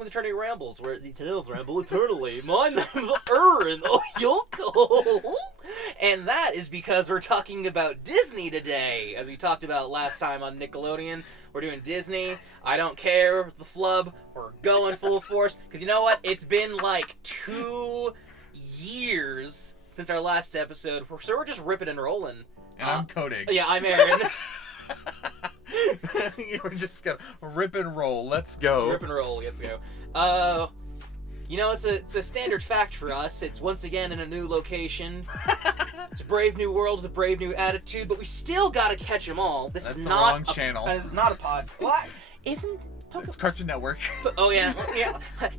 welcome to Turning Rambles, where the tales ramble eternally. My name's Aaron Oyoko. And that is because we're talking about Disney today. As we talked about last time on Nickelodeon, we're doing Disney. I don't care, the flub. We're going full force. Because you know what? It's been like 2 years since our last episode, so we're just ripping and rolling. And I'm coding. Yeah, I'm Aaron. We're just gonna rip and roll. Let's go. Rip and roll. Let's go. You know, it's a standard fact for us. It's once again in a new location. It's a brave new world with a brave new attitude, but we still gotta catch them all. That's the not wrong channel. This is not a pod. What? Isn't? It's Cartoon Network. Oh yeah.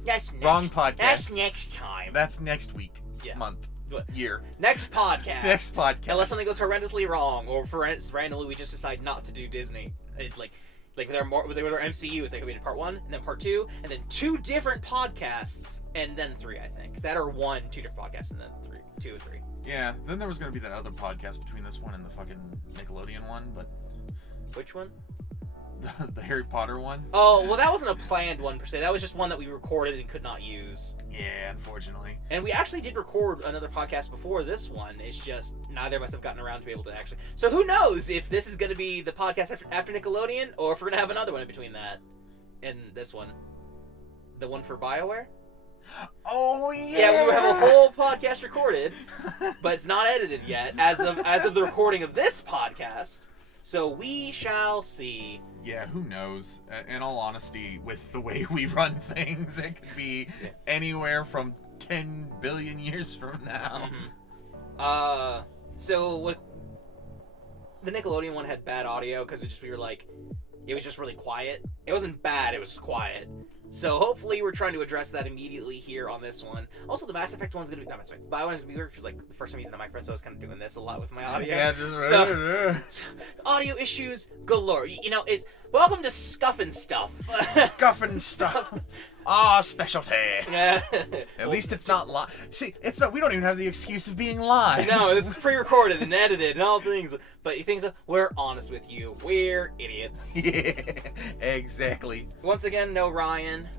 That's next. Wrong podcast. That's next time. That's next week. Yeah. Month. What? Year. Next podcast. Next podcast. Unless something goes horrendously wrong, or for randomly we just decide not to do Disney. It's like with our MCU, it's like we did part 1 and then part 2, and then 2 different podcasts, and then 3, I think. That are 2 different podcasts, and then 2 and 3. Yeah. Then there was gonna be that other podcast between this one and the fucking Nickelodeon one, but Which one? the Harry Potter one. Oh, well, that wasn't a planned one per se. That was just one that we recorded and could not use. Yeah, unfortunately. And we actually did record another podcast before this one. It's just neither of us have gotten around to be able to actually. So who knows if this is going to be the podcast after Nickelodeon, or if we're going to have another one in between that and this one. The one for BioWare? Oh yeah. Yeah, we have a whole podcast recorded, but it's not edited yet as of the recording of this podcast. So we shall see. Yeah, who knows? In all honesty, with the way we run things, it could be anywhere from 10 billion years from now. Mm-hmm. So like, the Nickelodeon one had bad audio because it was just really quiet. It wasn't bad; it was quiet. So hopefully we're trying to address that immediately here on this one. Also, the Mass Effect one's gonna be not Mass Effect. The Bio one's gonna be weird because like the first time using a microphone, so I was kind of doing this a lot with my audio. Yeah, just so audio issues galore. You know, it's welcome to Scuffin' Stuff. Scuffin' Stuff. Specialty. Yeah. At least it's not live. See, it's not. We don't even have the excuse of being live. No, this is pre-recorded and edited and all things. But things we're honest with you. We're idiots. Yeah, exactly. Once again, no Ryan.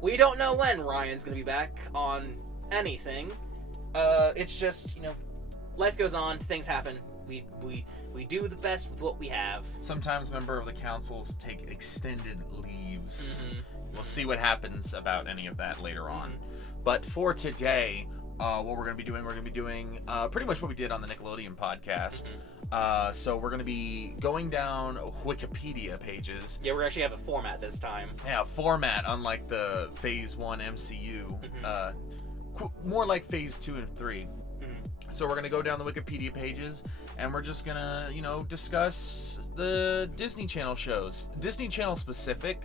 We don't know when Ryan's gonna be back on anything. It's just, you know, life goes on, things happen. We do the best with what we have. Sometimes member of the councils take extended leaves. Mm-hmm. We'll see what happens about any of that later on. But for today, what we're going to be doing pretty much what we did on the Nickelodeon podcast. Mm-hmm. So we're going to be going down Wikipedia pages. Yeah, we actually have a format this time. Yeah, format, unlike the Phase 1 MCU. Mm-hmm. More like Phase 2 and 3. Mm-hmm. So we're going to go down the Wikipedia pages, and we're just going to, you know, discuss the Disney Channel shows. Disney Channel specific.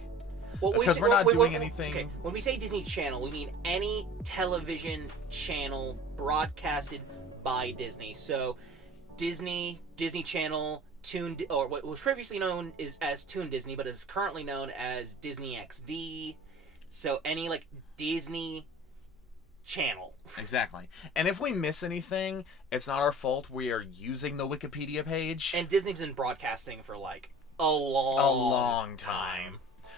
Because we're not doing anything. Okay, when we say Disney Channel, we mean any television channel broadcasted by Disney. So, Disney Channel, or what was previously known as Toon Disney, but is currently known as Disney XD. So, any like Disney channel. Exactly. And if we miss anything, it's not our fault. We are using the Wikipedia page. And Disney's been broadcasting for like a long time.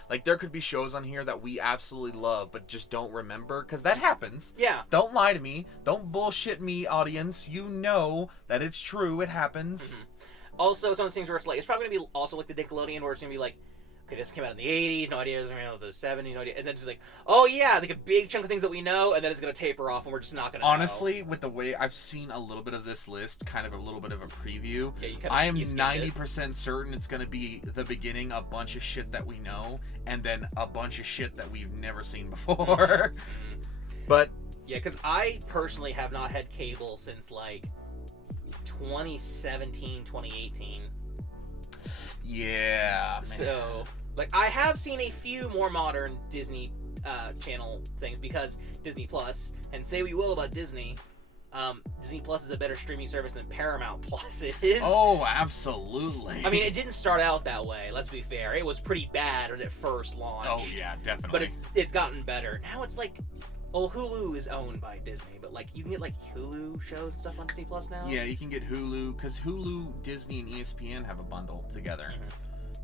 Like, there could be shows on here that we absolutely love, but just don't remember, because that happens. Yeah. Don't lie to me. Don't bullshit me, audience. You know that it's true. It happens. Mm-hmm. Also, some of those things where it's like, it's probably going to be also like the Nickelodeon, where it's going to be like, okay, this came out in the 80s, no idea, the 70s, no idea, and then it's like, oh yeah, like a big chunk of things that we know, and then it's going to taper off, and we're just not going to Honestly, with the way I've seen a little bit of this list, kind of a little bit of a preview, I am 90% certain it's going to be the beginning, a bunch of shit that we know, and then a bunch of shit that we've never seen before. Mm-hmm. But yeah, because I personally have not had cable since like 2017, 2018. Yeah, man. So, like, I have seen a few more modern Disney Channel things because Disney Plus, and say we will about Disney, Disney Plus is a better streaming service than Paramount Plus is. Oh, absolutely. I mean, it didn't start out that way, let's be fair. It was pretty bad when it first launched. Oh, yeah, definitely. But it's gotten better. Now it's like, Hulu is owned by Disney, but like you can get like Hulu shows and stuff on Disney Plus now. Yeah, you can get Hulu, because Hulu, Disney, and ESPN have a bundle together. Mm-hmm.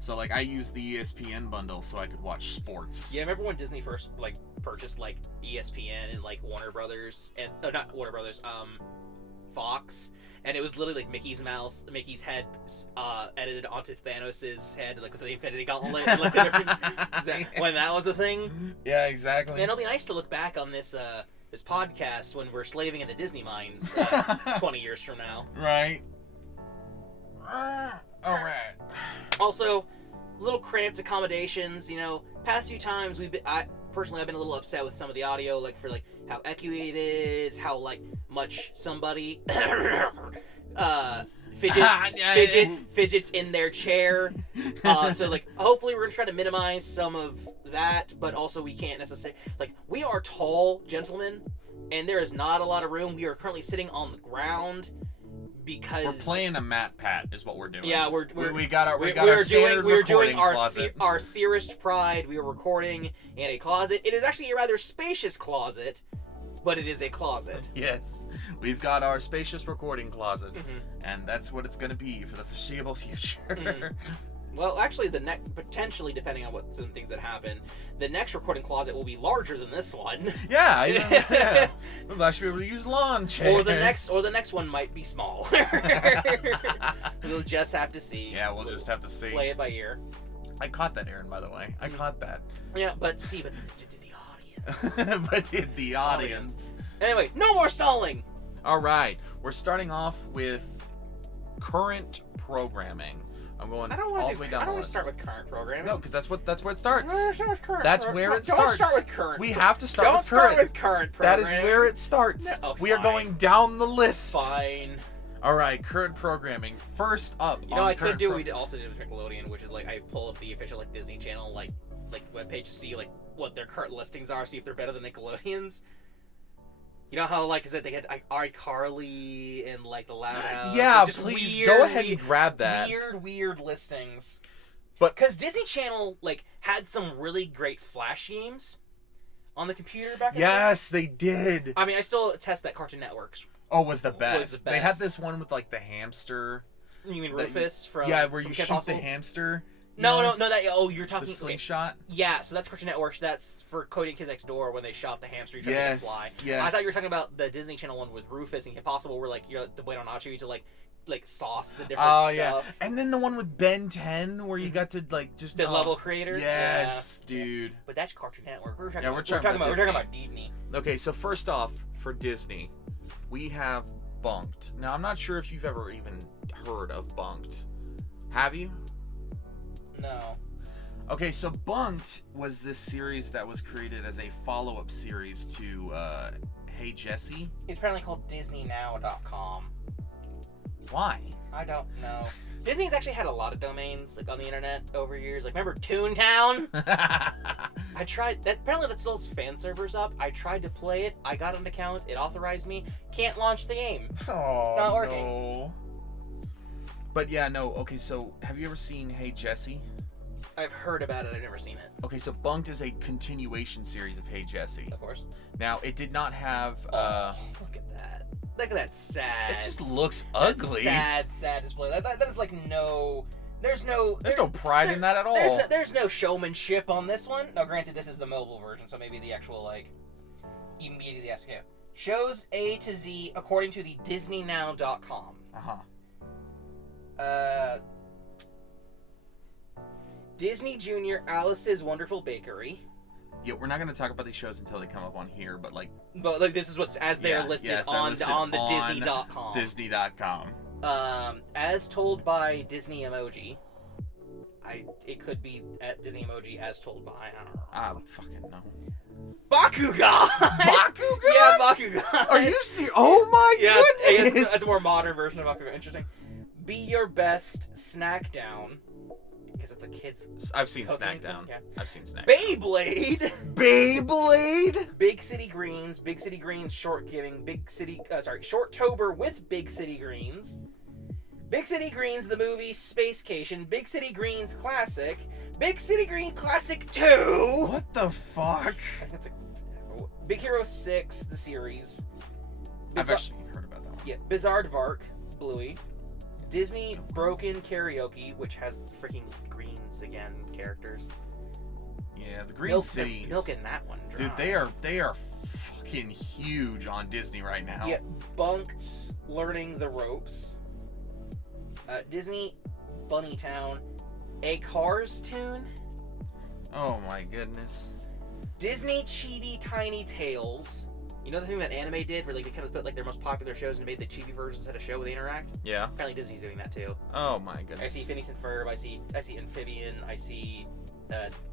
So like I used the ESPN bundle so I could watch sports. Yeah, I remember when Disney first like purchased like ESPN and like Warner Brothers and not Warner Brothers, Fox, and it was literally like Mickey's head edited onto Thanos' head, like with the Infinity Gauntlet, and, like the different when that was a thing. Yeah, exactly. And it'll be nice to look back on this this podcast when we're slaving in the Disney mines 20 years from now. Right. All right. Also, little cramped accommodations. You know, past few times I've been a little upset with some of the audio, like for like how echoey it is, how like much somebody fidgets in their chair. So like hopefully we're gonna try to minimize some of that, but also we can't necessarily we are tall gentlemen, and there is not a lot of room. We are currently sitting on the ground. Because we're playing a mat pat is what we're doing. Yeah, we're doing our theorist pride. We are recording in a closet. It is actually a rather spacious closet, but it is a closet. Yes, we've got our spacious recording closet, and that's what it's going to be for the foreseeable future. Well, actually, potentially, depending on what some things that happen, the next recording closet will be larger than this one. Yeah. We'll actually be able to use lawn chairs. Or the next one might be small. We'll just have to see. Yeah, we'll just have to see. Play it by ear. I caught that, Aaron. By the way, I caught that. Yeah, but did the audience? Anyway, no more stalling. All right, we're starting off with current programming. I'm going all the way down the list. I don't want to start with current programming. No, because that's where it starts. Start with current. That's where it starts. Don't start with current. We have to start with current. Don't start with current programming. That is where it starts. No, we are going down the list. Fine. All right, current programming. First up, I could do what we also did with Nickelodeon, which is like I pull up the official like Disney Channel like webpage to see like what their current listings are, see if they're better than Nickelodeon's. You know how like is it they get like iCarly and like the Loud House? Yeah, like, just please weird, go ahead and grab that. Weird listings. But because Disney Channel like had some really great Flash games on the computer back. Yes, they did. I mean, I still attest that Cartoon Network was the best. They had this one with like the hamster. You mean Rufus from where you shoot the hamster. No, you're talking the slingshot. Yeah, so that's Cartoon Network. That's for Cody and Kids Next Door when they shot the hamster trying to make it fly. Yes. I thought you were talking about the Disney Channel one with Rufus and Kim Possible, where like you're the Bueno Nacho to like sauce the different stuff. Yeah, and then the one with Ben 10 where you got to like just the level creator. Yes, dude. But that's Cartoon Network. We're talking about Disney. Okay, so first off, for Disney, we have Bunked. Now I'm not sure if you've ever even heard of Bunked. Have you? No. Okay, so Bunked was this series that was created as a follow-up series to Hey Jesse. It's apparently called DisneyNow.com. Why? I don't know. Disney's actually had a lot of domains like on the internet over years. Like remember Toontown? I tried that. Apparently that still has fan servers up. I tried to play it. I got an account. It authorized me. Can't launch the game. Oh, it's not working. No. But yeah, no. Okay, so have you ever seen Hey Jesse? I've heard about it. I've never seen it. Okay, so Bunked is a continuation series of Hey Jesse. Of course. Now, it did not have... look at that. Look at that sad... It just looks ugly. Sad display. That is like no... There's no pride in that at all. There's no showmanship on this one. Now, granted, this is the mobile version, so maybe the actual, like... Immediately ask you. Shows A to Z according to the DisneyNow.com. Disney Junior, Alice's Wonderful Bakery. Yeah, we're not going to talk about these shows until they come up on here, but like this is what's as they're listed on the Disney.com. Disney.com. As told by Disney Emoji. It could be at Disney Emoji as told by, I don't know. I don't fucking know. Bakugan! Bakugan? Yeah, Bakugan. Are you serious? Oh my goodness! It's a more modern version of Bakugan. Interesting. Be Your Best Snack Down. Because it's a kid's... I've seen Snackdown. Yeah. I've seen Snackdown. Beyblade! Big City Greens. Big City Greens Short Giving. Shorttober with Big City Greens. Big City Greens, the movie Spacecation. Big City Greens Classic. Big City Green Classic 2. What the fuck? Big Hero 6, the series. I've actually heard about that one. Yeah. Bizarre Vark, Bluey. Disney Broken Karaoke, which has freaking greens Descendants again characters. Yeah, the Green City. Milking that one dry. Dude, they are fucking huge on Disney right now. Yeah, bunked learning the ropes. Disney Bunnytown, a Cars tune. Oh my goodness. Disney Chibi Tiny Tales. You know the thing that anime did, where like they kind of put like their most popular shows and made the chibi versions at a show where they interact? Yeah. Apparently Disney's doing that too. Oh my goodness. I see Phineas and Ferb. I see Amphibian. I see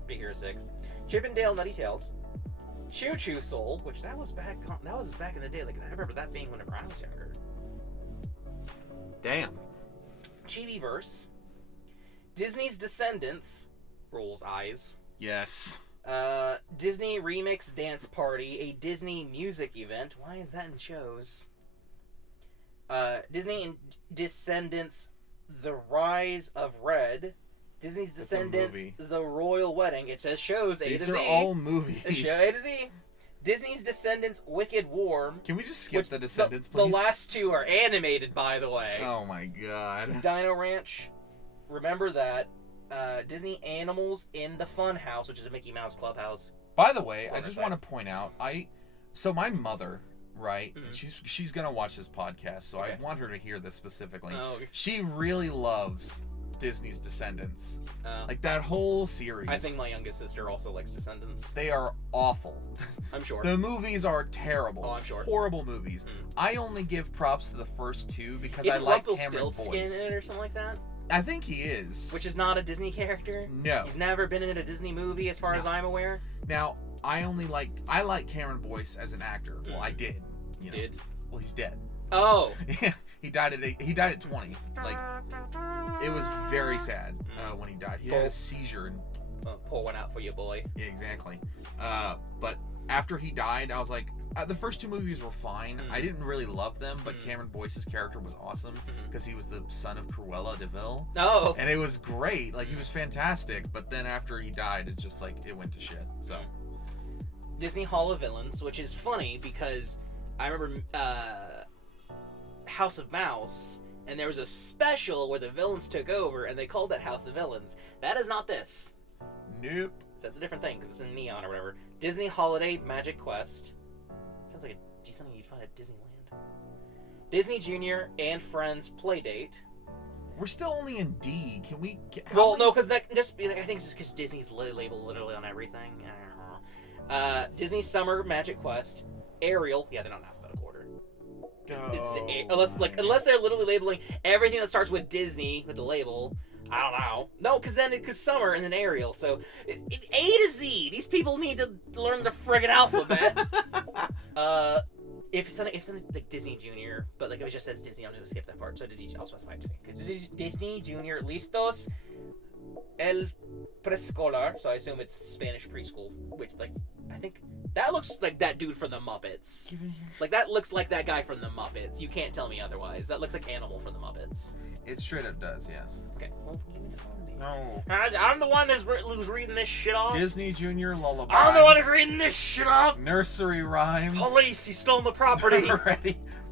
Big Hero 6. Chip and Dale Nutty Tales. Choo Choo Soul, which that was back in the day. Like I remember that being whenever I was younger. Damn. Chibiverse. Disney's Descendants. Rolls eyes. Yes. Disney Remix Dance Party, a Disney music event. Why is that in shows? Disney and Descendants, The Rise of Red. Disney's Descendants, The Royal Wedding. It says shows A to Z. These are all movies. It shows A to Z. Disney's Descendants, Wicked War. Can we just skip the Descendants, please? The last two are animated, by the way. Oh my god. Dino Ranch. Remember that. Disney Animals in the Fun House, which is a Mickey Mouse Clubhouse. By the way, I just want to point out, so my mother, right? Mm-hmm. She's gonna watch this podcast, so okay. I want her to hear this specifically. Oh, okay. She really loves Disney's Descendants, like that whole series. I think my youngest sister also likes Descendants. They are awful. I'm sure. The movies are terrible. Oh, I'm sure. Horrible movies. I only give props to the first two because I like Cameron Boyce. in it or something like that? I think he is. Which is not a Disney character? No. He's never been in a Disney movie as far as I'm aware? Now, I like Cameron Boyce as an actor. Well, I did. You know. Did? Well, he's dead. Oh. He died at 20. Like, it was very sad when he died. He had a seizure and pull one out for you, boy. Yeah, exactly. But after he died, I was like, the first two movies were fine. I didn't really love them, but Cameron Boyce's character was awesome because he was the son of Cruella de Vil. Oh. And it was great. Like, he was fantastic. But then after he died, it's just like, it went to shit. So. Disney Hall of Villains, which is funny because I remember House of Mouse, and there was a special where the villains took over, and they called that House of Villains. That is not this. Nope. So that's a different thing because it's in neon or whatever. Disney Holiday Magic Quest. Sounds like something you'd find at Disneyland. Disney Junior and Friends Playdate. We're still only in D. Can we? No, because I think it's just because Disney's labeled literally on everything. I don't know. Disney Summer Magic Quest. Ariel. Yeah, they're not in alphabetical order. Unless they're literally labeling everything that starts with Disney with the label. I don't know. No, because Summer and then Ariel. So A to Z. These people need to learn the friggin' alphabet. If it's like Disney Junior, but like if it just says Disney, I'm just gonna skip that part. So I'll specify it. Because Disney Junior listos el preescolar. So I assume it's Spanish preschool, which like I think that looks like that dude from the Muppets. Like that looks like that guy from the Muppets. You can't tell me otherwise. That looks like Animal from the Muppets. It straight up does, yes. Okay. Well, give me the phone, baby. No. I'm the one who's reading this shit off. Disney Junior Lullabies. I'm the one who's reading this shit off. Nursery rhymes. Police, he stole the property.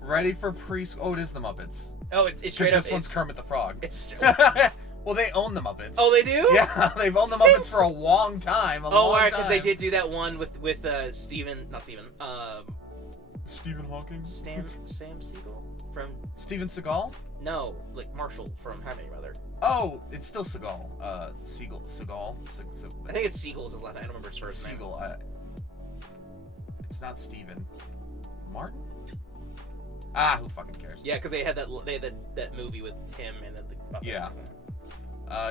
ready for preschool. Oh, it is the Muppets. Oh, it's straight up. This one's Kermit the Frog. It's. Well, they own the Muppets. Oh, they do? Yeah, they've owned the Muppets for a long time. Because they did do that one with Stephen Hawking? Sam Siegel from... Steven Seagal? No, like Marshall from How I Met Your Mother. Oh, it's still Seagal. Seagal. I think it's Siegel's his last name. I don't remember his first name. Siegel. It's not Steven. Martin? Who fucking cares? Yeah, because they had that movie with him and then the Muppets. Yeah.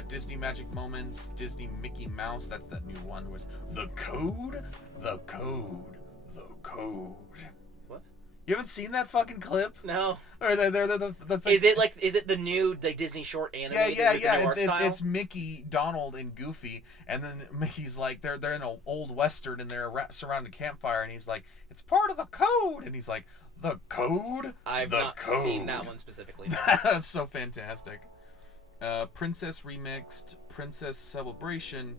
Disney Magic Moments, Disney Mickey Mouse, that's that new one, was The Code? The Code. The Code. What? You haven't seen that fucking clip? No. Or that's like, is it the new Disney short animated? Yeah. It's Mickey, Donald, and Goofy, and then Mickey's like they're in an old western and they're surrounded a campfire, and he's like, it's part of the code, and he's like, the code? I've not seen that one specifically. No. That's so fantastic. Princess Remixed, Princess Celebration,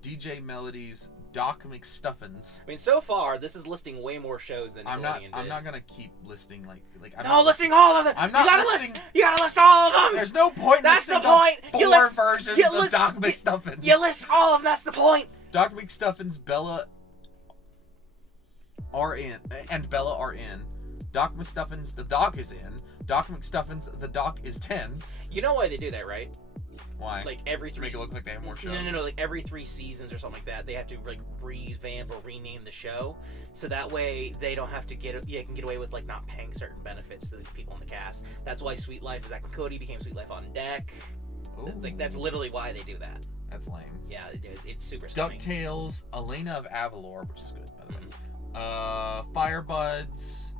DJ Melodies, Doc McStuffins. I mean, so far this is listing way more shows than Nickelodeon did. I'm not gonna keep listing listing all of them. I'm not listing. You gotta list all of them. There's no point. That's listing the point. Four versions of Doc McStuffins. You list all of them. That's the point. Doc McStuffins, Bella are in, and Bella are in. Doc McStuffins, the Doc is in. Doc McStuffins, the Doc is 10. You know why they do that, right? Why? Like every 3 make it look like they have more shows. No. Like every 3 seasons or something like that, they have to like revamp or rename the show, so that way they don't have to they can get away with like not paying certain benefits to the people in the cast. That's why Sweet Life of Zack and Cody became Sweet Life on Deck. That's literally why they do that. That's lame. Yeah, it's super stunning. DuckTales, Elena of Avalor, which is good by the way. Firebuds,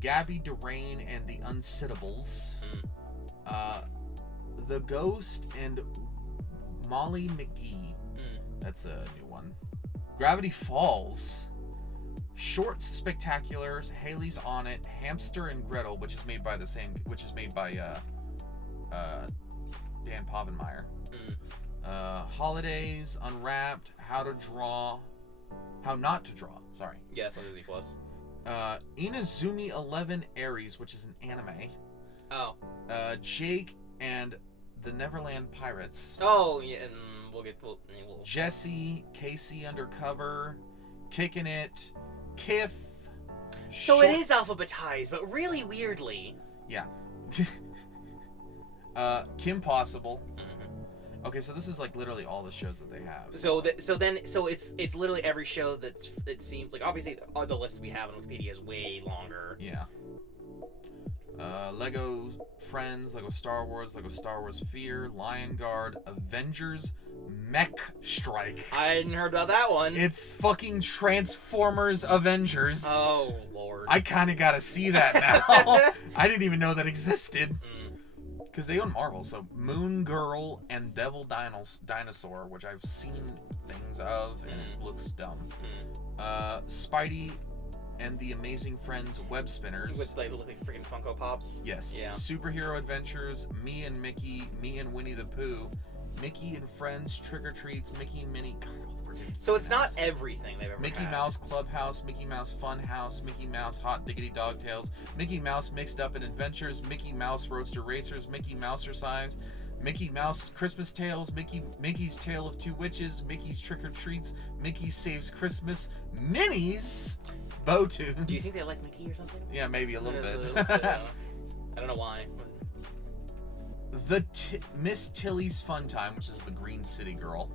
Gabby Durain and the Unsittables. The Ghost and Molly McGee. That's a new one. Gravity Falls. Shorts Spectaculars, Haley's on It, Hamster and Gretel, which is made by Dan Povenmire. Holidays, Unwrapped, How Not to Draw. Sorry. Yeah, it's on Disney Plus. Inazumi 11 Aries, which is an anime. Oh. Jake and the Neverland Pirates. Oh, yeah, and we'll Jesse, Casey Undercover, Kicking It, Kiff. So it is alphabetized, but really weirdly. Yeah. Kim Possible. Okay, so this is like literally all the shows that they have. So it's literally every show it seems like. Obviously the list we have on Wikipedia is way longer. Yeah. Lego Friends, Lego Star Wars Fear, Lion Guard, Avengers, Mech Strike. I hadn't heard about that one. It's fucking Transformers Avengers. Oh lord. I kind of gotta see that now. I didn't even know that existed. Because they own Marvel, so Moon Girl and Devil Dinosaur, which I've seen things of, and it looks dumb. Spidey and the Amazing Friends Web Spinners. With like look like freaking Funko Pops. Yes. Yeah. Superhero Adventures, Me and Mickey, Me and Winnie the Pooh, Mickey and Friends Trick or Treats, Mickey and Minnie. God, so it's not everything they've ever Mickey had. Mouse Clubhouse, Mickey Mouse Fun House, Mickey Mouse Hot Diggity Dogtails, Mickey Mouse Mixed Up in Adventures, Mickey Mouse Roadster Racers, Mickey Mousercise, Mickey Mouse Christmas Tales, Mickey's Tale of Two Witches, Mickey's Trick or Treats, Mickey Saves Christmas, Minnie's Bow Tunes. Do you think they like Mickey or something? Yeah, maybe a little bit. I don't know why. Miss Tilly's Fun Time, which is the Green City Girl.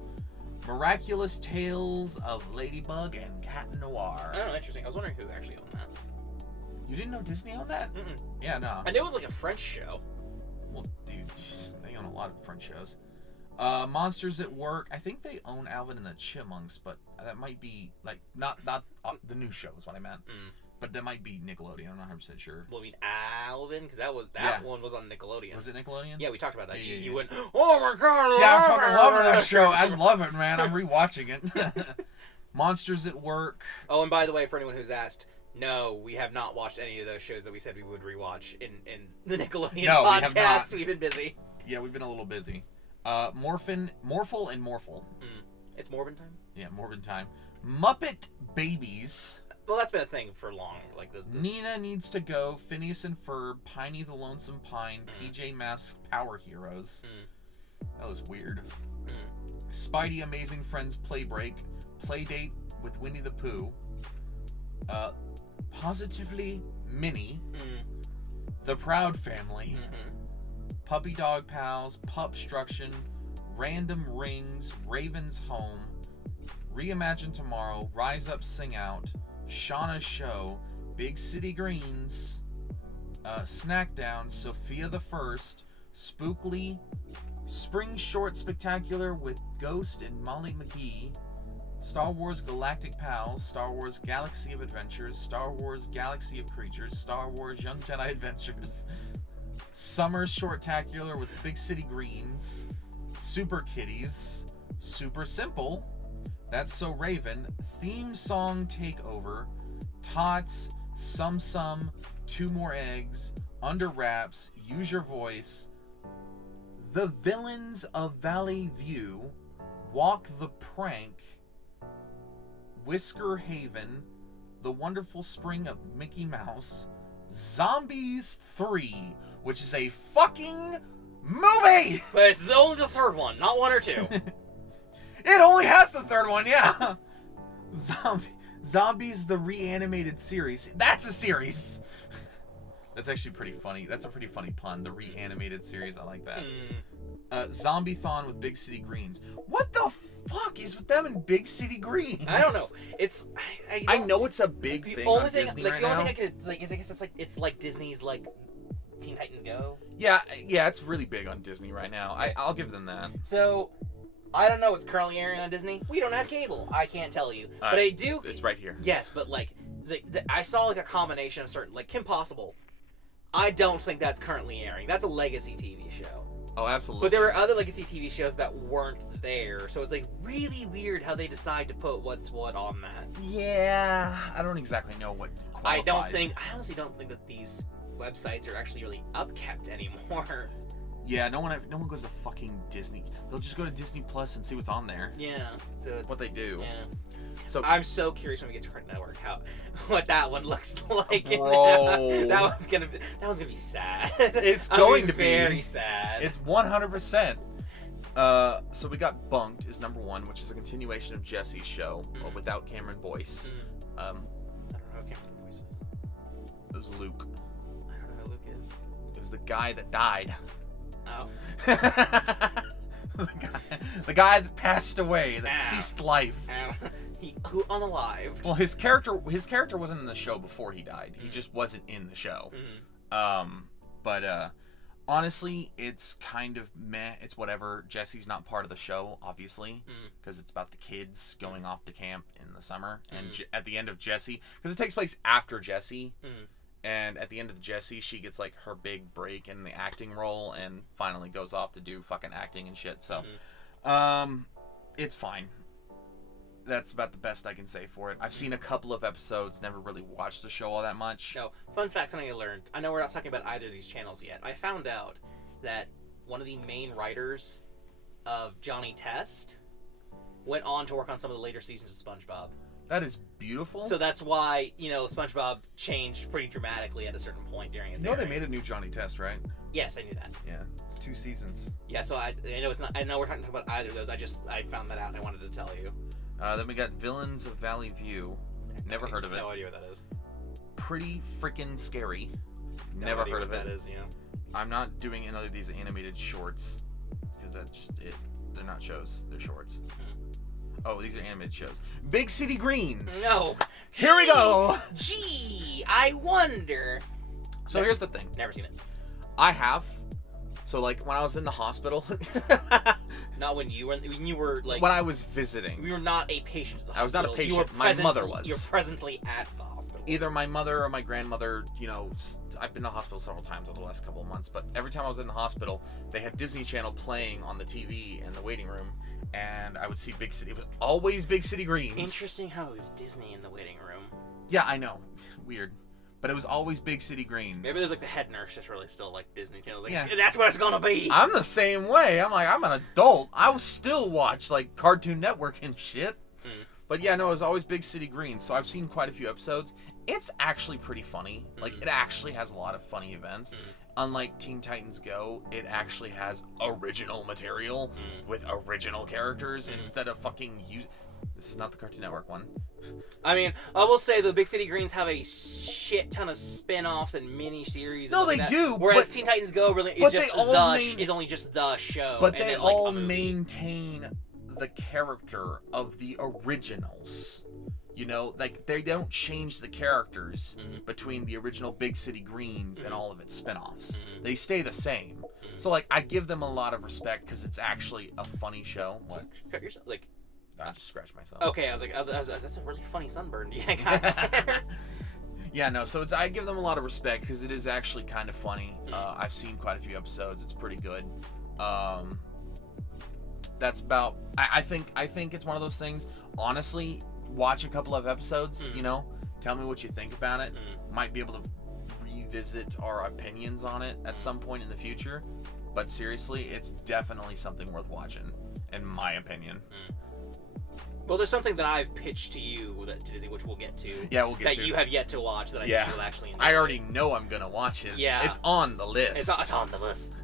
Miraculous Tales of Ladybug and Cat Noir. Oh, interesting. I was wondering who actually owned that. You didn't know Disney owned that? Mm-mm. Yeah, no. I knew it was like a French show. Well, dude, they own a lot of French shows. Monsters at Work. I think they own Alvin and the Chipmunks, but that might be like not the new show is what I meant. But that might be Nickelodeon. I'm not 100% sure. Well, I mean Alvin, because that one was on Nickelodeon. Was it Nickelodeon? Yeah, we talked about that. Yeah, you went, oh my god! Yeah, I fucking love that show. I love it, man. I'm rewatching it. Monsters at Work. Oh, and by the way, for anyone who's asked, no, we have not watched any of those shows that we said we would rewatch in the Nickelodeon podcast. We have not. We've been busy. Yeah, we've been a little busy. Morphle and Morphle. It's Morbin time? Yeah, Morbin time. Muppet Babies. Well, that's been a thing for long. Like Nina Needs to Go, Phineas and Ferb, Piney the Lonesome Pine, PJ Masks Power Heroes. That was weird. Spidey Amazing Friends Playbreak, Playdate with Winnie the Pooh. Positively Minnie. The Proud Family. Puppy Dog Pals, Pupstruction, Random Rings, Raven's Home, Reimagine Tomorrow, Rise Up Sing Out, Shauna's Show, Big City Greens, Snackdown, Sophia the First, Spookly, Spring Short Spectacular with Ghost and Molly McGee, Star Wars Galactic Pals, Star Wars Galaxy of Adventures, Star Wars Galaxy of Creatures, Star Wars Young Jedi Adventures, Summer Shortacular with Big City Greens, Super Kitties, Super Simple, That's So Raven, Theme Song Takeover, Tots, Sum, Two More Eggs, Under Wraps, Use Your Voice, The Villains of Valley View, Walk the Prank, Whisker Haven, The Wonderful Spring of Mickey Mouse, Zombies 3, which is a fucking movie! But it's only the third one, not 1 or 2. It only has the third one, yeah! Zombies, the Reanimated Series. That's a series! That's actually pretty funny. That's a pretty funny pun, the Reanimated Series. I like that. Zombie-thon with Big City Greens. What the fuck is with them in Big City Greens? I don't know. It's... I know it's a big thing only on thing, Disney like, right the only now. thing I could... Like, is I guess it's like Disney's, like, Teen Titans Go. Yeah, it's really big on Disney right now. I'll give them that. So... I don't know what's currently airing on Disney. We don't have cable. I can't tell you. But I do... It's right here. Yes, but, like, I saw, like, a combination of certain... Like, Kim Possible. I don't think that's currently airing. That's a legacy TV show. Oh, absolutely. But there were other legacy TV shows that weren't there. So it's, like, really weird how they decide to put what's what on that. Yeah, I don't exactly know what qualifies. I honestly don't think that these websites are actually really upkept anymore. Yeah, no one goes to fucking Disney. They'll just go to Disney Plus and see what's on there. Yeah, so it's what they do. Yeah. So I'm so curious when we get to Cartoon Network what that one looks like. Bro. that one's gonna be sad. It's going to be very sad. It's 100%. So we got Bunked is number 1, which is a continuation of Jesse's show, without Cameron Boyce. I don't know who Cameron Boyce is. It was Luke. I don't know who Luke is. It was the guy that died. Oh. the guy that passed away, that ceased life. Who unalived. Well, his character wasn't in the show before he died. He just wasn't in the show. But honestly, it's kind of meh. It's whatever. Jesse's not part of the show, obviously, because it's about the kids going off to camp in the summer. And at the end of Jesse, because it takes place after Jesse. And at the end of Jessie, she gets, like, her big break in the acting role and finally goes off to do fucking acting and shit. So, it's fine. That's about the best I can say for it. I've seen a couple of episodes, never really watched the show all that much. No, fun fact, something I learned. I know we're not talking about either of these channels yet. I found out that one of the main writers of Johnny Test went on to work on some of the later seasons of SpongeBob. That is beautiful. So that's why, SpongeBob changed pretty dramatically at a certain point during its airing. They made a new Johnny Test, right? Yes, I knew that. Yeah, it's 2 seasons. Yeah, so I know it's not. I know we're talking about either of those. I found that out and I wanted to tell you. Then we got Villains of Valley View. Never heard of it. No idea what that is. Pretty freaking scary. Never heard of it. That is, I'm not doing any of these animated shorts because that's just it. They're not shows. They're shorts. Oh, these are animated shows. Big City Greens. No. Here we go. Gee, I wonder. So here's the thing. Never seen it. I have. So, like, when I was in the hospital. Not when you were like. When I was visiting. We were not a patient at the hospital. I was not a patient. My mother was. You're presently at the hospital. Either my mother or my grandmother, I've been to the hospital several times over the last couple of months, but every time I was in the hospital, they had Disney Channel playing on the TV in the waiting room, and I would see Big City. It was always Big City Greens. Interesting how it was Disney in the waiting room. Yeah, I know. Weird. But it was always Big City Greens. Maybe there's like the head nurse just really still like Disney Channel. Like, yeah. That's what it's gonna be. I'm the same way. I'm like, I'm an adult. I will still watch like Cartoon Network and shit. But yeah, no, it was always Big City Greens. So I've seen quite a few episodes. It's actually pretty funny. Like, it actually has a lot of funny events. Unlike Teen Titans Go, it actually has original material with original characters instead of fucking This is not the Cartoon Network one. I mean, I will say the Big City Greens have a shit ton of spin-offs and mini-series. No, they do. Whereas Teen Titans Go really is just is only just the show. But they all maintain the character of the originals. Like, they don't change the characters between the original Big City Greens and all of its spin-offs. They stay the same. So, like, I give them a lot of respect because it's actually a funny show. What? Cut yourself? Like... I just scratched myself. Okay, I was like, that's a really funny sunburn. Yeah, I got there. Yeah, no, so I give them a lot of respect because it is actually kind of funny. I've seen quite a few episodes. It's pretty good. That's about. I think it's one of those things. Honestly, watch a couple of episodes. Tell me what you think about it. Might be able to revisit our opinions on it at some point in the future. But seriously, it's definitely something worth watching, in my opinion. Well, there's something that I've pitched to you to Disney, which we'll get to. Yeah, we'll get to. That you have yet to watch that I think you'll actually enjoy. I already know I'm gonna watch it. It's on the list. It's on the list.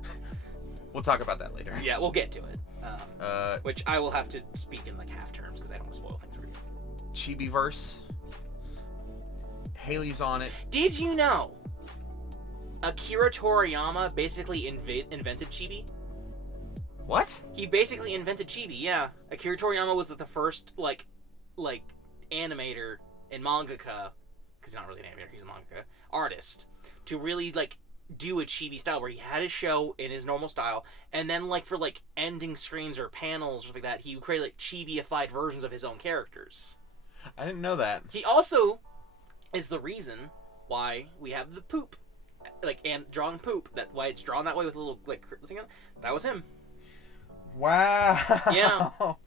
We'll talk about that later. Yeah, we'll get to it. Which I will have to speak in like half terms because I don't want to spoil things for you. Chibiverse. Haley's on it. Did you know Akira Toriyama basically invented Chibi? What? He basically invented Chibi, yeah. Akira Toriyama was the first, like animator and mangaka, because he's not really an animator, he's a mangaka, artist, to really, like, do a Chibi style, where he had his show in his normal style, and then, like, for, like, ending screens or panels or something like that, he would create, like, Chibi-ified versions of his own characters. I didn't know that. He also is the reason why we have the poop, like, and drawn poop, why it's drawn that way with a little, like, thing. That was him. Wow.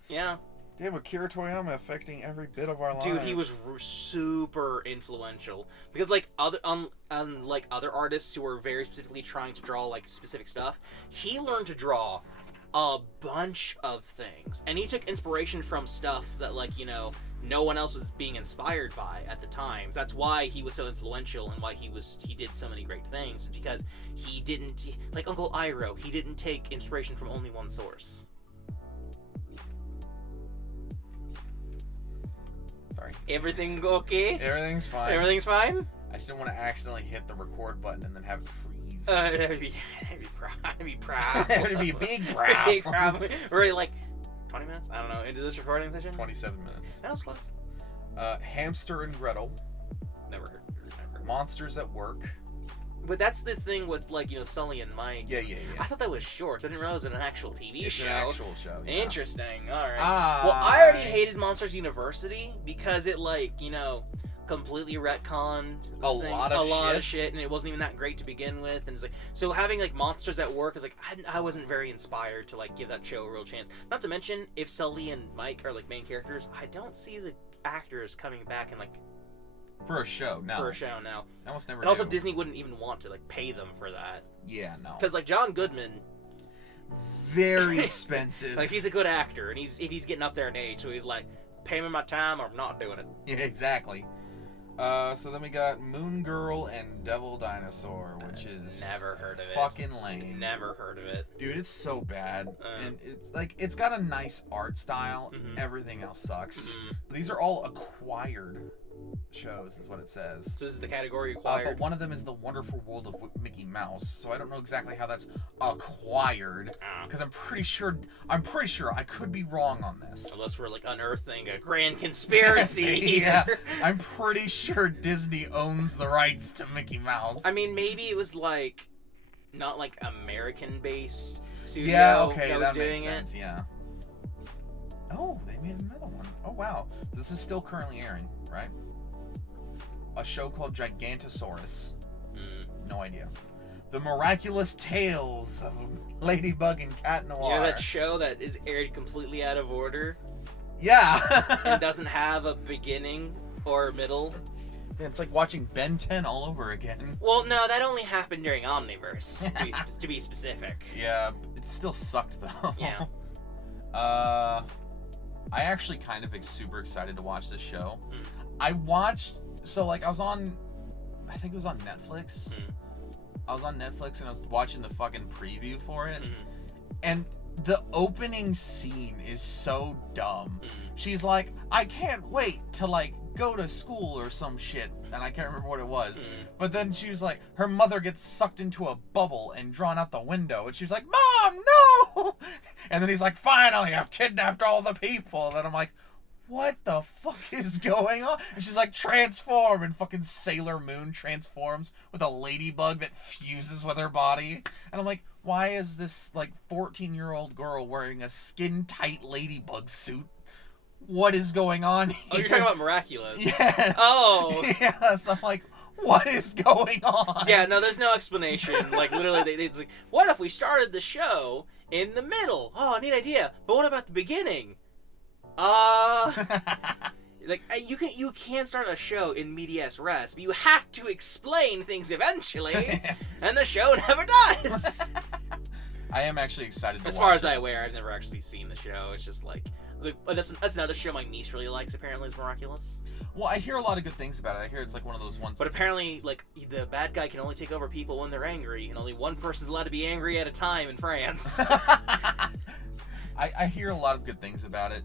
Yeah. Damn, Akira Toriyama affecting every bit of our lives. Dude, he was super influential because, like, unlike other artists who were very specifically trying to draw like specific stuff, he learned to draw a bunch of things, and he took inspiration from stuff that, like, no one else was being inspired by at the time. That's why he was so influential and why he did so many great things, because he didn't, like Uncle Iroh, he didn't take inspiration from only one source. Sorry. Everything okay? Everything's fine. Everything's fine? I just don't want to accidentally hit the record button and then have it freeze. That'd be proud. It'd be a big proud. Big proud. We're like 20 minutes? I don't know. Into this recording session? 27 minutes. That was close. Hamster and Gretel. Never heard. Monsters at Work. But that's the thing with, like, Sully and Mike. Yeah. I thought that was shorts. I didn't realize it was an actual TV show. It's an actual show, yeah. Interesting. Alright. Well, I already hated Monsters University because it, like, completely retconned a lot of shit, and it wasn't even that great to begin with. And it's like, so having, like, Monsters at Work is like, I wasn't very inspired to, like, give that show a real chance. Not to mention, if Sully and Mike are, like, main characters, I don't see the actors coming back and, like, for a show, no. Almost never. And also, Disney wouldn't even want to, like, pay them for that. Yeah, no. Because, like, John Goodman, very expensive. Like, he's a good actor, and he's getting up there in age, so he's like, pay me my time, or I'm not doing it. Yeah, exactly. So then we got Moon Girl and Devil Dinosaur, which is never heard of it. Fucking lame. Never heard of it. Dude, it's so bad. And it's like, it's got a nice art style. Mm-hmm. Everything else sucks. Mm-hmm. These are all acquired shows, is what it says. So this is the category acquired? But one of them is The Wonderful World of Mickey Mouse, so I don't know exactly how that's acquired, because I'm pretty sure I could be wrong on this. Unless we're, like, unearthing a grand conspiracy. Yeah, I'm pretty sure Disney owns the rights to Mickey Mouse. I mean, maybe it was, like, not, like, American-based studio that was doing makes sense, yeah. Oh, they made another one. Oh, wow. This is still currently airing, right? A show called Gigantosaurus. No idea. The Miraculous Tales of Ladybug and Cat Noir. You know that show that is aired completely out of order? Yeah. And doesn't have a beginning or middle? Yeah, it's like watching Ben 10 all over again. Well, no, that only happened during Omniverse, to be specific. Yeah, it still sucked, though. Yeah. I actually kind of super excited to watch this show. I watched... So, like, I think it was on Netflix. I was on Netflix and I was watching the fucking preview for it. And the opening scene is so dumb. She's like, I can't wait to, like, go to school or some shit. And I can't remember what it was. But then she was like, her mother gets sucked into a bubble and drawn out the window. And she's like, Mom, no! And then he's like, finally, I've kidnapped all the people. And I'm like, what the fuck is going on? And she's like, transform, and fucking Sailor Moon transforms with a ladybug that fuses with her body. And I'm like, why is this, like, 14-year-old girl wearing a skin-tight ladybug suit? What is going on here? Oh, you're talking about Miraculous. Yes. Oh. Yes, I'm like, what is going on? Yeah, no, there's no explanation. Like, literally, it's like, what if we started the show in the middle? Oh, neat idea. But what about the beginning? Like, you can't start a show in medias res, but you have to explain things eventually, and the show never does. I am actually excited to watch As far as I'm aware, I've never actually seen the show. It's just like, That's another show my niece really likes. Apparently, is Miraculous. Well, I hear a lot of good things about it. I hear it's like one of those ones. But apparently, like the bad guy can only take over people when they're angry, and only one person's allowed to be angry at a time in France. I hear a lot of good things about it.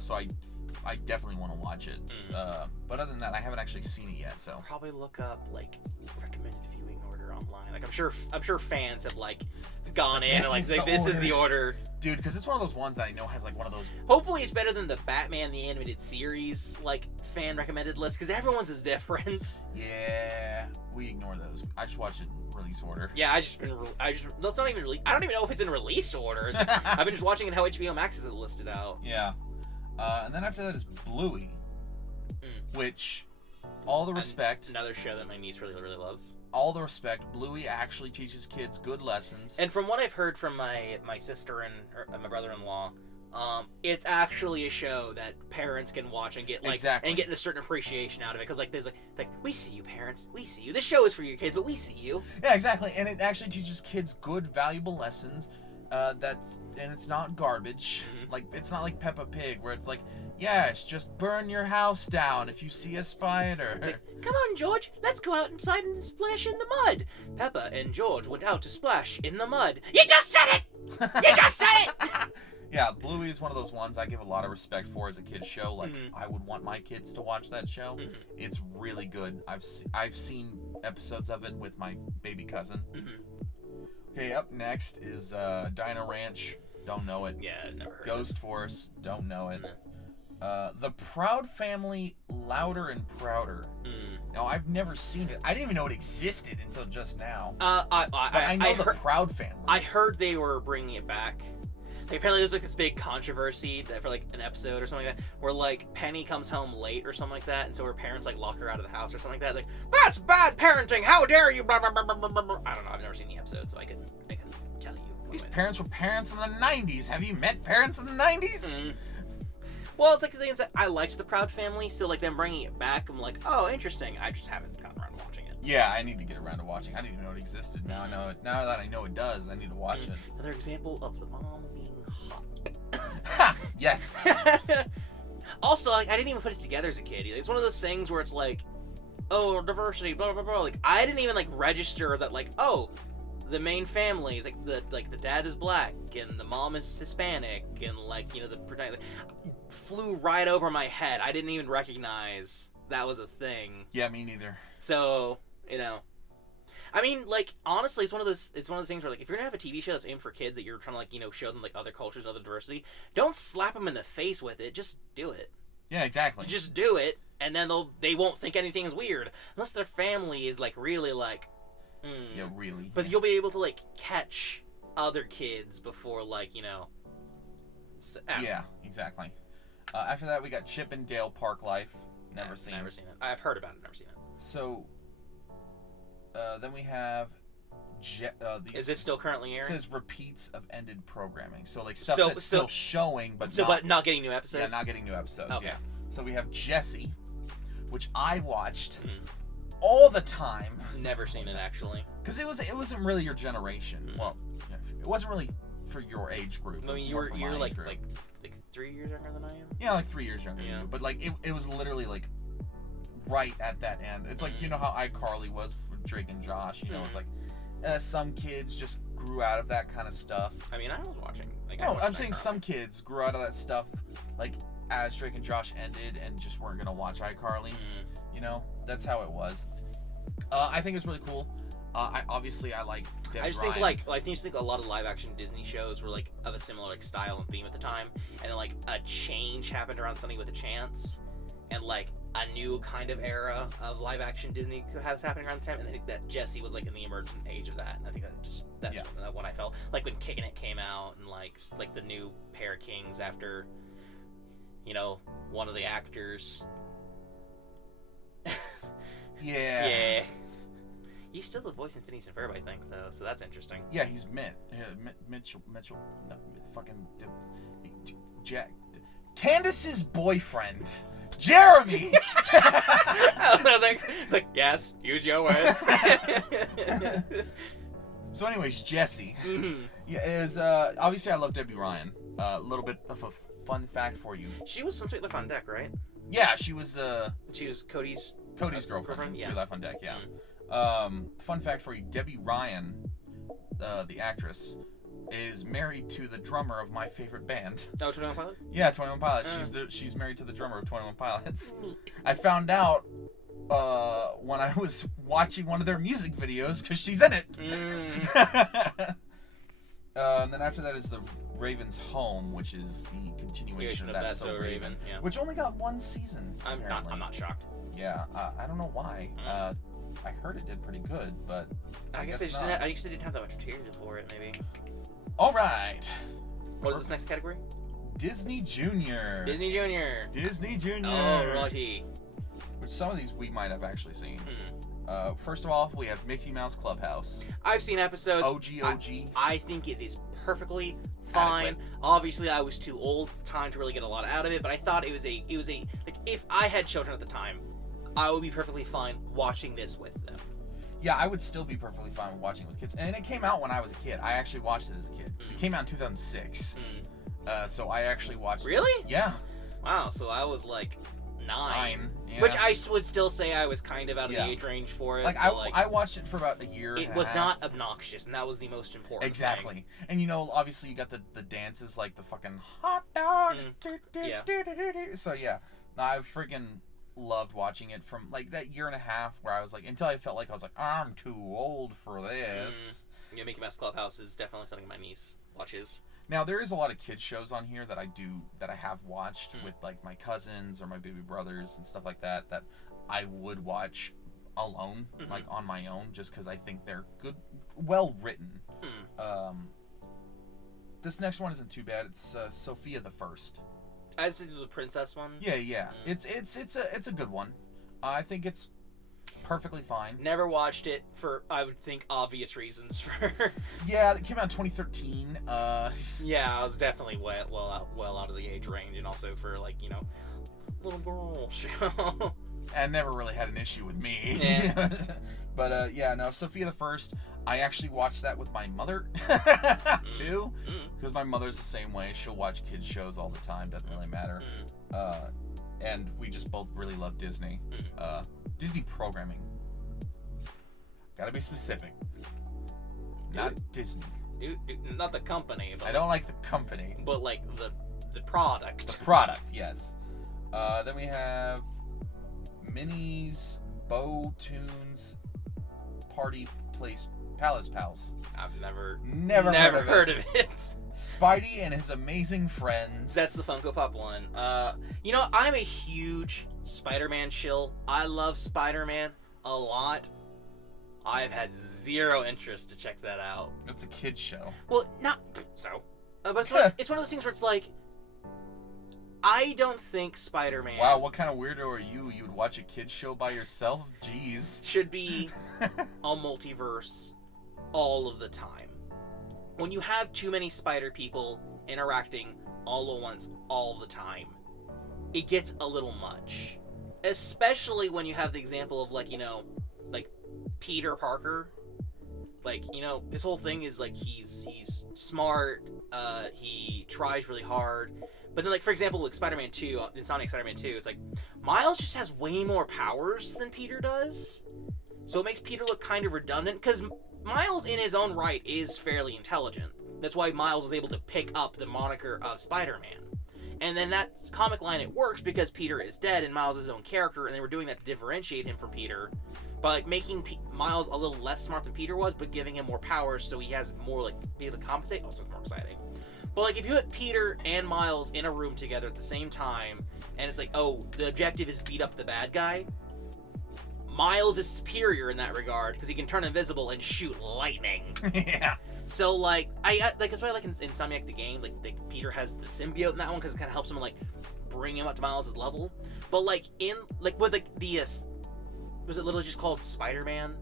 So I definitely want to watch it. But other than that, I haven't actually seen it yet. So I'll probably look up like recommended viewing order online. Like I'm sure fans have like gone in and like this is the order. Dude, because it's one of those ones that I know has like one of those. Hopefully, it's better than the Batman the Animated Series like fan recommended list because everyone's is different. Yeah, we ignore those. I just watched it in release order. Yeah, that's not even release. I don't even know if it's in release order. I've been just watching it how HBO Max is listed out. Yeah, and then after that is Bluey, which all the respect. Another show that my niece really really loves. All the respect, Bluey actually teaches kids good lessons. And from what I've heard from my sister and my brother-in-law, it's actually a show that parents can watch and get and get a certain appreciation out of it. Because like there's like we see you parents, we see you. This show is for your kids, but we see you. Yeah, exactly. And it actually teaches kids good, valuable lessons. And it's not garbage. Like it's not like Peppa Pig where it's like, yes, just burn your house down if you see a spider. Like, come on, George, let's go out inside and splash in the mud. Peppa and George went out to splash in the mud. You just said it! You just said it! Yeah, Bluey is one of those ones I give a lot of respect for as a kid's show. Like, I would want my kids to watch that show. It's really good. I've seen episodes of it with my baby cousin. Okay, up next is Dino Ranch. Don't know it. Yeah, never heard Ghost Force. Don't know it. The Proud Family, Louder and Prouder. Now, I've never seen it. I didn't even know it existed until just now. I know the Proud Family. I heard they were bringing it back. Like, apparently there's like this big controversy that for like an episode or something like that, where like Penny comes home late or something like that, and so her parents like lock her out of the house or something like that. Like, that's bad parenting. How dare you? Blah, blah, blah, blah, blah, blah. I don't know. I've never seen the episode, so I couldn't tell you. These parents were parents in the 90s. Have you met parents in the 90s? Well, it's like the thing is that I liked the Proud Family, so like them bringing it back, I'm like, oh, interesting. I just haven't gotten around to watching it. Yeah, I need to get around to watching. I didn't even know it existed. Now I know it. Now that I know it does, I need to watch it. Another example of the mom being hot. Ha! Yes. Also, like, I didn't even put it together as a kid. It's one of those things where it's like, oh, diversity, blah blah blah. Like, I didn't even like register that like, oh, the main family is like the dad is black and the mom is Hispanic and like the flew right over my head. I didn't even recognize that was a thing. Yeah, me neither. So I mean, like, honestly, it's one of those things where like if you're gonna have a TV show that's aimed for kids that you're trying to like show them like other cultures, other diversity, don't slap them in the face with it. Just do it. Yeah, exactly. Just do it, and then they won't think anything is weird unless their family is like really like. Yeah, really. But you'll be able to like catch other kids before like Yeah, exactly. After that, we got Chip and Dale Park Life. Never seen it. I've heard about it. Never seen it. So, then we have. Is this still currently airing? It says repeats of ended programming. So like stuff that's still showing, but not getting new episodes. Yeah, not getting new episodes. Okay. Yeah. So we have Jessie, which I watched all the time. Never seen it actually. Because it wasn't really your generation. Well, it wasn't really for your age group. I mean, you're like 3 years younger than I am. Yeah, like 3 years younger than you. But like it was literally like right at that end. It's like how iCarly was for Drake and Josh. It's like some kids just grew out of that kind of stuff. I mean, I was watching. I'm saying some kids grew out of that stuff like as Drake and Josh ended and just weren't gonna watch iCarly. That's how it was. I think it's really cool. I like Deb I just Ryan. think a lot of live action Disney shows were like of a similar like style and theme at the time, and then like a change happened around Sunny with a Chance, and like a new kind of era of live action Disney has happening around the time, and I think that Jessie was like in the emergent age of that, and I think that's when I felt like when Kickin' It came out, and like the new pair of Kings after one of the actors. Yeah. He's still the voice in Phineas and Ferb, I think, though, so that's interesting. Yeah, he's Mitchell. No, fucking Jack. Candace's boyfriend, Jeremy. I was like, yes, use your words. So, anyways, Jessie. Yeah, is obviously I love Debbie Ryan. A little bit of a fun fact for you. She was some Sweet Life on Deck, right? Yeah, she was Cody's girlfriend in yeah. Sweet Life on Deck, yeah. Fun fact for you, Debbie Ryan, the actress, is married to the drummer of my favorite band. Oh, 21 Pilots? Yeah, 21 Pilots. She's married to the drummer of 21 Pilots. I found out when I was watching one of their music videos because she's in it. And then after that is the Raven's Home, which is the continuation of That's So Raven, yeah. which only got one season. I'm not shocked. Yeah, I don't know why. I heard it did pretty good, but I guess they didn't have that much material for it, maybe. All right. What is this next category? Disney Junior. Disney Junior. Oh, righty. Which some of these we might have actually seen. First of all, we have Mickey Mouse Clubhouse. I've seen episodes. OG. I think it is perfectly fine. Adequate. Obviously, I was too old at the time to really get a lot out of it, but I thought it was a like, if I had children at the time, I would be perfectly fine watching this with them. Yeah, I would still be perfectly fine watching it with kids. And it came out when I was a kid. I actually watched it as a kid. It came out in 2006. So I actually watched it. Really? Yeah. Wow, so I was like 9. Yeah. Which I would still say I was kind of out of the age range for it. I watched it for about a year. It was not obnoxious, and that was the most important Exactly. thing. And you know, obviously you got the dances like the fucking hot dog. Yeah. So yeah, I freaking loved watching it from like that year and a half where I was like, until I felt like I was like, I'm too old for this. Yeah, Mickey Mouse Clubhouse is definitely something my niece watches. Now there is a lot of kids shows on here that I have watched with like my cousins or my baby brothers and stuff like that I would watch alone, like on my own, just because I think they're good, well written. This next one isn't too bad. It's Sophia the First. As in the princess one? Yeah. It's a good one. I think it's perfectly fine. Never watched it for, I would think, obvious reasons. Yeah, it came out in 2013. Yeah, I was definitely well out of the age range, and also for like, you know, little girl show. And never really had an issue with me. Yeah. But yeah, no, Sophia the First. I actually watched that with my mother too, because my mother's the same way. She'll watch kids shows all the time. Doesn't really matter. And we just both really love Disney. Disney programming. Gotta be specific. Not Disney. Not the company. But I don't like the company. But like the product. The product, yes. Then we have Minnie's Bow Tunes Party Place Palace Pals. I've never heard of it. Spidey and his amazing friends. That's the Funko Pop one. You know, I'm a huge Spider-Man shill. I love Spider-Man a lot. I've had zero interest to check that out. It's a kid's show. Well, not so. But it's one of those things where it's like, I don't think Spider-Man... Wow, what kind of weirdo are you? You would watch a kid's show by yourself? Jeez. Should be a multiverse all of the time. When you have too many spider people interacting all at once all the time, it gets a little much. Especially when you have the example of, like, you know, like Peter Parker. Like, you know, his whole thing is like he's smart, he tries really hard. But then, like, for example, like Spider-Man 2, in Sonic Spider-Man 2, it's like Miles just has way more powers than Peter does. So it makes Peter look kind of redundant, because Miles in his own right is fairly intelligent. That's why Miles is able to pick up the moniker of Spider-Man. And then that comic line, it works because Peter is dead and Miles is his own character, and they were doing that to differentiate him from Peter by like making Miles a little less smart than Peter was, but giving him more powers so he has more, like, be able to compensate. Also, it's more exciting. But like, if you put Peter and Miles in a room together at the same time, and it's like, oh, the objective is beat up the bad guy, Miles is superior in that regard because he can turn invisible and shoot lightning. Yeah. So like, that's why I like in Insomniac the game, like Peter has the symbiote in that one because it kind of helps him like bring him up to Miles' level. But like in like with like the was it literally just called Spider-Man?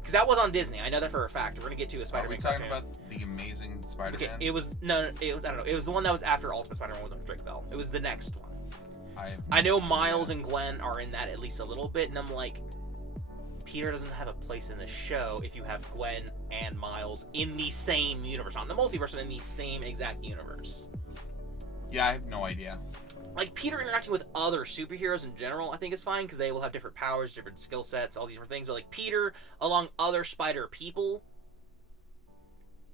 Because that was on Disney. I know that for a fact. We're gonna get to a Spider-Man. Are we talking about the Amazing Spider-Man? Okay, it was I don't know. It was the one that was after Ultimate Spider-Man with Drake Bell. It was the next one. I know Miles and Gwen are in that at least a little bit, and I'm like, Peter doesn't have a place in the show if you have Gwen and Miles in the same universe, not in the multiverse, but in the same exact universe. Yeah, I have no idea. Like, Peter interacting with other superheroes in general, I think is fine, because they will have different powers, different skill sets, all these different things. But, like, Peter, along other spider people...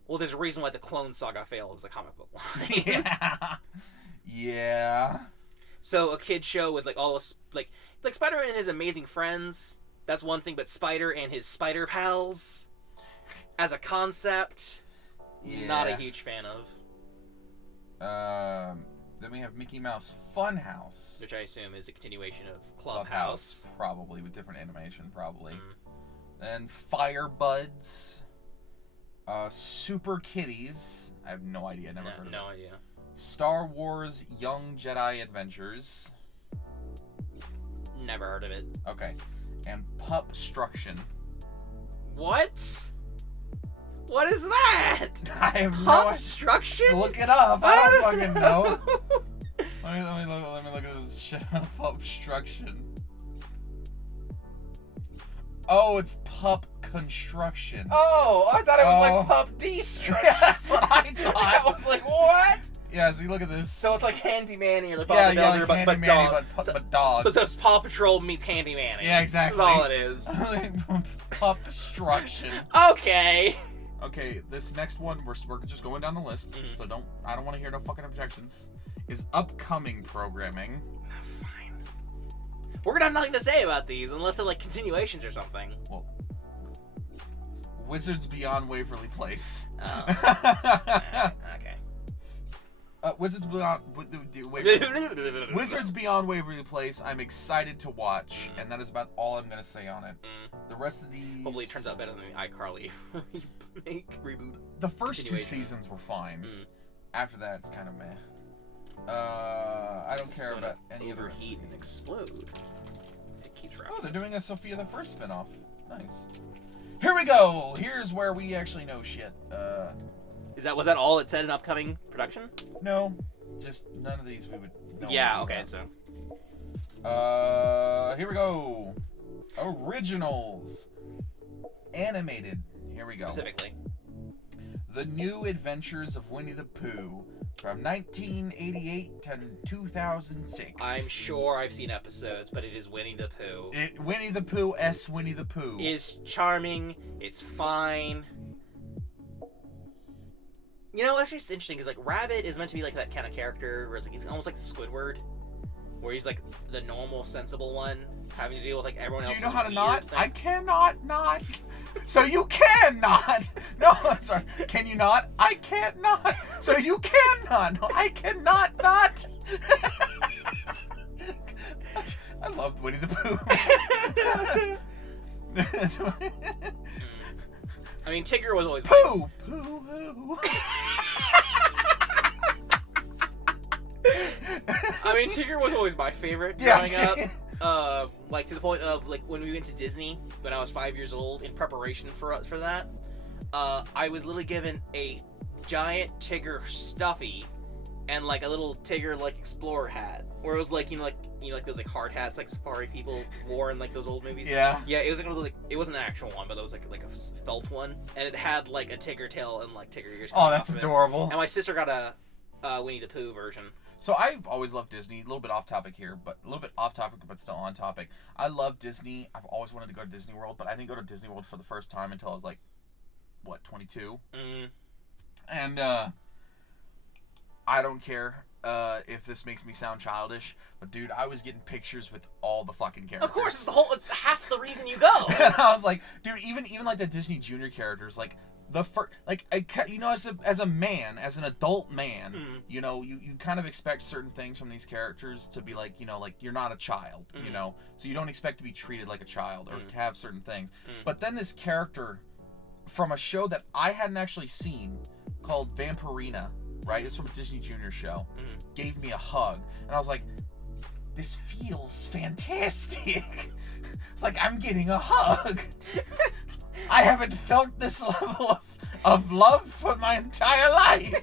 Well, there's a reason why the Clone Saga failed as a comic book line. Yeah. Yeah. So, a kid's show with, like, all those... Like Spider-Man and his amazing friends, that's one thing, but Spider and his spider pals, as a concept, not a huge fan of. Then we have Mickey Mouse Funhouse. Which I assume is a continuation of Clubhouse. Probably, with different animation, probably. Then Firebuds. Super Kitties. I have no idea. Never heard of it. No idea. Star Wars Young Jedi Adventures. Never heard of it. Okay. And Pupstruction. What? What is that? I have no idea. Pupstruction? Look it up. I don't fucking know. Let me look at this shit up. Pupstruction. Oh, it's Pup Construction. Oh, I thought it was like Pup Destruction. Yeah, that's what I thought. I was like, what? Yeah, so you look at this. So it's like Handy Manny or the Bob the Builder, like but dogs. But dogs. So it's Paw Patrol meets Handy Manny. Yeah, exactly. That's all it is. Pupstruction. Okay. Okay, this next one, we're just going down the list, so I don't want to hear no fucking objections, is upcoming programming. Fine. We're gonna have nothing to say about these unless they're like continuations or something. Well, Wizards Beyond Waverly Place. Oh. Okay. Wizards Beyond Waverly Place, I'm excited to watch, and that is about all I'm gonna say on it. The rest of these... Hopefully it turns out better than the iCarly reboot. The first 2 seasons were fine. After that, it's kind of meh. I don't care about any of the rest. Overheat and explode. It keeps Oh, they're doing a Sophia the First spinoff. Nice. Here we go! Here's where we actually know shit. Was that all it said in upcoming production? No. Just none of these we would know. Yeah, okay, so. Here we go. Originals. Animated. Here we go. Specifically. The New Adventures of Winnie the Pooh from 1988 to 2006. I'm sure I've seen episodes, but it is Winnie the Pooh. Winnie the Pooh S. Winnie the Pooh. Is charming. It's fine. You know, actually, it's interesting because like Rabbit is meant to be like that kind of character where it's like he's almost like Squidward, where he's like the normal, sensible one, having to deal with like everyone else. Do you know how to not? I cannot not. So you can not. No, I'm sorry. Can you not? I can't not. So you cannot. No, I cannot not. I loved Winnie the Pooh. I mean, Tigger was always Pooh. Pooh. I mean, Tigger was always my favorite growing up. Like to the point of like when we went to Disney when I was 5 years old in preparation for that. I was literally given a giant Tigger stuffy and like a little Tigger like explorer hat, where it was like you know like those like hard hats like safari people wore in like those old movies. Yeah. Yeah, it was like one of those, like it wasn't an actual one, but it was like a felt one, and it had like a Tigger tail and like Tigger ears. Oh, that's adorable. And my sister got a Winnie the Pooh version. So I've always loved Disney. A little bit off topic here, but still on topic. I love Disney. I've always wanted to go to Disney World, but I didn't go to Disney World for the first time until I was like, 22? And I don't care if this makes me sound childish, but dude, I was getting pictures with all the fucking characters. Of course, it's half the reason you go. And I was like, dude, even like the Disney Junior characters, like the first, like you know, as a man, as an adult man, you know, you kind of expect certain things from these characters to be like, you know, like you're not a child, you know, so you don't expect to be treated like a child or to have certain things. But then this character from a show that I hadn't actually seen called Vampirina, right? It's from a Disney Junior show. Gave me a hug, and I was like, this feels fantastic. It's like I'm getting a hug. I haven't felt this level of love for my entire life.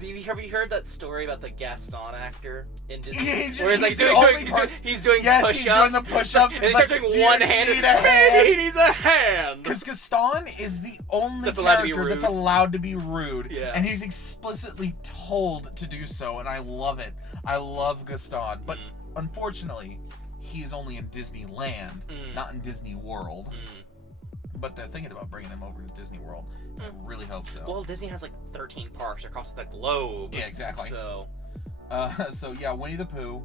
Have you heard that story about the Gaston actor in Disney? Yeah, where he's doing push-ups. He's doing the push-ups. And he starts doing one-handed. Maybe he needs a hand. Because Gaston is the only character that's allowed to be rude. Yeah. And he's explicitly told to do so, and I love it. I love Gaston. But unfortunately, he is only in Disneyland, not in Disney World. But they're thinking about bringing him over to Disney World. I really hope so. Well, Disney has like 13 parks across the globe. Yeah, exactly. So yeah, Winnie the Pooh.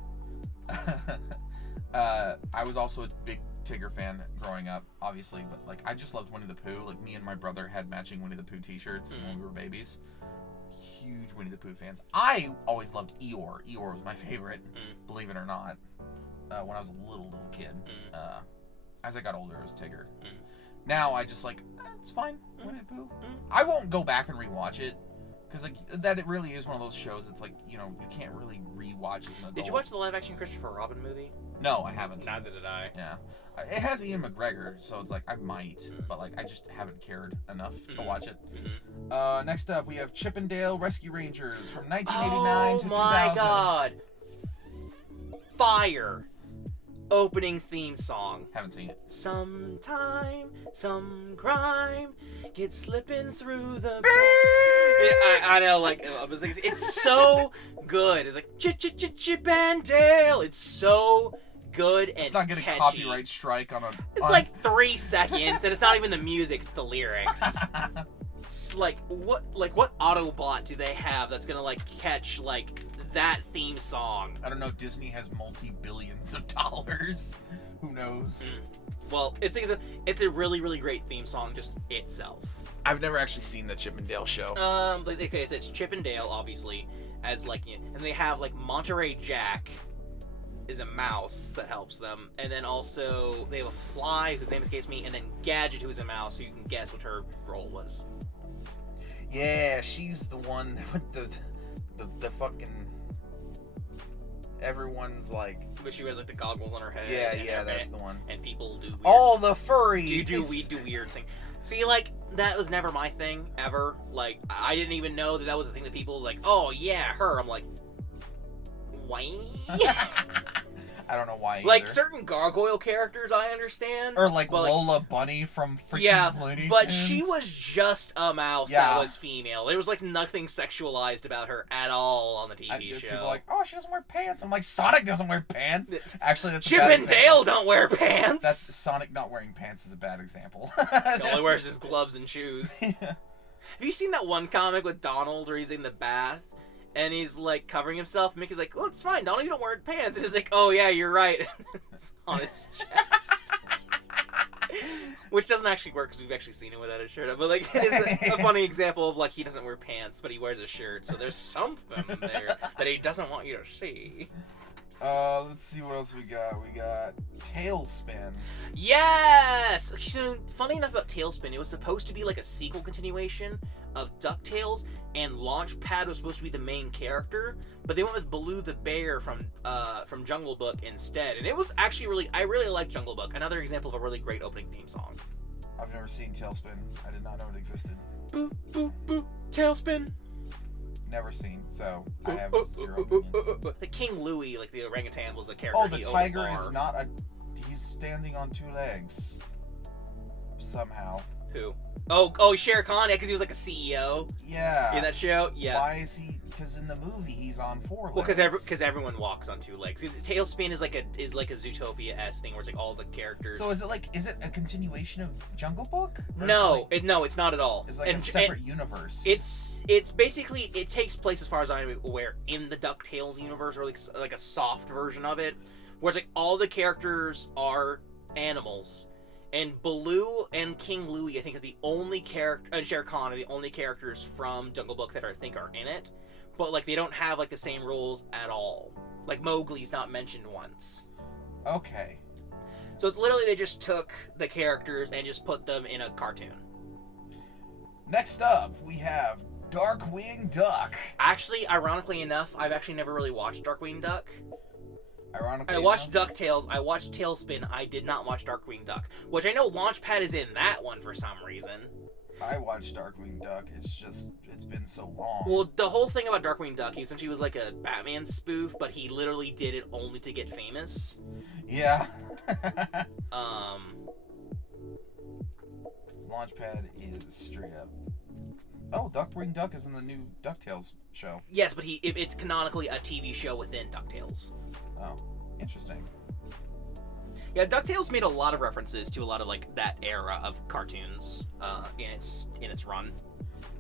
I was also a big Tigger fan growing up, obviously, but like I just loved Winnie the Pooh. Like me and my brother had matching Winnie the Pooh t-shirts when we were babies. Huge Winnie the Pooh fans. I always loved Eeyore. Eeyore was my favorite, believe it or not. When I was a little kid. As I got older, it was Tigger. Now I just like, it's fine, Winnie the Pooh. I won't go back and rewatch it, because like that it really is one of those shows. It's like, you know, you can't really rewatch as an adult. Did you watch the live-action Christopher Robin movie? No, I haven't. Neither did I. Yeah, it has Ian McGregor, so it's like I might, but like I just haven't cared enough to watch it. Next up, we have Chip 'n Dale Rescue Rangers from 1989 to 2000. Oh my God! Fire! Opening theme song. Haven't seen it. Sometime, some crime gets slipping through the cracks. I know, like, it's so good. It's like, Chip and Dale. It's so good and it's not getting catchy. A copyright strike on a... It's like 3 seconds, and it's not even the music, it's the lyrics. It's like, what Autobot do they have that's gonna, like, catch, like, that theme song? I don't know. Disney has multi-billions of dollars. Who knows? Well, it's a really, really great theme song just itself. I've never actually seen the Chip 'n Dale show. Okay, so it's Chip and Dale, obviously, as like, and they have like Monterey Jack is a mouse that helps them, and then also they have a fly whose name escapes me, and then Gadget, who is a mouse, so you can guess what her role was. Yeah, she's the one with the fucking. Everyone's like. But she wears like the goggles on her head. Yeah, that's the one. And people do. Weird, all the furries. Do weird thing. See, like that was never my thing ever. Like I didn't even know that was a thing that people like. Oh yeah, her. I'm like, why? I don't know why either. Like certain gargoyle characters, I understand. Or like Lola Bunny from freaking Looney Tunes. But she was just a mouse that was female. There was like nothing sexualized about her at all on the TV show. People are like, oh, she doesn't wear pants. I'm like, Sonic doesn't wear pants. Actually, that's Chip and Dale don't wear pants. That's Sonic not wearing pants is a bad example. He only wears his gloves and shoes. Yeah. Have you seen that one comic with Donald where he's in the bath? And he's, like, covering himself. Mickey's like, well, it's fine, Donald, you don't wear pants. And he's like, oh, yeah, you're right. It's on his chest. Which doesn't actually work, because we've actually seen him without a shirt on. But, like, it's a funny example of, like, he doesn't wear pants, but he wears a shirt. So there's something there that he doesn't want you to see. Let's see what else we got. We got Tailspin. Yes! So, funny enough about Tailspin, it was supposed to be like a sequel continuation of DuckTales, and Launchpad was supposed to be the main character, but they went with Baloo the Bear from Jungle Book instead. And it was actually I really like Jungle Book. Another example of a really great opening theme song. I've never seen Tailspin. I did not know it existed. Boop, boop, boop, Tailspin. Never seen, so I have zero opinion. The King Louie, like the orangutan, was a character. Oh, the tiger is not a... He's standing on 2 legs. Somehow. Who? Oh, Shere Khan, yeah, because he was like a CEO. Yeah. In that show? Yeah. Why is he... Because in the movie, he's on 4 legs. Well, because everyone walks on 2 legs. Tailspin is like a Zootopia-esque thing where it's like all the characters... So is it a continuation of Jungle Book? No, it's not at all. It's like a separate universe. It's basically, it takes place, as far as I'm aware, in the DuckTales universe, or like a soft version of it, where it's like all the characters are animals. And Baloo and King Louie, I think, are the only character, and Shere Khan are the only characters from Jungle Book that I think are in it. But like they don't have like the same rules at all. Like Mowgli's not mentioned once. Okay. So it's literally they just took the characters and just put them in a cartoon. Next up, we have Darkwing Duck. Actually, ironically enough, I've actually never really watched Darkwing Duck. Ironically, I watched DuckTales, I watched Tailspin, I did not watch Darkwing Duck. Which I know Launchpad is in that one for some reason. I watched Darkwing Duck. It's been so long. Well, the whole thing about Darkwing Duck, he essentially was like a Batman spoof, but he literally did it only to get famous. Yeah. His launchpad is straight up. Oh, Darkwing Duck is in the new DuckTales show. Yes, but it's canonically a TV show within DuckTales. Oh, interesting. Yeah, DuckTales made a lot of references to a lot of like that era of cartoons in its run.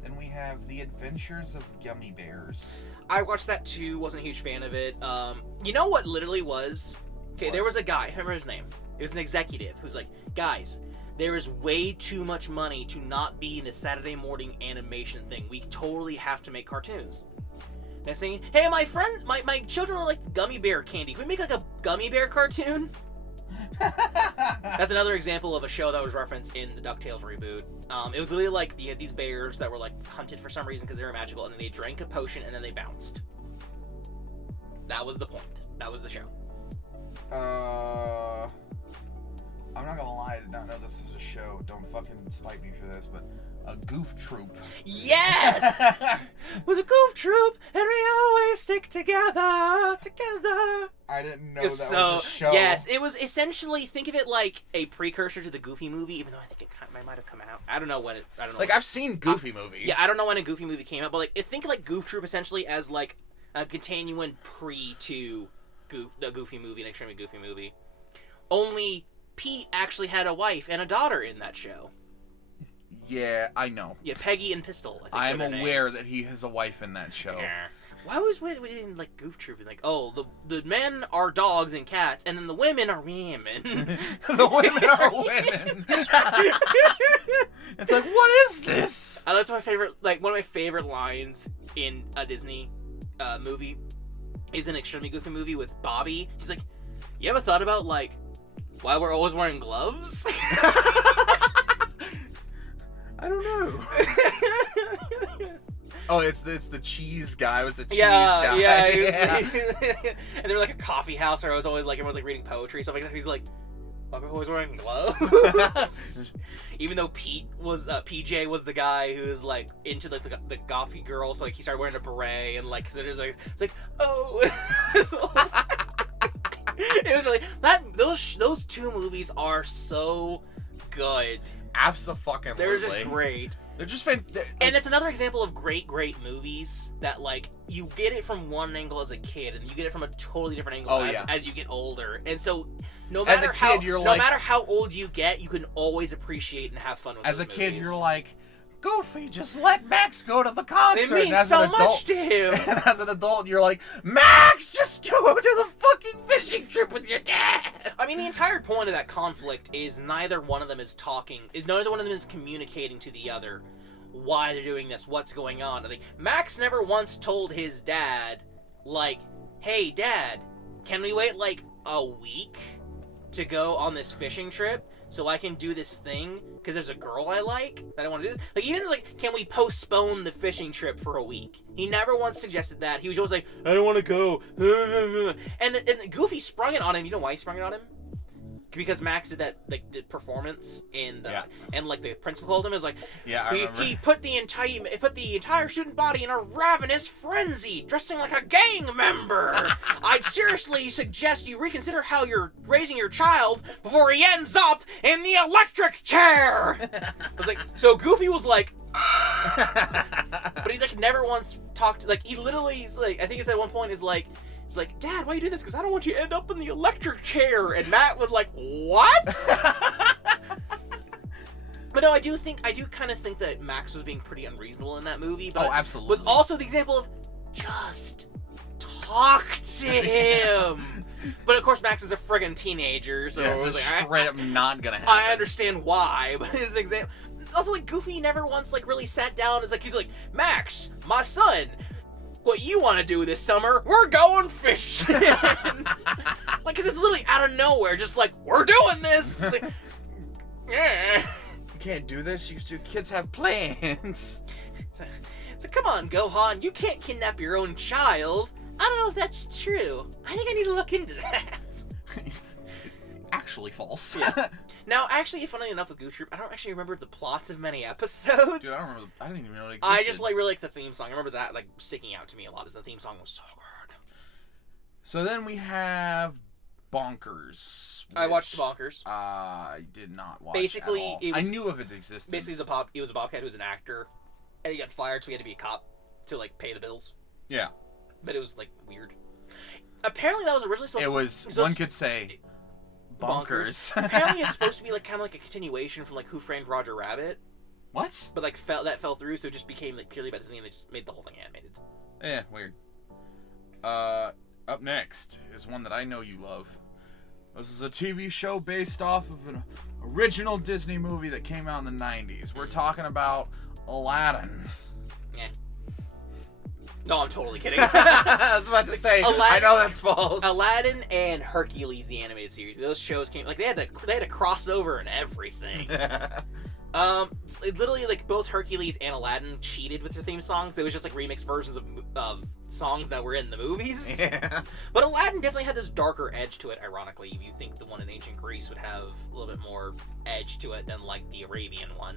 Then we have The Adventures of Gummy Bears. I watched that too. Wasn't a huge fan of it. You know what literally was? Okay, there was a guy. I remember his name. It was an executive who's like, guys, there is way too much money to not be in the Saturday morning animation thing. We totally have to make cartoons. Next thing, hey, my friends, my children are like gummy bear candy. Can we make like a gummy bear cartoon? That's another example of a show that was referenced in the DuckTales reboot. It was literally like you had these bears that were like hunted for some reason because they were magical, and then they drank a potion and then they bounced. That was the point. That was the show. I'm not gonna lie, I did not know this was a show. Don't fucking spite me for this, but a Goof Troop. Yes! With a Goof Troop, and we always stick together. I didn't know that was a show. Yes, it was essentially, think of it like a precursor to the Goofy movie, even though I think it might have come out. I don't know when it. I don't know. Like, I've seen Goofy movie. Yeah, I don't know when a Goofy movie came out, but like, think of like Goof Troop essentially as like a continuing to the Goofy movie, an extremely Goofy movie. Only Pete actually had a wife and a daughter in that show. Yeah, I know. Yeah, Peggy and Pistol. I am aware that he has a wife in that show. Yeah. Why was we in like Goof Troop and like, oh, the men are dogs and cats, and then the women are women. The women are women. It's like, what is this? That's my favorite. Like one of my favorite lines in a Disney movie is an extremely Goofy movie with Bobby. He's like, you ever thought about like why we're always wearing gloves? I don't know. Oh, it's the cheese guy. It was the cheese guy. Yeah. And they were like a coffee house, or it was always like everyone's like reading poetry, stuff like that. He's like, why we're always wearing gloves? Even though PJ was the guy who was like into like the gothy girl, so like he started wearing a beret and like so there's like it's like oh. It was really those two movies are so good. Abso-fucking-lutely. They're just great. They're just and that's another example of great movies that like you get it from one angle as a kid and you get it from a totally different angle as you get older. And so no matter how old you get, you can always appreciate and have fun with as those a kid movies. You're like, Goofy, just let Max go to the concert. It means so much to him. And as an adult, you're like, Max, just go to the fucking fishing trip with your dad. I mean, the entire point of that conflict is neither one of them is communicating to the other why they're doing this, what's going on. I think Max never once told his dad, like, hey, Dad, can we wait like a week to go on this fishing trip so I can do this thing because there's a girl I like that I want to do this? Like, he didn't like, can we postpone the fishing trip for a week? He never once suggested that. He was always like, I don't want to go. And Goofy sprung it on him. You know why he sprung it on him? Because Max did that did performance in and like the principal told him is like I remember. He put the entire student body in a ravenous frenzy, dressing like a gang member. I'd seriously suggest you reconsider how you're raising your child before he ends up in the electric chair. I was like, so Goofy was like, but he like never once talked like he literally is like I think he said at one point is like. He's like, Dad, why are you doing this? Because I don't want you to end up in the electric chair. And Matt was like, what? But no, I do kind of think that Max was being pretty unreasonable in that movie. But absolutely. Was also the example of just talk to him. But of course, Max is a friggin' teenager, so it's like, straight up not gonna happen. I understand why, but his example. It's also like Goofy never once like really sat down. He's like, Max, my son. What you want to do this summer? We're going fishing. Like, because it's literally out of nowhere, just like, we're doing this. Like, yeah. You can't do this. You kids have plans. So come on, Gohan. You can't kidnap your own child. I don't know if that's true. I think I need to look into that. factually false. Yeah. Now, actually, funnily enough, with Gooch Troop, I don't actually remember the plots of many episodes. Dude, I don't remember. I didn't even know it existed. I just really like the theme song. I remember that sticking out to me a lot. As the theme song was so good. So then we have Bonkers. I watched Bonkers. I did not watch. Basically, at all. it was, I knew of its existence. Basically, he was a bobcat who was an actor, and he got fired, so he had to be a cop to pay the bills. Yeah. But it was weird. Apparently, that was originally supposed to. It was. One could say. Bonkers. Apparently, it's supposed to be kind of a continuation from Who Framed Roger Rabbit. What? But that fell through, so it just became purely about Disney, and they just made the whole thing animated. Yeah, weird. Up next is one that I know you love. This is a TV show based off of an original Disney movie that came out in the 90s. We're talking about Aladdin. Yeah. No, I'm totally kidding. I was about to say, I know that's false. Aladdin and Hercules, the animated series. Those shows came they had a crossover and everything. Literally, both Hercules and Aladdin cheated with their theme songs. It was just remixed versions of songs that were in the movies. Yeah. But Aladdin definitely had this darker edge to it. Ironically, if you think the one in ancient Greece would have a little bit more edge to it than the Arabian one.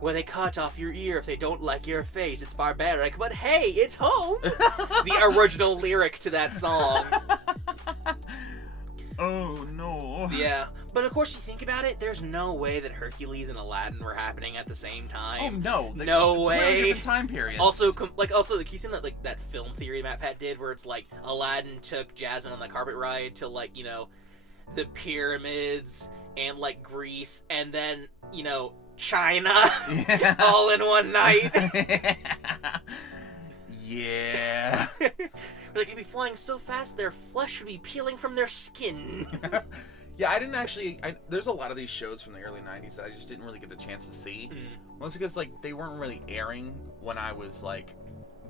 Where they cut off your ear if they don't like your face. It's barbaric, but hey, it's home. The original lyric to that song. Oh no. Yeah, but of course you think about it, there's no way that Hercules and Aladdin were happening at the same time. Oh no. No way. Different time periods. Also, you seen that film theory Matt Pat did where it's Aladdin took Jasmine on the carpet ride to the pyramids and Greece and then China all in one night. Yeah. They'd be flying so fast their flesh would be peeling from their skin. Yeah, I didn't actually. There's a lot of these shows from the early 90s that I just didn't really get a chance to see. Mostly because they weren't really airing when I was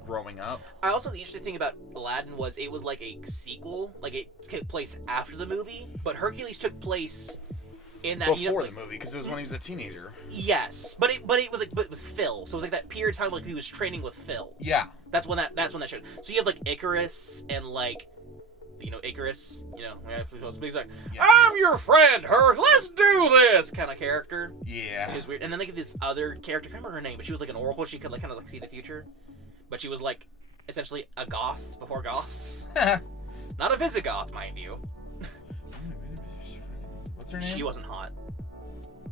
growing up. The interesting thing about Aladdin was it was a sequel. It took place after the movie, but Hercules took place in that before the movie, because it was when he was a teenager. Yes, but it was with Phil, so it was that period of time he was training with Phil. Yeah, that's when that showed. So you have Icarus and Icarus, he's I'm your friend, let's do this kind of character. Yeah, it was weird. And then they get this other character, I can't remember her name, but she was an oracle. She could kind of see the future, but she was essentially a goth before goths. Not a Visigoth, mind you. What's her name? She wasn't hot,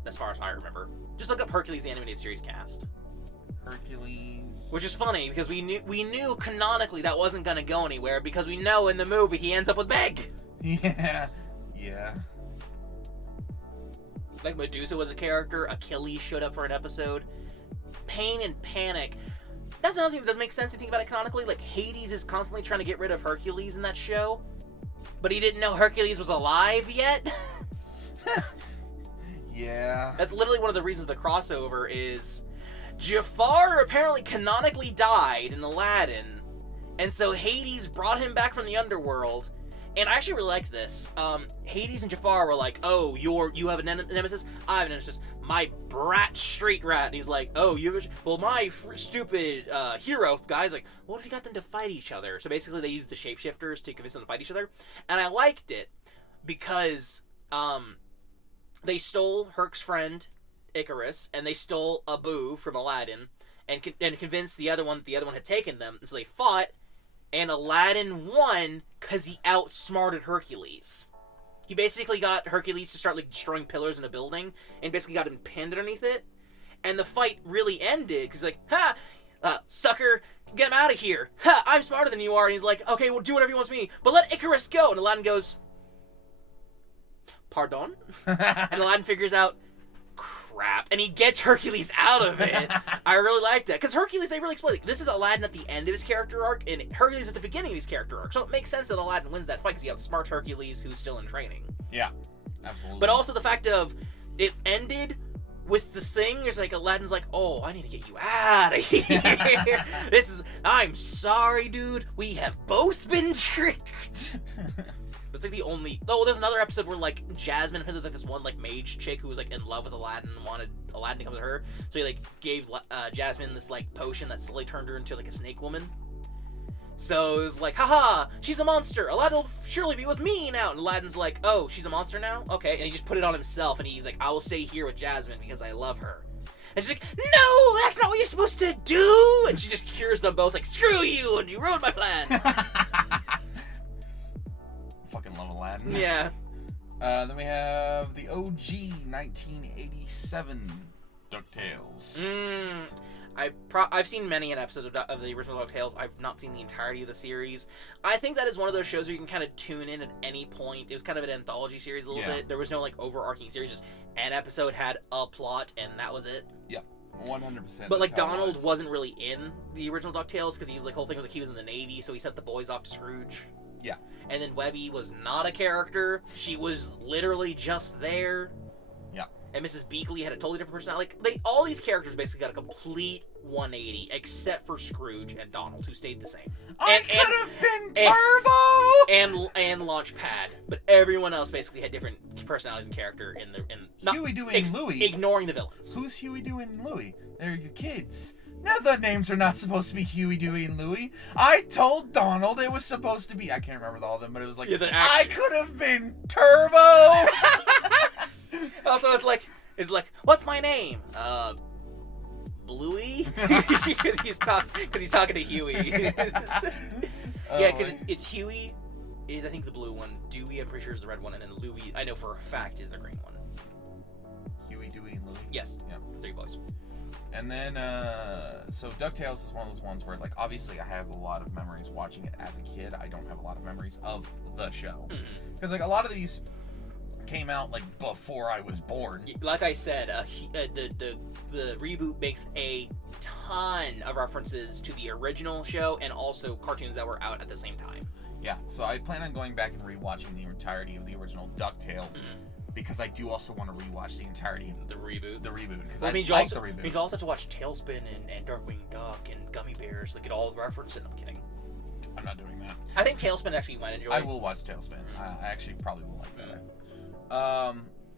as far as I remember. Just look up Hercules the animated series cast. Hercules. Which is funny because we knew canonically that wasn't gonna go anywhere because we know in the movie he ends up with Meg. Yeah. Yeah. Medusa was a character. Achilles showed up for an episode. Pain and Panic. That's another thing that doesn't make sense if you think about it canonically. Hades is constantly trying to get rid of Hercules in that show, but he didn't know Hercules was alive yet. Yeah. That's literally one of the reasons the crossover is Jafar apparently canonically died in Aladdin, and so Hades brought him back from the underworld. And I actually really like this. Hades and Jafar were oh, you have a nemesis? I have a nemesis. My brat straight rat. And he's oh, my stupid hero guy's what if you got them to fight each other? So basically they used the shapeshifters to convince them to fight each other. And I liked it because they stole Herc's friend Icarus, and they stole Abu from Aladdin, and convinced the other one that the other one had taken them. And so they fought, and Aladdin won because he outsmarted Hercules. He basically got Hercules to start destroying pillars in a building, and basically got him pinned underneath it. And the fight really ended because sucker, get him out of here. Ha, I'm smarter than you are. And he's okay, well, do whatever you want to me, but let Icarus go. And Aladdin goes, pardon? And Aladdin figures out, crap, and he gets Hercules out of it. I really liked that because Hercules, they really explain this is Aladdin at the end of his character arc and Hercules at the beginning of his character arc, so it makes sense that Aladdin wins that fight because he outsmarts Hercules, who's still in training. Yeah, absolutely. But also the fact of it ended with the thing is Aladdin's oh, I need to get you out of here. I'm sorry, dude, we have both been tricked. That's the only. Oh, there's another episode where Jasmine, there's this one mage chick who was in love with Aladdin and wanted Aladdin to come to her. So he gave Jasmine this potion that slowly turned her into a snake woman. So it was like, haha, she's a monster. Aladdin will surely be with me now. And Aladdin's like, oh, she's a monster now? Okay. And he just put it on himself, and he's like, I will stay here with Jasmine because I love her. And she's like, no, that's not what you're supposed to do. And she just cures them both, like, screw you, and you ruined my plan. Fucking love Aladdin. Yeah. Then we have the OG 1987 DuckTales. I've seen many an episode of the original DuckTales. I've not seen the entirety of the series. I think that is one of those shows where you can kind of tune in at any point. It was kind of an anthology series a little bit. There was no, like, overarching series. Just an episode had a plot, and that was it. Yeah, 100%. But, like, Donald wasn't really in the original DuckTales because he's, like, whole thing was, like, he was in the Navy, so he sent the boys off to Scrooge. Yeah. And then Webby was not a character. She was literally just there. Yeah. And Mrs. Beakley had a totally different personality. Like, all these characters basically got a complete 180, except for Scrooge and Donald, who stayed the same. I could have been Turbo! And Launchpad. But everyone else basically had different personalities and character in Huey, Dewey, and Louie. Ignoring the villains. Who's Huey, Dewey, and Louie? They're your kids. Now the names are not supposed to be Huey, Dewey, and Louie. I told Donald it was supposed to be... I can't remember all of them, but it was like... Yeah, I could have been Turbo! Also, it's like, what's my name? Bluey? Because he's talking to Huey. Yeah, because it's Huey is, I think, the blue one. Dewey, I'm pretty sure, is the red one. And then Louie, I know for a fact, is the green one. Huey, Dewey, and Louie? Yes. Yeah. 3 boys. And then, so DuckTales is one of those ones where, like, obviously I have a lot of memories watching it as a kid. I don't have a lot of memories of the show. Because, like, a lot of these came out, like, before I was born. Like I said, the reboot makes a ton of references to the original show and also cartoons that were out at the same time. Yeah, so I plan on going back and rewatching the entirety of the original DuckTales. Because I do also want to rewatch the entirety of the reboot. Because I like the reboot. It means you also have to watch Tailspin and Darkwing Duck and Gummy Bears. Like, get all the references. I'm kidding. I'm not doing that. I think Tailspin actually you might enjoy. I will watch Tailspin. I actually probably will like that.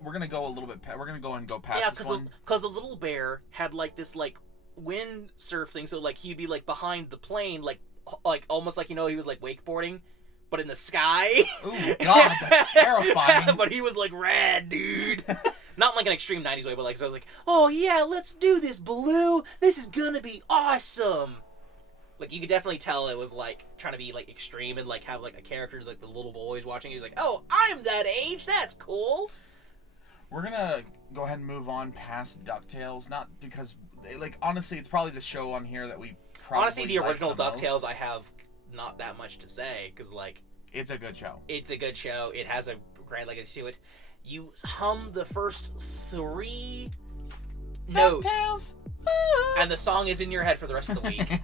We're gonna go a little bit. We're gonna go and go past this one. Because the little bear had like this like windsurf thing, so like he'd be like behind the plane, like almost like, you know, he was like wakeboarding, but in the sky. Ooh, God, that's terrifying. But he was like rad, dude. Not like an extreme 90s way, but like, so I was like, oh yeah, let's do this, Baloo. This is gonna be awesome. Like, you could definitely tell it was like trying to be like extreme and like have like a character like the little boys watching. He's like, oh, I'm that age. That's cool. We're gonna go ahead and move on past DuckTales, not because, like, honestly, it's probably the show on here that we probably honestly the original the DuckTales most. I have not that much to say because like it's a good show. It's a good show. It has a grand legacy to it. You hum the first 3 notes, DuckTales. And the song is in your head for the rest of the week.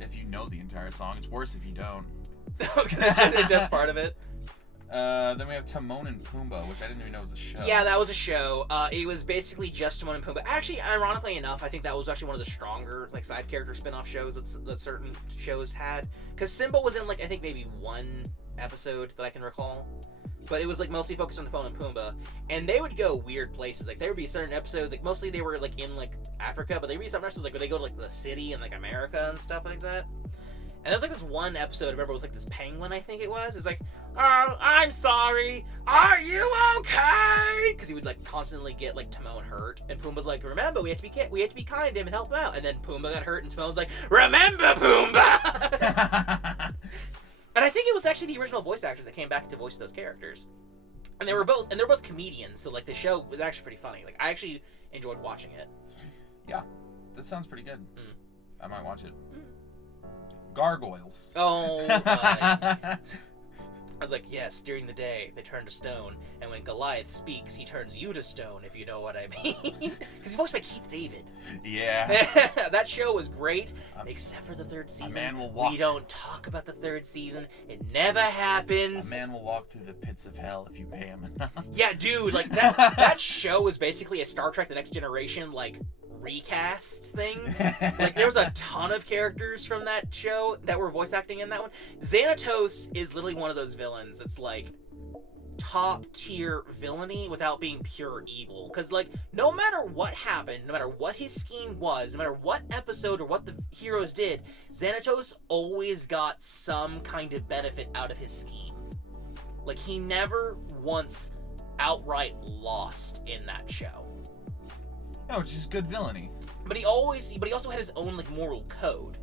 If you know the entire song, it's worse if you don't. Okay, it's just part of it. Then we have Timon and Pumbaa, which I didn't even know was a show. Yeah, that was a show. It was basically just Timon and Pumbaa. Actually, ironically enough, I think that was actually one of the stronger like side character spin-off shows that certain shows had. Because Simba was in like I think maybe 1 episode that I can recall. But it was like mostly focused on Timon and Pumbaa, and they would go weird places. Like there would be certain episodes, like mostly they were like in like Africa, but there would be some episodes like where they go to like the city and like America and stuff like that. And there's like this one episode I remember with like this penguin, I think it was. It's like, oh, I'm sorry. Are you okay? Because he would like constantly get like Timon hurt, and Pumbaa's like, remember, we have to be kind to him and help him out. And then Pumbaa got hurt, and Timon's like, remember, Pumbaa. And I think it was actually the original voice actors that came back to voice those characters. And they're both comedians, so like the show was actually pretty funny. Like I actually enjoyed watching it. Yeah, that sounds pretty good. I might watch it. Gargoyles. Oh I was like, yes, during the day they turn to stone, and when Goliath speaks, he turns you to stone, if you know what I mean. Because he's voiced by Keith David. Yeah. That show was great, except for the 3rd season. A man will walk. We don't talk about the 3rd season. It never happened. A man will walk through the pits of hell if you pay him enough. Yeah, dude, like that show was basically a Star Trek: The Next Generation, like, recast thing. Like there was a ton of characters from that show that were voice acting in that one. Xanatos is literally one of those villains that's like top tier villainy without being pure evil. Because, like, no matter what happened, no matter what his scheme was, no matter what episode or what the heroes did, Xanatos always got some kind of benefit out of his scheme. Like, he never once outright lost in that show. No, it's just good villainy. But he also had his own, like, moral code.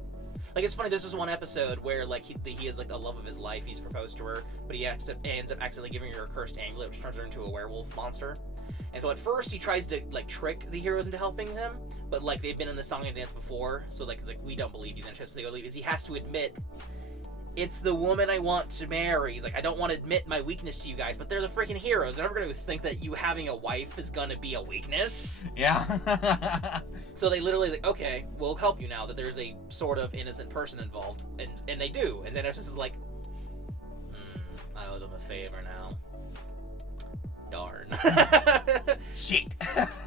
Like, it's funny, there's this one episode where, like, he has, like, a love of his life, he's proposed to her, but he ends up accidentally giving her a cursed amulet, which turns her into a werewolf monster. And so at first, he tries to, like, trick the heroes into helping him, but, like, they've been in the song and dance before, so, like, it's like, we don't believe he's interested, so they go leave, because he has to admit, it's the woman I want to marry. He's like, I don't want to admit my weakness to you guys, but they're the freaking heroes. They're never going to think that you having a wife is going to be a weakness. Yeah. So they literally like, okay, we'll help you now that there's a sort of innocent person involved. And they do. And then it's just like, I owe them a favor now. Darn. Shit.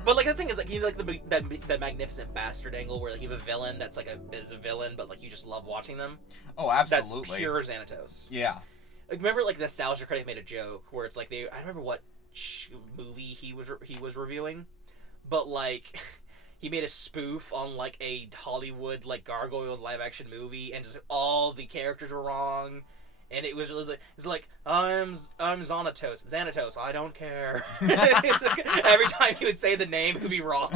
But like the thing is, like, you know, like that magnificent bastard angle where like you have a villain that's like is a villain, but like you just love watching them. Oh, absolutely. That's pure Xanatos. Yeah. Like, remember, like, Nostalgia Critic made a joke where it's like I remember what movie he was reviewing, but like he made a spoof on like a Hollywood like Gargoyles live action movie, and just all the characters were wrong. And it was like, it's like, I'm Xanatos, I don't care. Like, every time he would say the name, it would be wrong.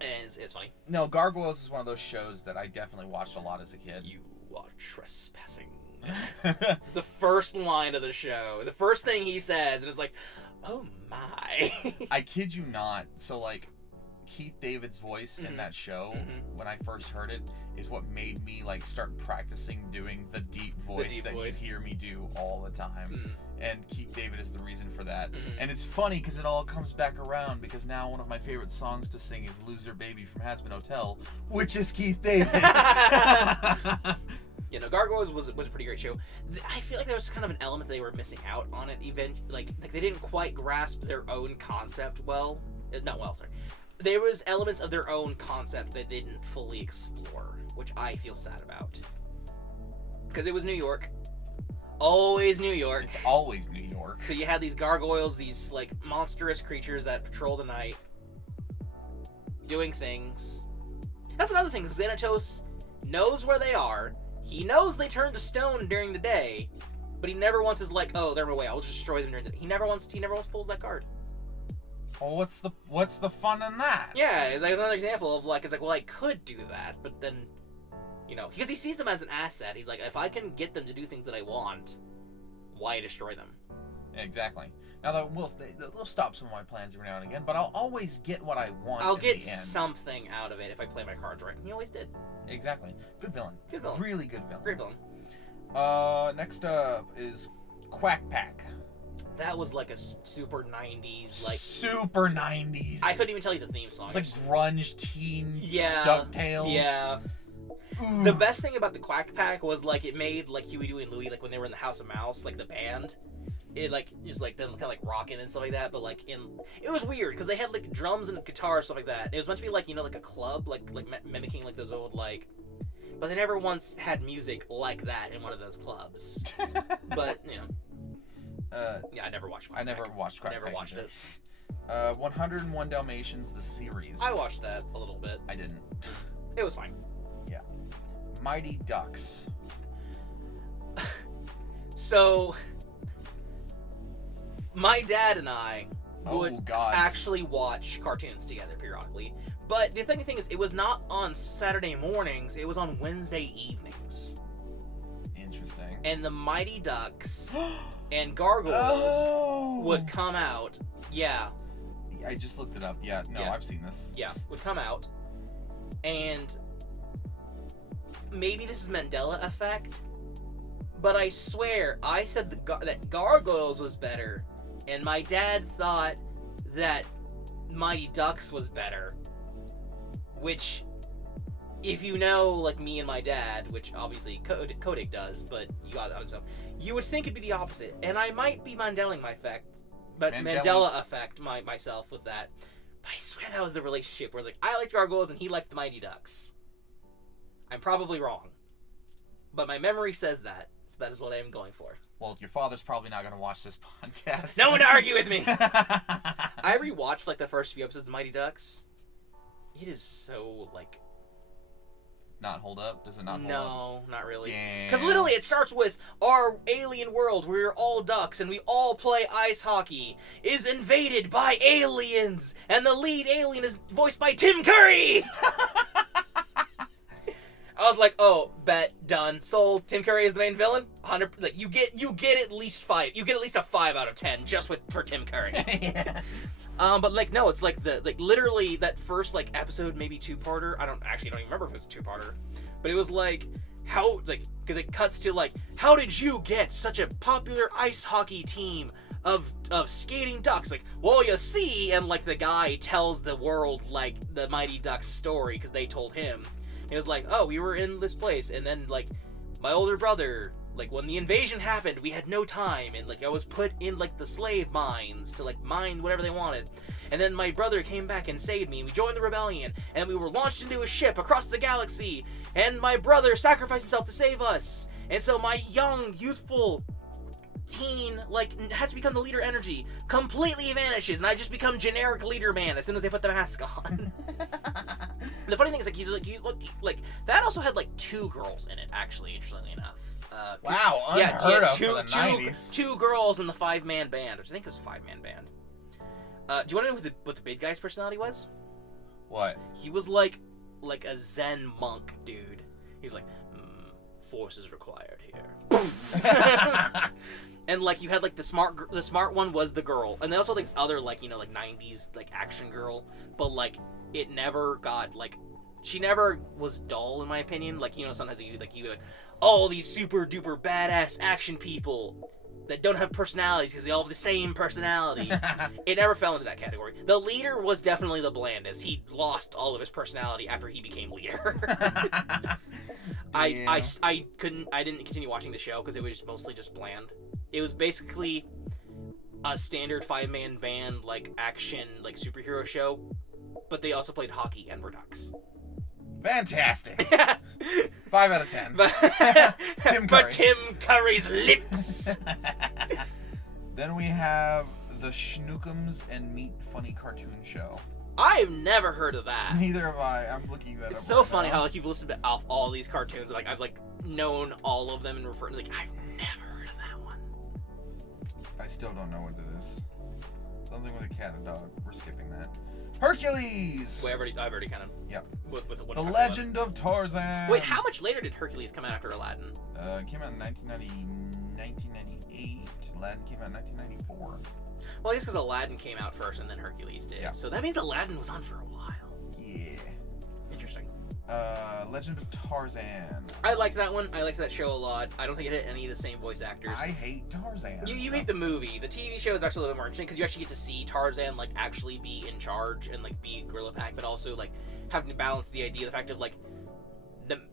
And it's funny. No, Gargoyles is one of those shows that I definitely watched a lot as a kid. You are trespassing. It's the first line of the show. The first thing he says, and it's like, oh my. I kid you not. So, like, Keith David's voice in that show, when I first heard it, is what made me like start practicing doing the deep voice you hear me do all the time. And Keith David is the reason for that. And it's funny because it all comes back around, because now one of my favorite songs to sing is Loser Baby from Has Been Hotel, which is Keith David. Yeah, no, Gargoyles was a pretty great show. I feel like there was kind of an element they were missing out on it. Like they didn't quite grasp their own concept well. There was elements of their own concept that they didn't fully explore, which I feel sad about. Because it was New York. Always New York. It's always New York. So you had these gargoyles, these like monstrous creatures that patrol the night, doing things. That's another thing. Xanatos knows where they are. He knows they turn to stone during the day, but he never once is like, oh, they're in my way, I'll just destroy them during the day. He never once pulls that card. Well, what's the fun in that? Yeah, it's like another example of like, it's like, well, I could do that, but then, you know, because he sees them as an asset. He's like, if I can get them to do things that I want, why destroy them? Yeah, exactly. Now they'll stop some of my plans every now and again, but I'll always get what I want. I'll get something out of it if I play my cards right. He always did. Exactly. Good villain. Good villain. Really good villain. Great villain. Next up is Quack Pack. That was like a super 90s, like... Super 90s. I couldn't even tell you the theme song. It's like grunge teen DuckTales. Yeah. Ooh. The best thing about the Quack Pack was, like, it made, like, Huey, Dewey, and Louie, like, when they were in the House of Mouse, like, the band, it, like, just, like, them kind of, like, rocking and stuff like that, but, like, it was weird, because they had, like, drums and guitar and stuff like that. It was meant to be, like, you know, like a club, like mimicking, like, those old, like... But they never once had music like that in one of those clubs. But, you know... yeah, I never watched Quack Pack. I never watched Quack Pack. Never watched it. 101 Dalmatians, the series. I watched that a little bit. I didn't. It was fine. Yeah. Mighty Ducks. So, my dad and I would actually watch cartoons together periodically. But the thing is, it was not on Saturday mornings, it was on Wednesday evenings. Interesting. And the Mighty Ducks... and Gargoyles would come out. Yeah. I just looked it up. Yeah, no, I've seen this. Yeah, would come out. And maybe this is Mandela effect, but I swear I said that Gargoyles was better, and my dad thought that Mighty Ducks was better. Which, if you know, like, me and my dad, which obviously Kodak does, but you got other stuff, you would think it'd be the opposite. And I might be Mandela effect myself with that. But I swear that was the relationship where it's like, I liked Gargoyles and he liked the Mighty Ducks. I'm probably wrong. But my memory says that. That is what I am going for. Well, your father's probably not going to watch this podcast. No one to argue with me! I rewatched, like, the first few episodes of Mighty Ducks. It is so, like... Not hold up? Does it not hold up? No, not really. Damn. Because literally it starts with our alien world where we're all ducks and we all play ice hockey is invaded by aliens and the lead alien is voiced by Tim Curry! I was like, oh, bet, done, sold. Tim Curry is the main villain. 100. Like you get at least 5. You get at least a 5 out of 10 just for Tim Curry. Yeah. But like no, it's like literally that first like episode, maybe 2-parter. I don't even remember if it was a 2-parter, but it was like because it cuts to like, how did you get such a popular ice hockey team of skating ducks? Like, well, you see, and like the guy tells the world like the Mighty Ducks story because they told him. It was like, oh, we were in this place, and then like my older brother. Like, when the invasion happened, we had no time, and, like, I was put in, like, the slave mines to, like, mine whatever they wanted. And then my brother came back and saved me, and we joined the rebellion, and we were launched into a ship across the galaxy, and my brother sacrificed himself to save us. And so my young, youthful teen, like, has to become the leader energy, completely vanishes, and I just become generic leader man as soon as they put the mask on. The funny thing is, like, that also had, like, 2 girls in it, actually, interestingly enough. Wow, unheard of for the 90s. 2 girls in the 5-man band, which I think was a 5-man band. Do you want to know what the big guy's personality was? What? He was like a Zen monk dude. He's like, force is required here. And like you had like the smart one was the girl, and then also like this other like 90s like action girl, but like it never got like. She never was dull, in my opinion. Like, sometimes you all these super duper badass action people that don't have personalities because they all have the same personality. It never fell into that category. The leader was definitely the blandest. He lost all of his personality after he became leader. I didn't continue watching the show because it was mostly just bland. It was basically a standard 5-man band like action like superhero show, but they also played hockey and were ducks. Fantastic. 5 out of 10. Tim Curry. But Tim Curry's lips. Then we have the Schnookums and Meat Funny Cartoon Show. I've never heard of that. Neither have I. I'm looking that up. It's so funny how like you've listened to all these cartoons and like I've like known all of them and referred like I've never heard of that one. I still don't know what it is. Something with a cat and dog. We're skipping that. Hercules! Wait, I've already kind of... Yep. With The Legend of Tarzan! Wait, how much later did Hercules come out after Aladdin? It came out in 1998. Aladdin came out in 1994. Well, I guess because Aladdin came out first and then Hercules did. Yeah. So that means Aladdin was on for a while. Yeah. Interesting. Legend of Tarzan. I liked that one. I liked that show a lot. I don't think it had any of the same voice actors. I hate Tarzan. You hate the movie. The TV show is actually a little more interesting because you actually get to see Tarzan like actually be in charge and like be Gorilla Pack, but also like having to balance the idea, the fact of like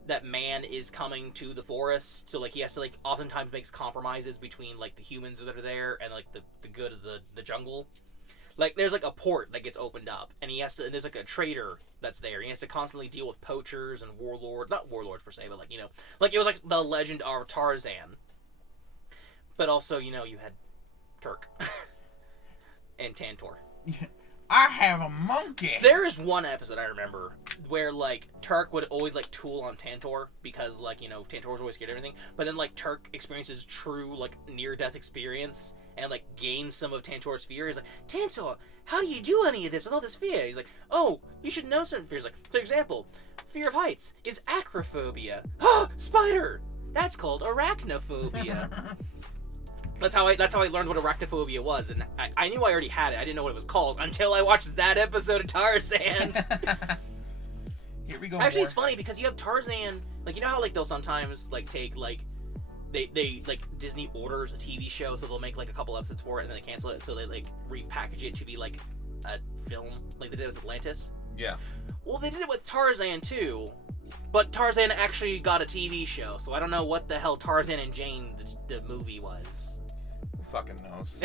that man is coming to the forest, so like he has to like oftentimes makes compromises between like the humans that are there and like the good of the jungle. Like, there's, like, a port that gets opened up, and there's, like, a trader that's there. He has to constantly deal with poachers and warlords. Not warlords, per se, but, like, like, it was, like, the Legend of Tarzan. But also, you had Turk. And Tantor. I have a monkey! There is one episode I remember where, like, Turk would always, like, tool on Tantor because, like, Tantor was always scared of everything. But then, like, Turk experiences true, like, near-death experience and, like, gains some of Tantor's fear. He's like, Tantor, how do you do any of this with all this fear? He's like, oh, you should know certain fears. Like, for example, fear of heights is acrophobia. Oh, spider! That's called arachnophobia. That's how I learned what arachnophobia was, and I knew I already had it. I didn't know what it was called until I watched that episode of Tarzan. Here we go. Actually, it's funny because you have Tarzan, like, how like they'll sometimes like take like they like Disney orders a TV show, so they'll make like a couple episodes for it and then they cancel it, so they like repackage it to be like a film, like they did with Atlantis. Yeah. Well, they did it with Tarzan too, but Tarzan actually got a TV show, so I don't know what the hell Tarzan and Jane the movie was. Who fucking knows?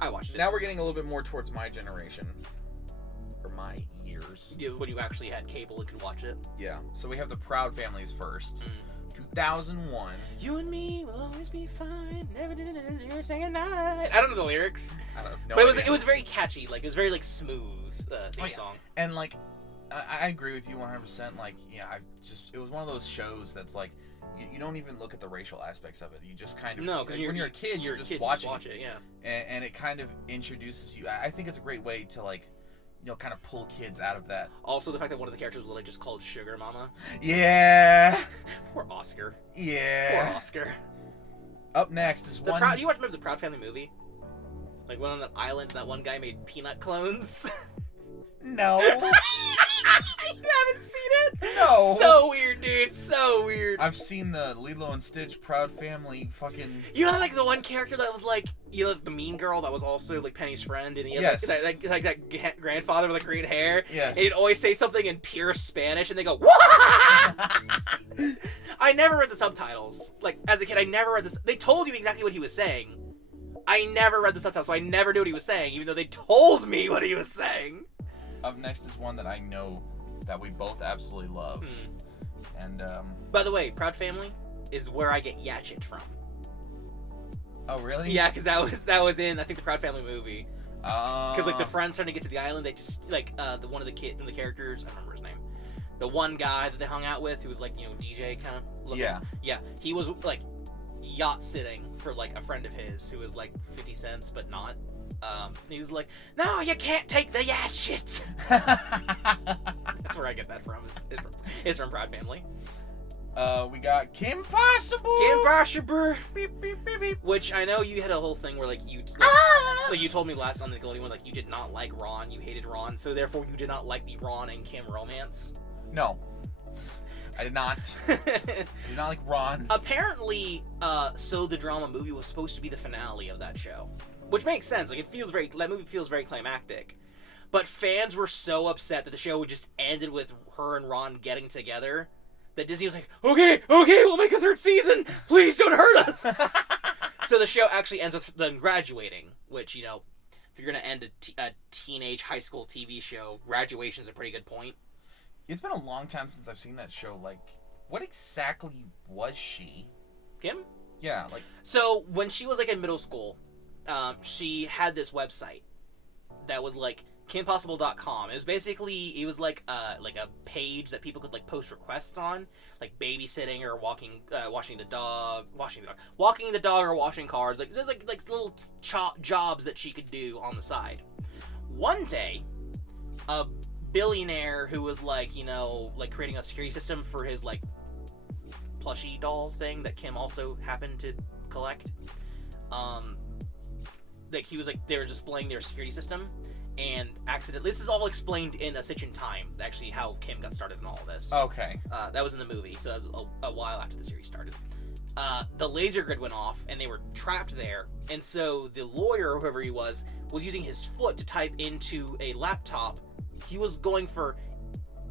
I watched it. Now we're getting a little bit more towards my generation. Or my years. Yeah, when you actually had cable and could watch it. Yeah. So we have the Proud Families first. 2001. You and me will always be fine. Never did it as you were saying that. I don't know the lyrics. I don't know. But it was very catchy. Like, it was very, like, smooth theme song. And, like, I agree with you 100%. Like, yeah, it was one of those shows that's, like, you don't even look at the racial aspects of it. You just kind of... No, because when you're a kid, you're just watching it, yeah. And it kind of introduces you... I think it's a great way to, like, you know, kind of pull kids out of that. Also, the fact that one of the characters was, like, just called Sugar Mama. Yeah! Poor Oscar. Yeah. Poor Oscar. Up next is one... You remember the Proud Family movie? Like, when on the island, that one guy made peanut clones? No. You haven't seen it? No. So weird, dude. So weird. I've seen the Lilo and Stitch Proud Family fucking... You know, like, the one character that was, like, you know, the mean girl that was also, like, Penny's friend, and he had, yes. like that grandfather with, like, green hair? Yes. And he'd always say something in pure Spanish, and they go, Wah! I never read the subtitles. Like, as a kid, I never read this. They told you exactly what he was saying. I never read the subtitles, so I never knew what he was saying, even though they told me what he was saying. Up next is one that I know that we both absolutely love. And, by the way, Proud Family is where I get Yatchit from. Oh, really? Yeah, because that was in, I think, the Proud Family movie. Because, like, the friends trying to get to the island, they just, like, one of the characters, I don't remember his name, the one guy that they hung out with, who was, like, you know, DJ kind of looking. Yeah. Yeah, he was, like, yacht sitting for, like, a friend of his who was, like, 50 cents, but not. He was like, no, you can't take the Yatchit. That's where I get that from. It's from Proud Family. We got Kim Possible. Kim Possible. Beep, beep, beep, beep. Which I know you had a whole thing where, like, like you told me last on the Nickelodeon, like, you did not like Ron. You hated Ron. So therefore, you did not like the Ron and Kim romance. No. I did not. I did not like Ron. Apparently, So the Drama movie was supposed to be the finale of that show. Which makes sense. Like, that movie feels very climactic. But fans were so upset that the show just ended with her and Ron getting together that Disney was like, okay, we'll make a third season. Please don't hurt us. So the show actually ends with them graduating, which, you know, if you're going to end a teenage high school TV show, graduation's a pretty good point. It's been a long time since I've seen that show. Like, what exactly was she? Kim? Yeah, like... So, when she was, like, in middle school, she had this website that was, like, kimpossible.com. It was like a page that people could, like, post requests on, like babysitting or walking the dog or washing cars. Like, there's like little jobs that she could do on the side. One day, a billionaire who was, like, you know, like, creating a security system for his, like, plushie doll thing that Kim also happened to collect, like, he was like, they were displaying their security system, and accidentally, this is all explained in A Stitch in Time, actually, how Kim got started in all of this. Okay. That was in the movie, so that was a while after the series started. The laser grid went off, and they were trapped there, and so the lawyer, or whoever he was using his foot to type into a laptop. He was going for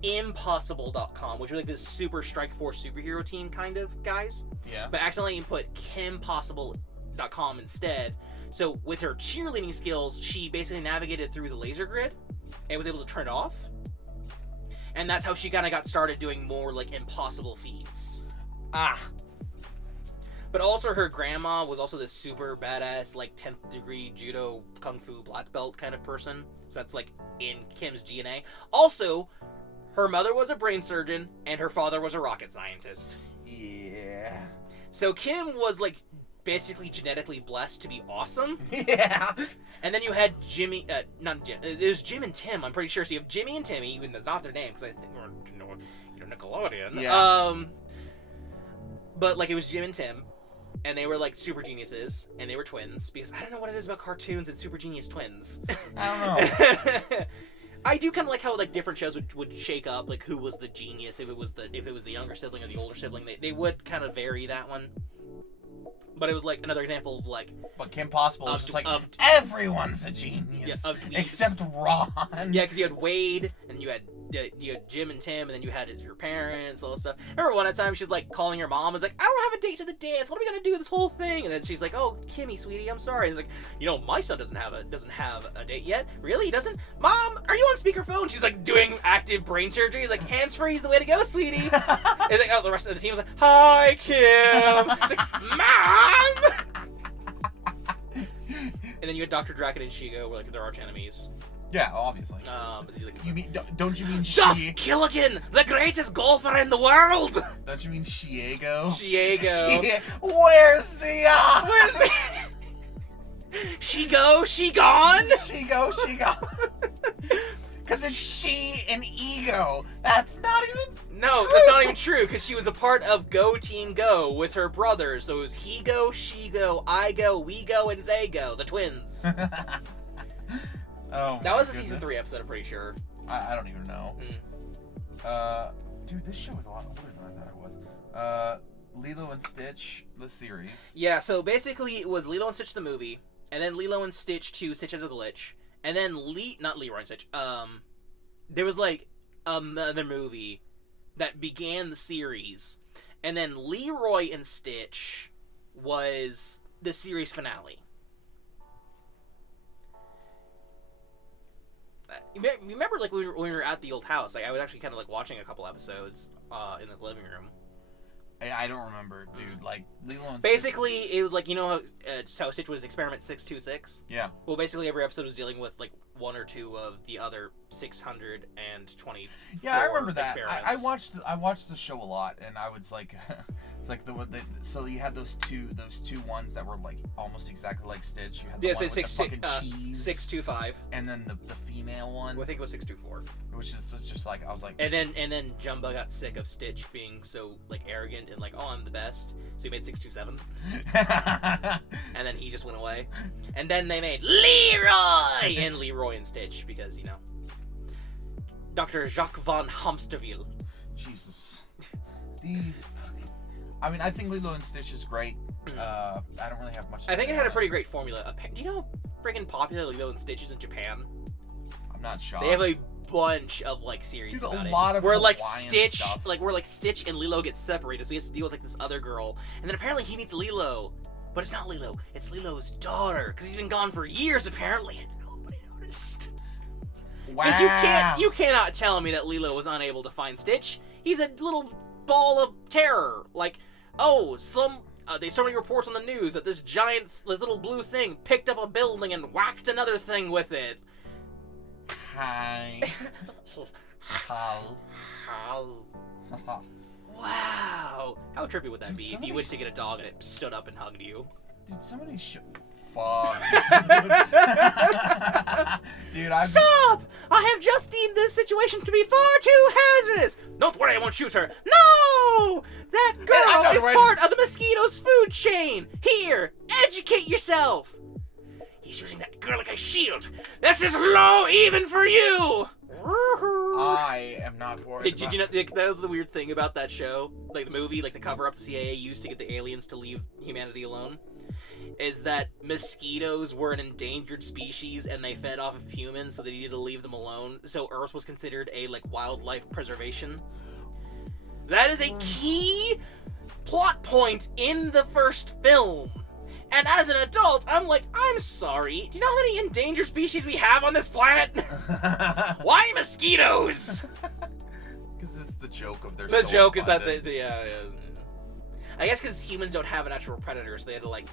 impossible.com, which was like this super Strike Force superhero team kind of guys. Yeah. But accidentally input kimpossible.com instead. So with her cheerleading skills, she basically navigated through the laser grid and was able to turn it off. And that's how she kind of got started doing more, like, impossible feats. But also her grandma was also this super badass, like, 10th degree judo kung fu black belt kind of person. So that's, like, in Kim's DNA. Also, her mother was a brain surgeon and her father was a rocket scientist. Yeah. So Kim was, like, basically genetically blessed to be awesome. Yeah. And then you had Jimmy, not Jim, it was Jim and Tim, I'm pretty sure. So you have Jimmy and Timmy, even though that's not their name, because I think we're, you know, Nickelodeon. Yeah. But, like, it was Jim and Tim, and they were, like, super geniuses, and they were twins, because I don't know what it is about cartoons and super genius twins. I don't know. I do kind of like how, like, different shows would shake up, like, who was the genius, if it was the younger sibling or the older sibling. They would kind of vary that one. But it was, like, another example of, like... But Kim Possible is just like, everyone's a genius, except Ron. Yeah, because you had Wade, and you had you had Jim and Tim, and then you had your parents, all this stuff. I remember one time she's like calling her mom, was like, I don't have a date to the dance. What are we gonna do this whole thing? And then she's like, oh, Kimmy, sweetie, I'm sorry. And it's like, my son doesn't have a date yet. Really? He doesn't? Mom, are you on speakerphone? She's like doing active brain surgery. He's like, hands free is the way to go, sweetie. And like, the rest of the team is like, hi, Kim. It's like, Mom. And then you had Dr. Draken and Shigo, where like they're arch enemies. Yeah, obviously. You mean? Don't you mean Duff Gilligan, the greatest golfer in the world? Don't you mean Shiego? Shiego. Where's the? Where's the? She go, she gone. She go, she gone. Because it's she and ego. That's not even. No, that's not even true. Because she was a part of Go Team Go with her brothers. So it was he go, she go, I go, we go, and they go. The twins. Oh, that was a season 3 episode, I'm pretty sure. I don't even know. Dude, this show was a lot older than I thought it was. Lilo and Stitch, the series. Yeah, so basically it was Lilo and Stitch the movie, and then Lilo and Stitch 2, Stitch has a Glitch, and then not Leroy and Stitch, there was like another movie that began the series, and then Leroy and Stitch was the series finale. You remember, like, when we were at the old house, like, I was actually kind of, like, watching a couple episodes in the living room. I don't remember, dude. Like, Lilo and basically, Stitch. It was like, you know how Stitch was Experiment 626? Yeah. Well, basically, every episode was dealing with, like, one or two of the other 620. Yeah, I remember that. I watched the show a lot, and I was like, it's like so you had those two ones that were like almost exactly like Stitch. You had the one with the fucking cheese, 625, and then the female one. Well, I think it was 624. Which is just like, I was like, and then Jumbo got sick of Stitch being so like arrogant and like, oh, I'm the best, so he made 627. And then he just went away, and then they made Leroy and Leroy and Stitch because, you know, Dr. Jacques von Hamsterville. Jesus, these. I mean, I think Lilo and Stitch is great. I don't really have much to say. I think it had a pretty great formula. Do you know how freaking popular Lilo and Stitch is in Japan? I'm not shocked. They have a bunch of like series There's about a lot of where like Hawaiian Stitch stuff. where Stitch and Lilo get separated, so he has to deal with like this other girl, and then apparently he meets Lilo, but it's not Lilo, it's Lilo's daughter, because he's been gone for years apparently, and nobody noticed. Wow. Because you cannot tell me that Lilo was unable to find Stitch. He's a little ball of terror. Like, oh, there's so many reports on the news that this little blue thing picked up a building and whacked another thing with it. Hi. How. Wow. How trippy would that be if you went to get a dog and it stood up and hugged you? Dude, some of these Fuck. Dude, Stop! I have just deemed this situation to be far too hazardous. Don't worry, I won't shoot her. No! That girl is part of the mosquito's food chain. Here, educate yourself. He's using that girl like a shield. This is low even for you. I am not worried. Did you know that was the weird thing about that show? Like the movie, like the cover-up the CIA used to get the aliens to leave humanity alone? Is that mosquitoes were an endangered species and they fed off of humans, so they needed to leave them alone. So Earth was considered a like wildlife preservation. That is a key plot point in the first film. And as an adult, I'm like, I'm sorry. Do you know how many endangered species we have on this planet? Why mosquitoes? Because it's the joke of their. The joke is that I guess because humans don't have a natural predator, so they had to like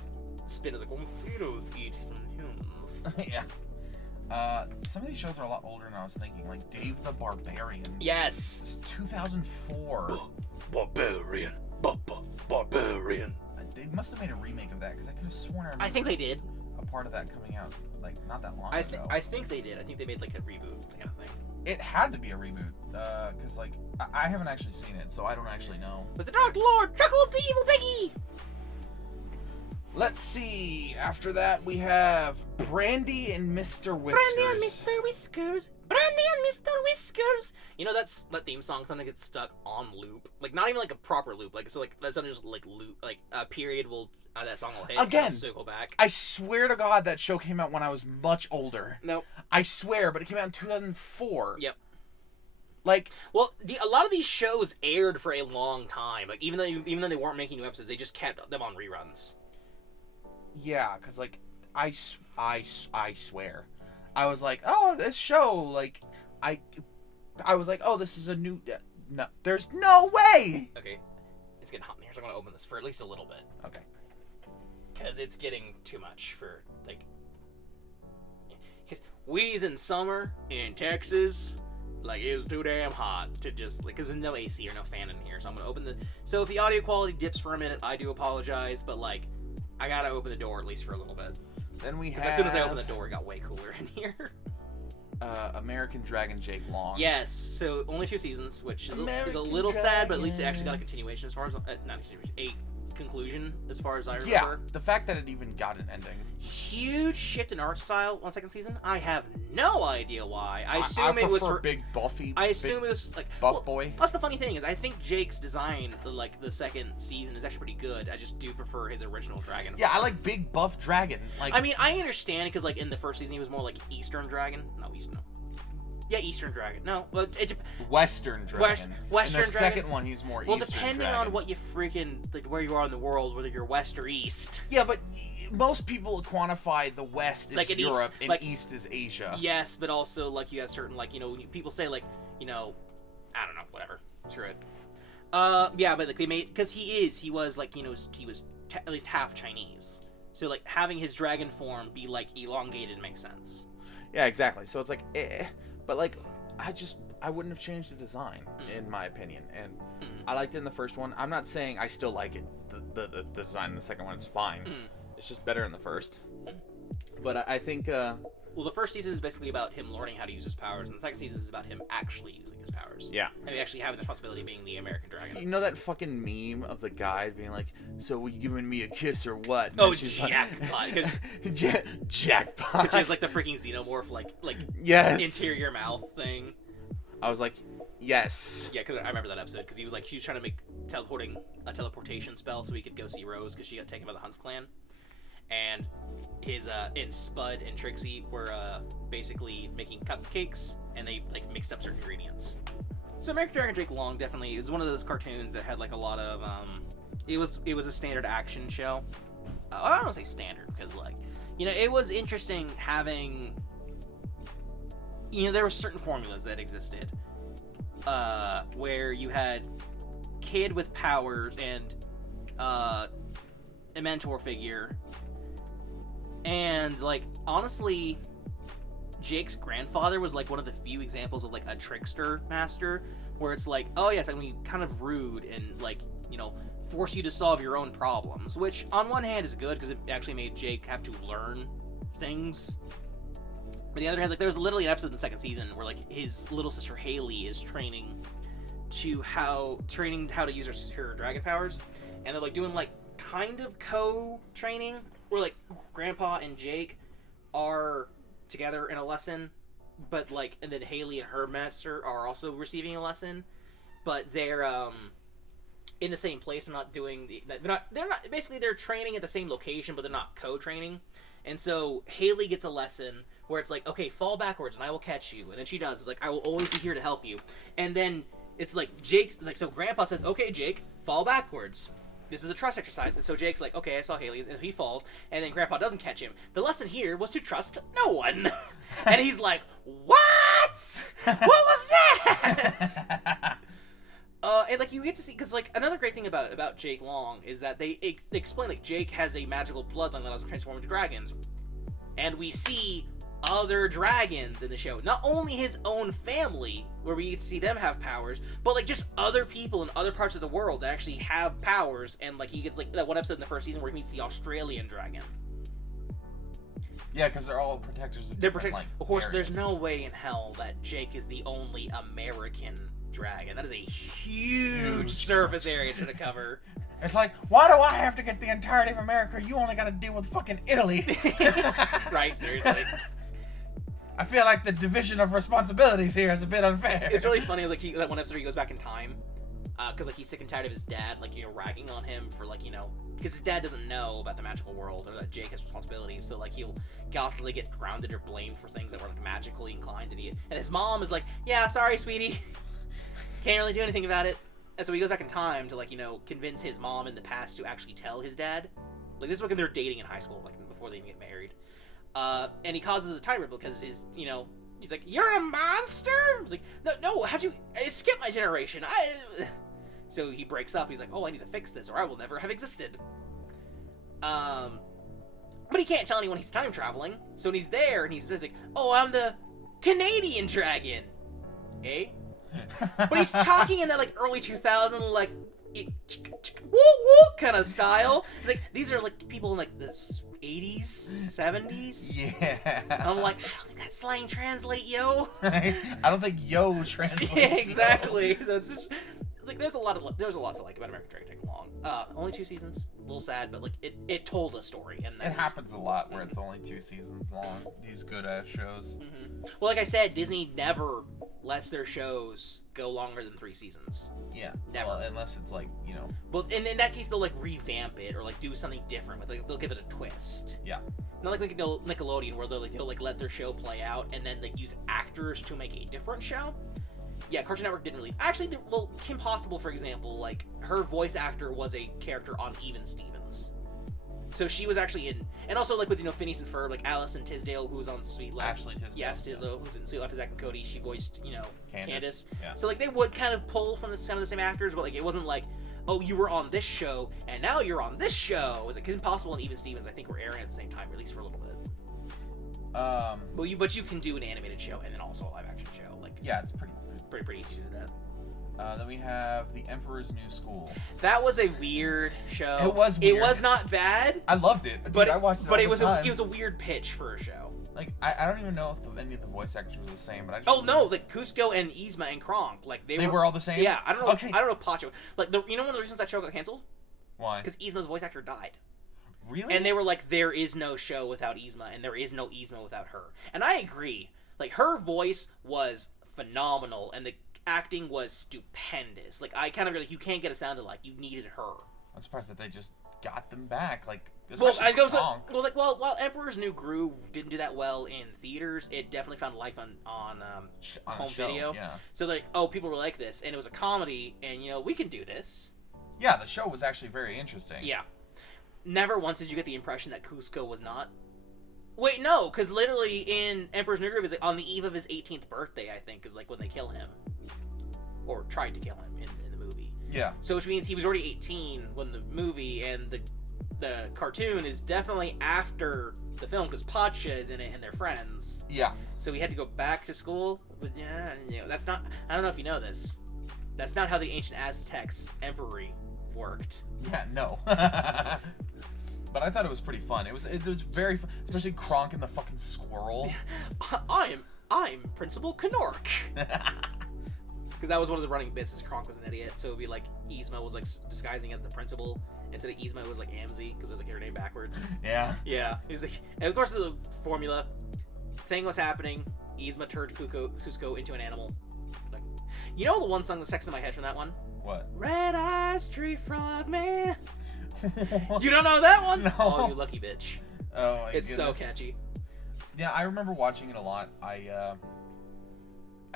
spin it like, well, mosquitoes eat from humans. Yeah. Some of these shows are a lot older than I was thinking. Like Dave the Barbarian. Yes. It's 2004. Barbarian. Barbarian. They must have made a remake of that because I could have sworn I think they did. A part of that coming out like not that long ago. I think they did. I think they made like a reboot kind of thing. It had to be a reboot because like I haven't actually seen it, so I don't actually know. But the Dark Lord Chuckles the Evil Piggy. Let's see. After that, we have Brandy and Mr. Whiskers. Brandy and Mr. Whiskers. Brandy and Mr. Whiskers. You know, that theme song sometimes gets stuck on loop. Like, not even like a proper loop. Like, so like that's not just like loop. Like a period will that song will hit again. Circle back. I swear to God, that show came out when I was much older. Nope. I swear, but it came out in 2004. Yep. Like, well, a lot of these shows aired for a long time. Like, even though they weren't making new episodes, they just kept them on reruns. Yeah, because, like, I swear. I was like, oh, this show, like, I was like, oh, this is a new... No, there's no way! Okay, it's getting hot in here, so I'm going to open this for at least a little bit. Okay. Because it's getting too much for, like... Because we's in summer in Texas... Like, it was too damn hot to just, like, because there's no AC or no fan in here, so I'm going to open the... So if the audio quality dips for a minute, I do apologize, but, like, I got to open the door at least for a little bit. Then we have... As soon as I opened the door, it got way cooler in here. American Dragon Jake Long. Yes, so only 2 seasons, which is a little sad, but at least it actually got a continuation as far as... not a continuation, a conclusion as far as I remember. Yeah, the fact that it even got an ending. Huge shift in art style on second season. I have no idea why. I assume I it was for big buffy. I assume it was like buff boy. That's the funny thing is I think Jake's design, like the second season, is actually pretty good. I just do prefer his original dragon. Yeah, I like big buff dragon. Like, I mean, I understand because like in the first season he was more like Eastern dragon. No, Eastern. No. Yeah, Eastern dragon. No, well, Western dragon. Western in the dragon. second one, he's more well, Eastern depending dragon. on what you freaking like, where you are in the world, whether you're West or East. Yeah, but most people quantify the West as like Europe East, and like, East is Asia. Yes, but also like you have certain like people say like I don't know, whatever. Screw it. Yeah, but like they made because he was like he was at least half Chinese, so like having his dragon form be like elongated makes sense. Yeah, exactly. So it's like, but like I wouldn't have changed the design in my opinion, and I liked it in the first one. I'm not saying I still like it. The design in the second one is fine. It's just better in the first. But I think. Well, the first season is basically about him learning how to use his powers, and the second season is about him actually using his powers. Yeah. And actually having the responsibility of being the American dragon. You know that fucking meme of the guy being like, "So, were you giving me a kiss or what?" And oh, jackpot! Like, jackpot! Because she has like the freaking xenomorph like yes interior mouth thing. I was like, yes. Yeah, because I remember that episode because he was trying to make a teleportation spell so he could go see Rose because she got taken by the Hunts clan. And and Spud and Trixie were basically making cupcakes, and they like mixed up certain ingredients. So American Dragon Jake Long definitely is one of those cartoons that had like a lot of it was a standard action show. I don't want to say standard because like it was interesting having there were certain formulas that existed where you had kid with powers and a mentor figure. And, like, honestly, Jake's grandfather was, like, one of the few examples of, like, a trickster master, where it's like, oh, yeah, it's going to be kind of rude and, like, force you to solve your own problems, which, on one hand, is good, because it actually made Jake have to learn things. On the other hand, like, there's literally an episode in the second season where, like, his little sister Haley is training how to use her dragon powers, and they're, like, doing, like, kind of co-training, where like Grandpa and Jake are together in a lesson, but like, and then Haley and her master are also receiving a lesson, but they're in the same place. They're not doing they're not basically they're training at the same location, but they're not co-training. And so Haley gets a lesson where it's like, okay, fall backwards and I will catch you. And then she does. It's like, I will always be here to help you. And then it's like so Grandpa says, okay, Jake, fall backwards. This is a trust exercise. And so Jake's like, okay, I saw Haley's, and he falls, and then Grandpa doesn't catch him. The lesson here was to trust no one. And he's like, what? What was that? And like you get to see, because like another great thing about Jake Long is that they explain like Jake has a magical bloodline that allows him to transform into dragons, and we see other dragons in the show. Not only his own family, where we get to see them have powers, but like just other people in other parts of the world that actually have powers. And like he gets like that one episode in the first season where he meets the Australian dragon. Yeah, because they're all protectors of like, of course, areas. There's no way in hell that Jake is the only American dragon. That is a huge surface area to cover. It's like, why do I have to get the entirety of America? You only got to deal with fucking Italy. Right, seriously. I feel like the division of responsibilities here is a bit unfair. It's really funny, like that one episode he goes back in time, because like he's sick and tired of his dad, like ragging on him for like because his dad doesn't know about the magical world or that Jake has responsibilities, so like he'll constantly get grounded or blamed for things that were like magically inclined, and his mom is like, yeah, sorry, sweetie. Can't really do anything about it. And so he goes back in time to, like, you know, convince his mom in the past to actually tell his dad. Like, this is when they're dating in high school, like, before they even get married. And he causes a time ripple because his, you know, he's like, "You're a monster?" He's like, no, how'd you skip my generation? So he breaks up. He's like, "Oh, I need to fix this or I will never have existed." But he can't tell anyone he's time traveling. So when he's there and he's like, "Oh, I'm the Canadian dragon." Eh? But he's talking in that, like, early 2000, like, woo woo kind of style. It's like, these are, like, people in, like, the 80s, 70s. Yeah. I'm like, I don't think that slang translate, yo. I don't think yo translates. Yeah, exactly. So it's just, it's like, there's a lot to like about American Dragon Take Long. Only 2 seasons, a little sad, but, like, it told a story, and it happens a lot where it's only 2 seasons long. These good ass shows. Well, like I said, Disney never lets their shows go longer than 3 seasons. Yeah, never. Well, unless it's like, you know. Well, in that case, they'll, like, revamp it or, like, do something different with, like, they'll give it a twist. Yeah. Not like Nickelodeon, where they'll like let their show play out and then like use actors to make a different show. Yeah, Cartoon Network didn't really. Actually, well, Kim Possible, for example, like, her voice actor was a character on Even Stevens. So she was actually in, and also, like, with, you know, Phineas and Ferb, like, Allison Tisdale, who was on Sweet Life. Ashley Tisdale. Yes, Tisdale, who's in Sweet Life of Zack and Cody. She voiced, you know, Candace. Yeah. So, like, they would kind of pull from some of the same actors, but, like, it wasn't like, oh, you were on this show, and now you're on this show. It was like Kim Possible and Even Stevens, I think, were airing at the same time, or at least for a little bit. But you can do an animated show and then also a live action show. Like, yeah, it's pretty easy to do that. Then we have The Emperor's New School. That was a weird show. It was weird. It was not bad. I loved it. Dude, I watched it all the time. It was a weird pitch for a show. Like, I don't even know if any of the voice actors were the same, but I just... Oh, no, like, Cusco and Yzma and Kronk, like, they were all the same? Yeah, I don't know. Okay. I don't know if Pacho... Like, you know one of the reasons that show got canceled? Why? Because Yzma's voice actor died. Really? And they were like, there is no show without Yzma, and there is no Yzma without her. And I agree. Like, her voice was phenomenal, and the acting was stupendous. Like, I kind of like, you can't get a sound like you needed her. I'm surprised that they just got them back. Like, while Emperor's New Groove didn't do that well in theaters, it definitely found life on home video. Yeah. So, like, oh, people were like this, and it was a comedy, and, you know, we can do this. Yeah, the show was actually very interesting. Yeah. Never once did you get the impression that Cusco was not. Wait, no, because literally in Emperor's New Groove is like on the eve of his 18th birthday, I think, is like when they kill him, or tried to kill him in the movie. Yeah. So which means he was already 18 when the movie, and the cartoon is definitely after the film because Pacha is in it and they're friends. Yeah. So he had to go back to school, but yeah, you know, that's not. I don't know if you know this. That's not how the ancient Aztecs emperor worked. Yeah, no. But I thought it was pretty fun. It was very fun, especially Kronk and the fucking squirrel. I'm Principal Knork. Because that was one of the running bits. Is Kronk was an idiot, so it'd be like Yzma was like disguising as the principal instead of Yzma. It was like Amzi because it was like her name backwards. Yeah. Yeah. He's like, and of course the formula thing was happening. Yzma turned Cusco into an animal. Like, you know the one song that sticks in my head from that one? What? Red Eyes Tree Frog Man. You don't know that one? No. Oh, you lucky bitch. Oh my It's goodness. so catchy. Yeah, I remember watching it a lot. I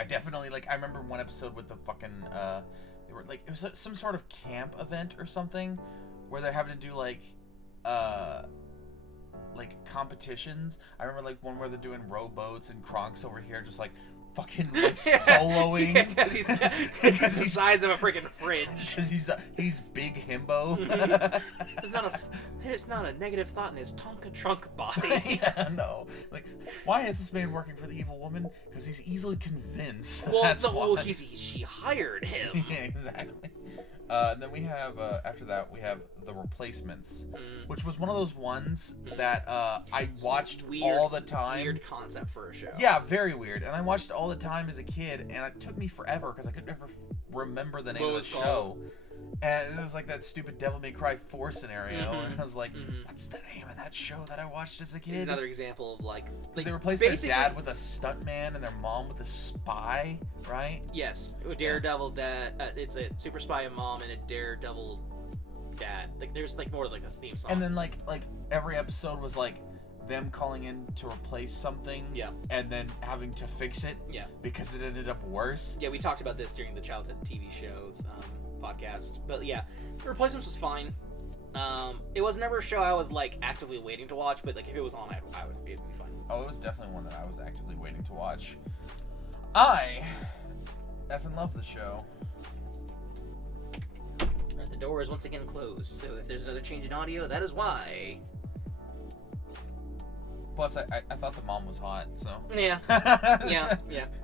definitely, like, I remember one episode with the fucking they were like, it was some sort of camp event or something where they're having to do like competitions. I remember like one where they're doing rowboats and Kronk's over here just like fucking like soloing because he's the size of a freaking fridge. Because he's big himbo. There's not a negative thought in his Tonka trunk body. Yeah, no. Like, why is this man working for the evil woman? Because he's easily convinced. Well, she hired him. Yeah, exactly. Then we have after that we have The Replacements, which was one of those ones that I watched all the time. Weird concept for a show. Yeah, very weird. And I watched it all the time as a kid, and it took me forever because I could never remember the name of the show. And it was like that stupid Devil May Cry 4 scenario, and I was like, what's the name of that show that I watched as a kid? It's another example of like they replaced their dad with a stuntman and their mom with a spy, right? Yes, a Daredevil dad. It's a super spy mom and a Daredevil dad. Like there's like more like a theme song. And then like every episode was like them calling in to replace something, and then having to fix it, because it ended up worse. Yeah, we talked about this during the childhood TV shows podcast, but yeah, the replacements was fine. It was never a show I was like actively waiting to watch, but like if it was on, I would be able to be fun. Oh, it was definitely one that I was actively waiting to watch. I effing love the show. Right, the door is once again closed, so if there's another change in audio, that is why. Plus, I thought the mom was hot, so. Yeah. Yep.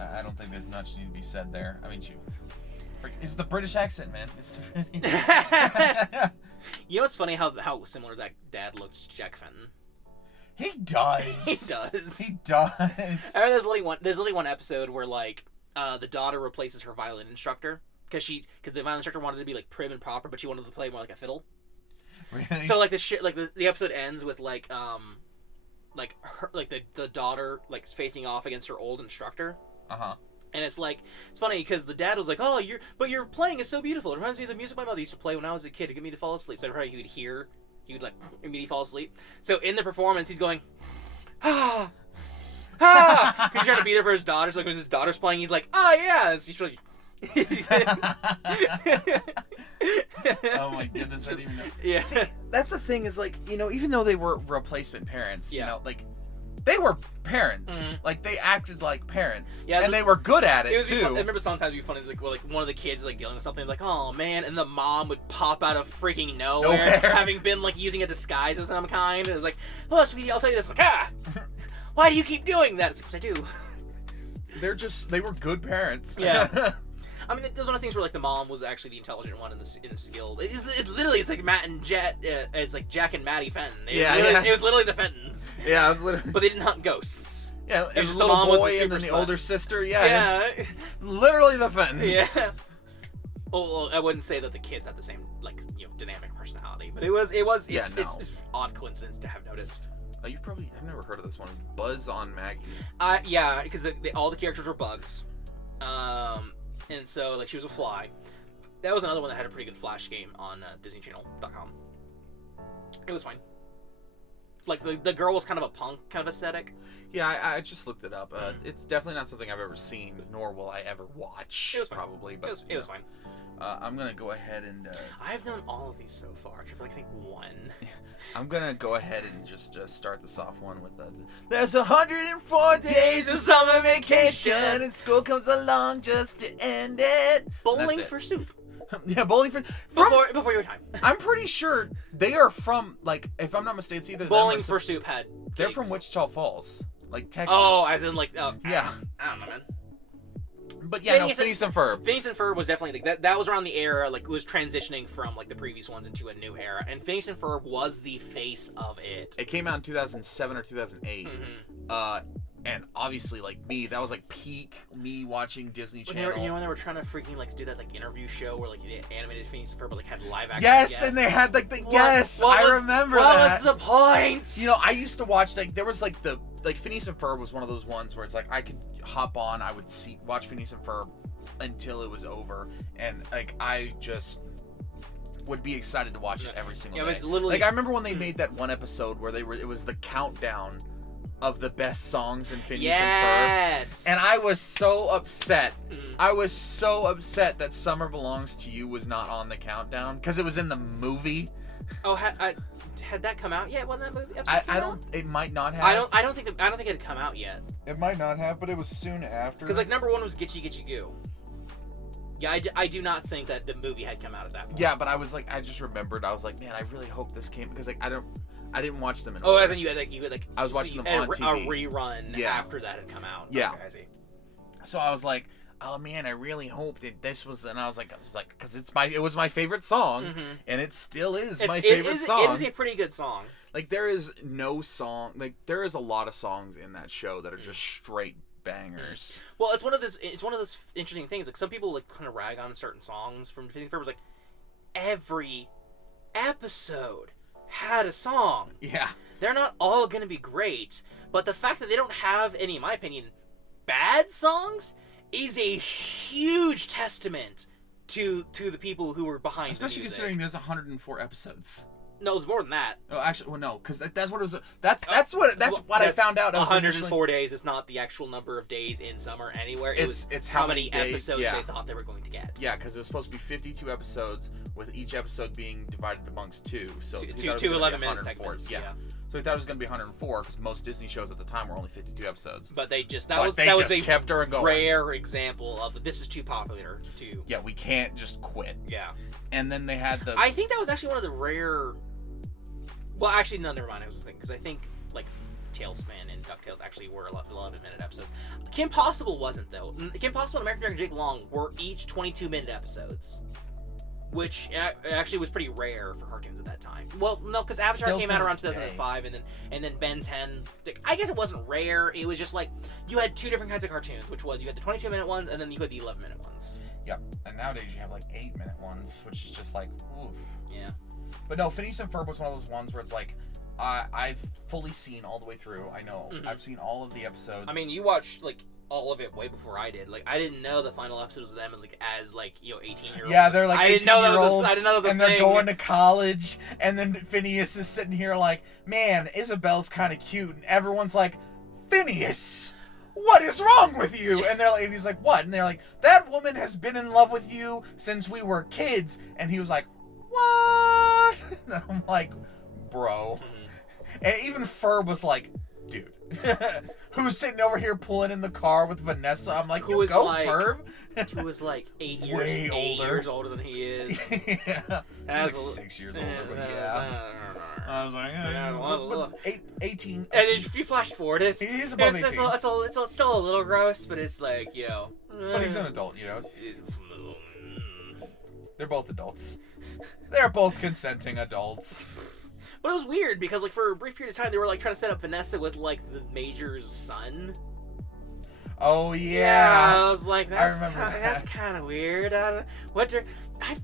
I don't think there's much need to be said there. I mean, it's the British accent, man. It's the You know what's funny? How similar that dad looks to Jack Fenton. He does. He does. He does. I mean, there's only one episode where like the daughter replaces her violin instructor because the violin instructor wanted to be like prim and proper, but she wanted to play more like a fiddle. Really? So like the episode ends with like her, like the daughter like facing off against her old instructor. And it's funny because the dad was like, "Oh, your playing is so beautiful. It reminds me of the music my mother used to play when I was a kid to get me to fall asleep." So every time he would like immediately fall asleep. So in the performance, he's going, because he's trying to be there for his daughter. So like when his daughter's playing, he's like, "Oh yeah," he's like. Oh my goodness, I didn't even know. Yeah. See, that's the thing is like, even though they were replacement parents, like they were parents. Like they acted like parents. Yeah, and they were good at it too. I remember sometimes it'd be funny. It's like, one of the kids like dealing with something like, "Oh man," and the mom would pop out of freaking nowhere. Having been like using a disguise of some kind. It was like, "Oh, sweetie, I'll tell you this." Like, why do you keep doing that? It's because I do. They were good parents. Yeah. I mean, those are the things where like the mom was actually the intelligent one and the skilled. It's like Matt and Jet. It's like Jack and Maddie Fenton. It was literally the Fentons. Yeah, it was literally. But they didn't hunt ghosts. Yeah, it was the little boy and then the older sister. Yeah. Literally the Fentons. Yeah. Well, I wouldn't say that the kids had the same dynamic personality, but it's odd coincidence to have noticed. I've never heard of this one. It's Buzz on Maggie. Yeah, because all the characters were bugs. And so, like, she was a fly. That was another one that had a pretty good Flash game on DisneyChannel.com. It was fine. Like, the girl was kind of a punk kind of aesthetic. Yeah, I just looked it up. It's definitely not something I've ever seen, nor will I ever watch. It was fine. Probably, but it was fine. I'm gonna go ahead and. I've known all of these so far, except for I think one. I'm gonna go ahead and just start this off one with there's 104 days of summer vacation, and school comes along just to end it. Bowling for Soup. Yeah, Bowling for before your time. I'm pretty sure they are from if I'm not mistaken, either Bowling for Soup had. They're from Wichita Falls, like Texas. Oh, as in yeah. I don't know, man. But yeah, Phineas and Ferb. Phineas and Ferb was definitely that was around the era, like it was transitioning from like the previous ones into a new era, and Phineas and Ferb was the face of it. It came out in 2007 or 2008. And obviously, like me, that was like peak me watching Disney Channel. When they were trying to freaking like do that like interview show where like the animated Phineas and Ferb but like had live action. Yes, and they had like I remember that. What was the point? I used to watch there was like Phineas and Ferb was one of those ones where it's like I could hop on, I would watch Phineas and Ferb until it was over, and like I just would be excited to watch it every single day. It was literally I remember when they made that one episode where it was the countdown of the best songs in Phineas and Ferb. And I was so upset. I was so upset that Summer Belongs to You was not on the countdown because it was in the movie. Oh, had that come out yet? Wasn't that movie? I don't. It might not have. I don't think it had come out yet. It might not have, but it was soon after. Because like number one was Gitchy Gitchy Goo. Yeah, I do not think that the movie had come out at that point. Yeah, but I was like, I just remembered. I was like, man, I really hope this came because like I didn't watch them in order. order. As in you had I was watching them on TV. A rerun after that had come out. Yeah. Okay, I see. So I was like, oh man, I really hope that this was. And I was like, because it was my favorite song, and it still is my favorite song. It is a pretty good song. Like there is no song. Like there is a lot of songs in that show that are just straight bangers. Well, it's one of those interesting things. Like some people like kind of rag on certain songs from Phineas and Ferb. Like every episode had a song. Yeah. They're not all going to be great, but the fact that they don't have any, in my opinion, bad songs is a huge testament to the people who were behind the music. Especially considering there's 104 episodes. No, it was more than that. No, actually, well, no, because that's what it was. That's what I found out. 104 days is not the actual number of days in summer anywhere. It's how many episodes they thought they were going to get. Yeah, because it was supposed to be 52 episodes, with each episode being divided amongst two. So two 11-minute segments. Yeah. So we thought it was going to be 104 because most Disney shows at the time were only 52 episodes. But they just that was a kept her going. Rare example of this is too popular to. Yeah, we can't just quit. Yeah. And then they had the. I think that was actually one of the rare. Well, actually, no, never mind. I was just thinking because I think like Tailspin and DuckTales actually were 11-minute episodes. Kim Possible wasn't though. Kim Possible and American Dragon Jake Long were each 22-minute episodes. Which actually was pretty rare for cartoons at that time. Well, no, because Avatar came out around 2005, and then Ben 10. I guess it wasn't rare. It was just like you had two different kinds of cartoons, which was you had the 22-minute ones, and then you had the 11-minute ones. Yep. And nowadays you have like 8-minute ones, which is just like, oof. Yeah. But no, Phineas and Ferb was one of those ones where it's like, I've fully seen all the way through. I know. Mm-hmm. I've seen all of the episodes. I mean, you watched like all of it way before I did. Like, I didn't know the final episodes of them as 18-year-olds. Yeah, they're like 18-year-olds. I didn't know that was a and thing. They're going to college, and then Phineas is sitting here like, man, Isabel's kind of cute, and everyone's like, Phineas, what is wrong with you? And and he's like, what? And they're like, that woman has been in love with you since we were kids. And he was like, what? And I'm like, bro. And even Ferb was like, dude. Who's sitting over here pulling in the car with Vanessa? I'm like, Ferb. Who was like 8 years, Way years older than he is. Yeah. Like 6 years older, but yeah. I was like, 18. And if you flash forward, he's above 18. It's still a little gross, but it's like, But he's an adult, They're both adults. They're both consenting adults. But it was weird because, like, for a brief period of time, they were like trying to set up Vanessa with like the Major's son. Oh yeah. I was like, that's kind of weird.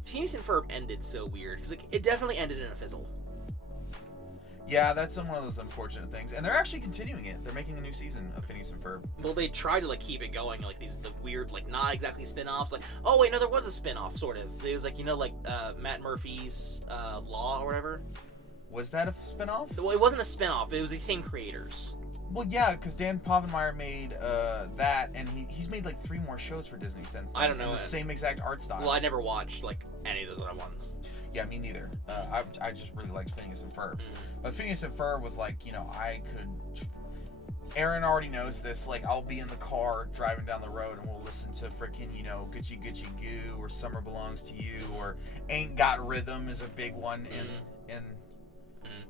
Phineas and Ferb ended so weird because it definitely ended in a fizzle. Yeah, that's one of those unfortunate things, and they're actually continuing it. They're making a new season of Phineas and Ferb. Well, they tried to like keep it going, like the weird, like not exactly spin-offs. Like, oh wait, no, there was a spin-off sort of. It was like Matt Murphy's Law or whatever. Was that a spin-off? Well, it wasn't a spin-off. It was the same creators. Well, yeah, because Dan Povenmire made that, and he's made like 3 more shows for Disney since then. I don't know. In the same exact art style. Well, I never watched like any of those other ones. Yeah, me neither. I just really liked Phineas and Ferb. But Phineas and Ferb was like, I could... Aaron already knows this. Like, I'll be in the car driving down the road and we'll listen to freaking, Gitchy Gitchy Goo or Summer Belongs to You or Ain't Got Rhythm is a big one in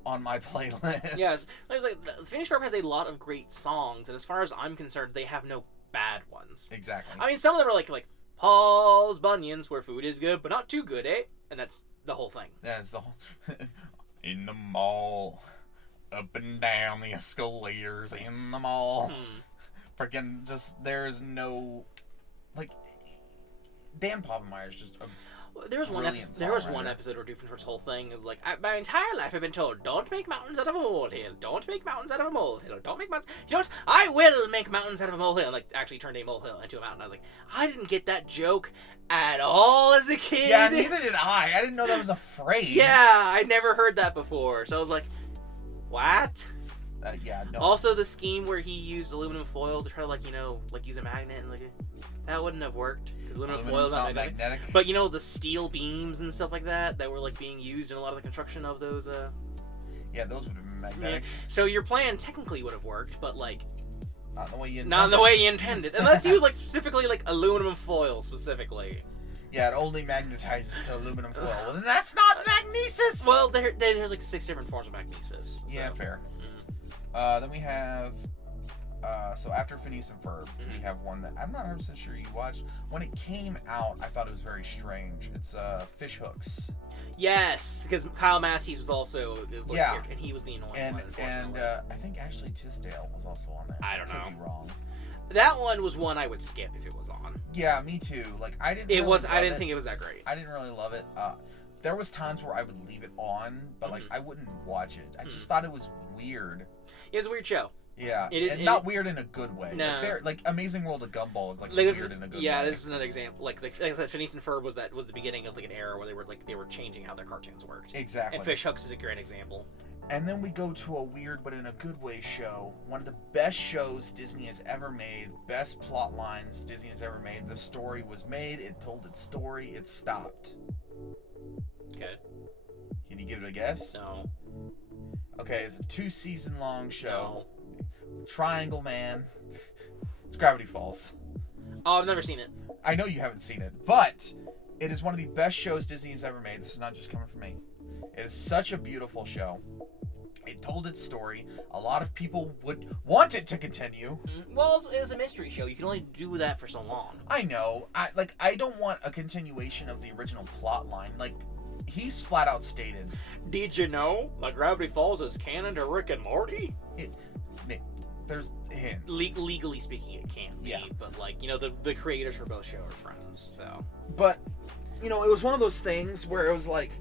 on my playlist. Yeah, it's like Phineas and Ferb has a lot of great songs, and as far as I'm concerned, they have no bad ones. Exactly. I mean, some of them are like Paul's Bunions, where food is good, but not too good, eh? And that's the whole thing. That's the whole... In the mall, up and down the escalators in the mall. Freaking just, there's no... Like, Dan Povenmire is just a... There was one episode where Doofenshmirtz's whole thing is like, my entire life I've been told, don't make mountains out of a molehill. Don't make mountains out of a molehill. Don't make mountains. You know what? I will make mountains out of a molehill. And, like, actually turned a molehill into a mountain. I was like, I didn't get that joke at all as a kid. Yeah, neither did I. I didn't know that was a phrase. Yeah, I'd never heard that before. So I was like, what? Yeah, no. Also, the scheme where he used aluminum foil to try to, use a magnet and, that wouldn't have worked. Because aluminum foil is not magnetic. But, the steel beams and stuff like that were, being used in a lot of the construction of those, Yeah, those would have been magnetic. Yeah. So your plan technically would have worked, but, not in the way you intended. Not in the way you intended. Unless he was, specifically, aluminum foil, specifically. Yeah, it only magnetizes to aluminum foil. Well, then that's not magnesis! Well, there's, 6 different forms of magnesis. Yeah, so. fair. Then we have... so after Phineas and Ferb, we have one that I'm not 100% sure you watched. When it came out, I thought it was very strange. It's Fish Hooks. Yes, because Kyle Massey's was also here, and he was the annoying one. And I think Ashley Tisdale was also on there. I don't know. Could be wrong. That one was one I would skip if it was on. Yeah, me too. I didn't. I didn't think it was that great. I didn't really love it. There was times where I would leave it on, but I wouldn't watch it. I just thought it was weird. It was a weird show. Yeah, and not weird in a good way. No. Like Amazing World of Gumball is like weird in a good way. Yeah, this is another example. Like I said, Phineas and Ferb was the beginning of like an era where they were changing how their cartoons worked. Exactly. And Fish Hooks is a great example. And then we go to a weird but in a good way show. One of the best shows Disney has ever made. Best plot lines Disney has ever made. The story was made. It told its story. It stopped. Okay. Can you give it a guess? No. Okay, it's a 2-season long show. No. Triangle Man. It's Gravity Falls. Oh, I've never seen it. I know you haven't seen it, but it is one of the best shows Disney has ever made. This is not just coming from me. It is such a beautiful show. It told its story. A lot of people would want it to continue. Well, it was a mystery show. You can only do that for so long. I know. I don't want a continuation of the original plot line. Like, he's flat out stated. Did you know that Gravity Falls is canon to Rick and Morty? There's hints. Legally speaking, it can't be. Yeah. But, like, you know, the creators for both shows are friends, so. But, you know, it was one of those things where it was like,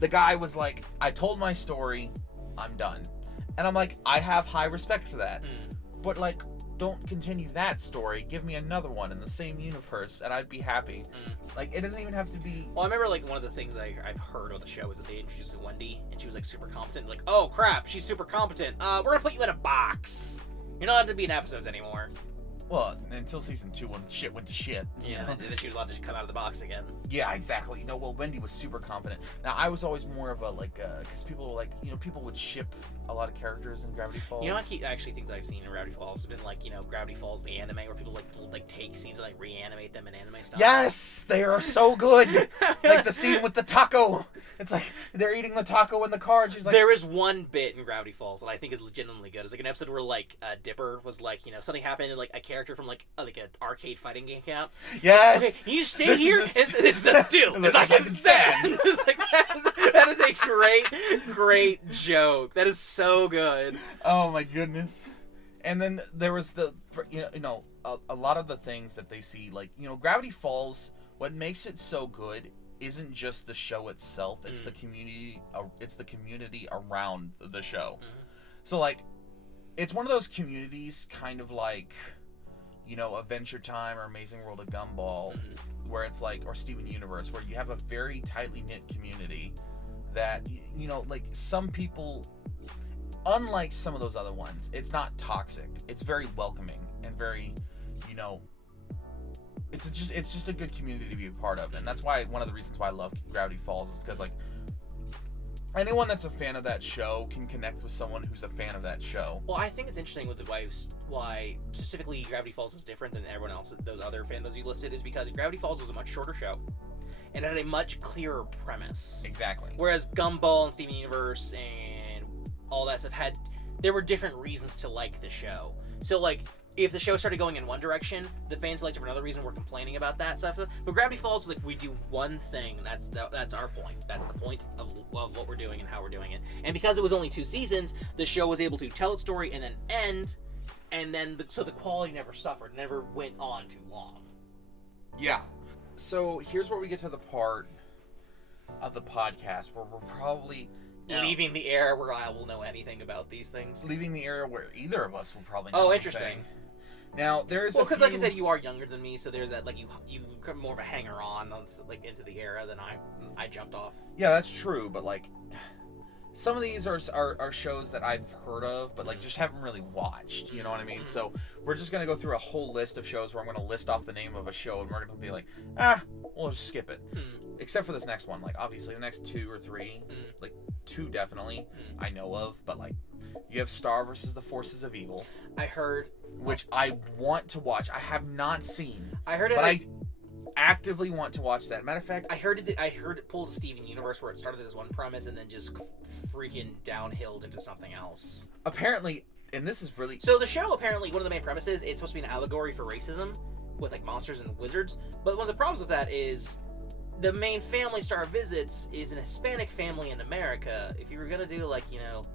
the guy was like, I told my story, I'm done. And I'm like, I have high respect for that. But, like, don't continue that story. Give me another one in the same universe, and I'd be happy. Like, it doesn't even have to be... Well, I remember, like, one of the things that I've heard of the show is that they introduced Wendy, and she was, like, super competent. Like, oh, crap, she's super competent. We're gonna put you in a box. You're not allowed to be in episodes anymore. Well, until season 2 when shit went to shit. Yeah, and then she was allowed to come out of the box again. Yeah, exactly. You know, well, Wendy was super competent. Now, I was always more of a, like, because people were like, you know, people would ship a lot of characters in Gravity Falls. You know, actually things that I've seen in Gravity Falls have been, like, you know, Gravity Falls, the anime, where people, like take scenes and, like, reanimate them in anime style. Yes! They are so good! Like, the scene with the taco. It's like, they're eating the taco in the car, and she's like... There is one bit in Gravity Falls that I think is legitimately good. It's, like, an episode where, like, Dipper was, like, you know, something happened, and, like, a character from, like an arcade fighting game came out. Yes! Okay, you stay here? This is a steal. As I can stand. It's like, that is a great joke. That is so good. Oh my goodness. And then there was a lot of the things that they see, like, you know, Gravity Falls, what makes it so good isn't just the show itself, it's the community around the show. So, like, it's one of those communities kind of like, you know, Adventure Time or Amazing World of Gumball, where it's like, or Steven Universe, where you have a very tightly knit community that, you know, like, some people, unlike some of those other ones, it's not toxic. It's very welcoming and very, you know, it's just a good community to be a part of. And that's why one of the reasons why I love Gravity Falls is because, like, anyone that's a fan of that show can connect with someone who's a fan of that show. Well, I think it's interesting with the why specifically Gravity Falls is different than everyone else, those other fandoms you listed, is because Gravity Falls was a much shorter show and it had a much clearer premise. Exactly. Whereas Gumball and Steven Universe and all that stuff there were different reasons to like the show. So, like, if the show started going in one direction, the fans liked it for another reason, were complaining about that stuff. But Gravity Falls was like, we do one thing, that's our point. That's the point of what we're doing and how we're doing it. And because it was only 2 seasons, the show was able to tell its story and then end, and then so the quality never suffered, never went on too long. Yeah. So here's where we get to the part of the podcast where we're probably... leaving the era where I will know anything about these things. Leaving the era where either of us will probably know anything. Interesting. Now, there's because like I said, you are younger than me, so there's that, like, you become more of a hanger-on, like, into the era than I jumped off. Yeah, that's true, but, like, some of these are shows that I've heard of, but, like, just haven't really watched, you know what I mean? So, we're just going to go through a whole list of shows where I'm going to list off the name of a show, and we're going to be like, we'll just skip it. Except for this next one. Like, obviously, the next 2 or 3, like, 2 definitely, I know of, but, like, you have Star versus the Forces of Evil. I heard... Which I want to watch. I have not seen. I heard it, but I actively want to watch that. Matter of fact, I heard it pulled a Steven Universe where it started as one premise and then just freaking downhilled into something else. Apparently, and this is really... So the show, apparently, one of the main premises, it's supposed to be an allegory for racism with, like, monsters and wizards. But one of the problems with that is the main family Star visits is an Hispanic family in America. If you were going to do, like, you know...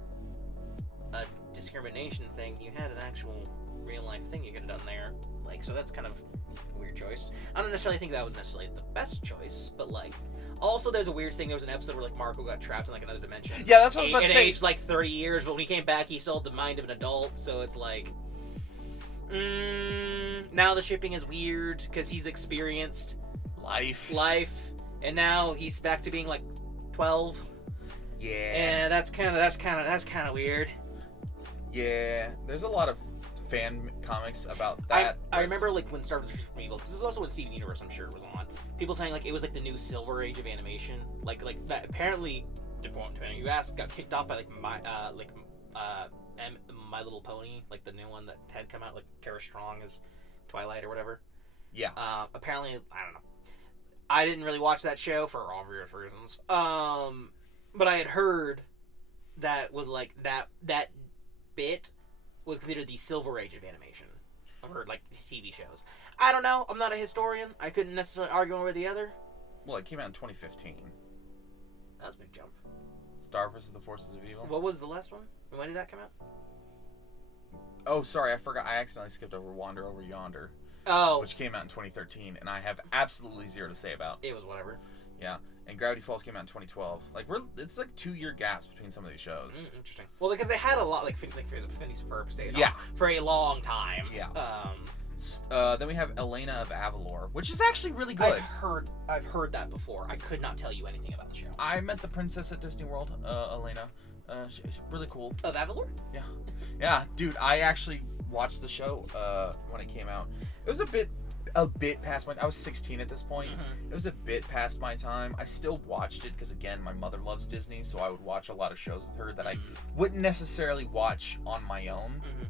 a discrimination thing. You had an actual real life thing you could have done there. Like, so that's kind of a weird choice. I don't necessarily think that was necessarily the best choice, but like, also there's a weird thing. There was an episode where like Marco got trapped in like another dimension. Yeah, that's what I was about to say. Aged like 30 years, but when he came back, he still had the mind of an adult. So it's like, now the shipping is weird because he's experienced life, and now he's back to being like 12. Yeah. And that's kind of weird. Yeah, there's a lot of fan comics about that. I remember like when Star Wars from Evil, because this is also when Steven Universe, I'm sure, was on. People saying like it was like the new Silver Age of animation, like that. Apparently, you asked, got kicked off by like My Little Pony, like the new one that had come out, like Tara Strong as Twilight or whatever. Yeah. Apparently, I don't know. I didn't really watch that show for obvious reasons. But I had heard that was like that bit was considered the Silver Age of animation, or like TV shows. I don't know. I'm not a historian. I couldn't necessarily argue one way or the other. Well, it came out in 2015. That was a big jump. Star vs. the Forces of Evil. What was the last one? When did that come out? Oh, sorry, I forgot. I accidentally skipped over Wander Over Yonder. Oh. Which came out in 2013, and I have absolutely zero to say about. It was whatever. Yeah. And Gravity Falls came out in 2012. Like it's like 2-year gaps between some of these shows. Interesting. Well, because they had a lot, like Phineas Ferb stayed on for a long time. Yeah. Then we have Elena of Avalor, which is actually really good. I've heard that before. I could not tell you anything about the show. I met the princess at Disney World, Elena. She's really cool. Of Avalor? Yeah. Yeah, dude. I actually watched the show when it came out. It was a bit past my. I was 16 at this point. Mm-hmm. It was a bit past my time. I still watched it because again, my mother loves Disney, so I would watch a lot of shows with her that I wouldn't necessarily watch on my own. Mm-hmm.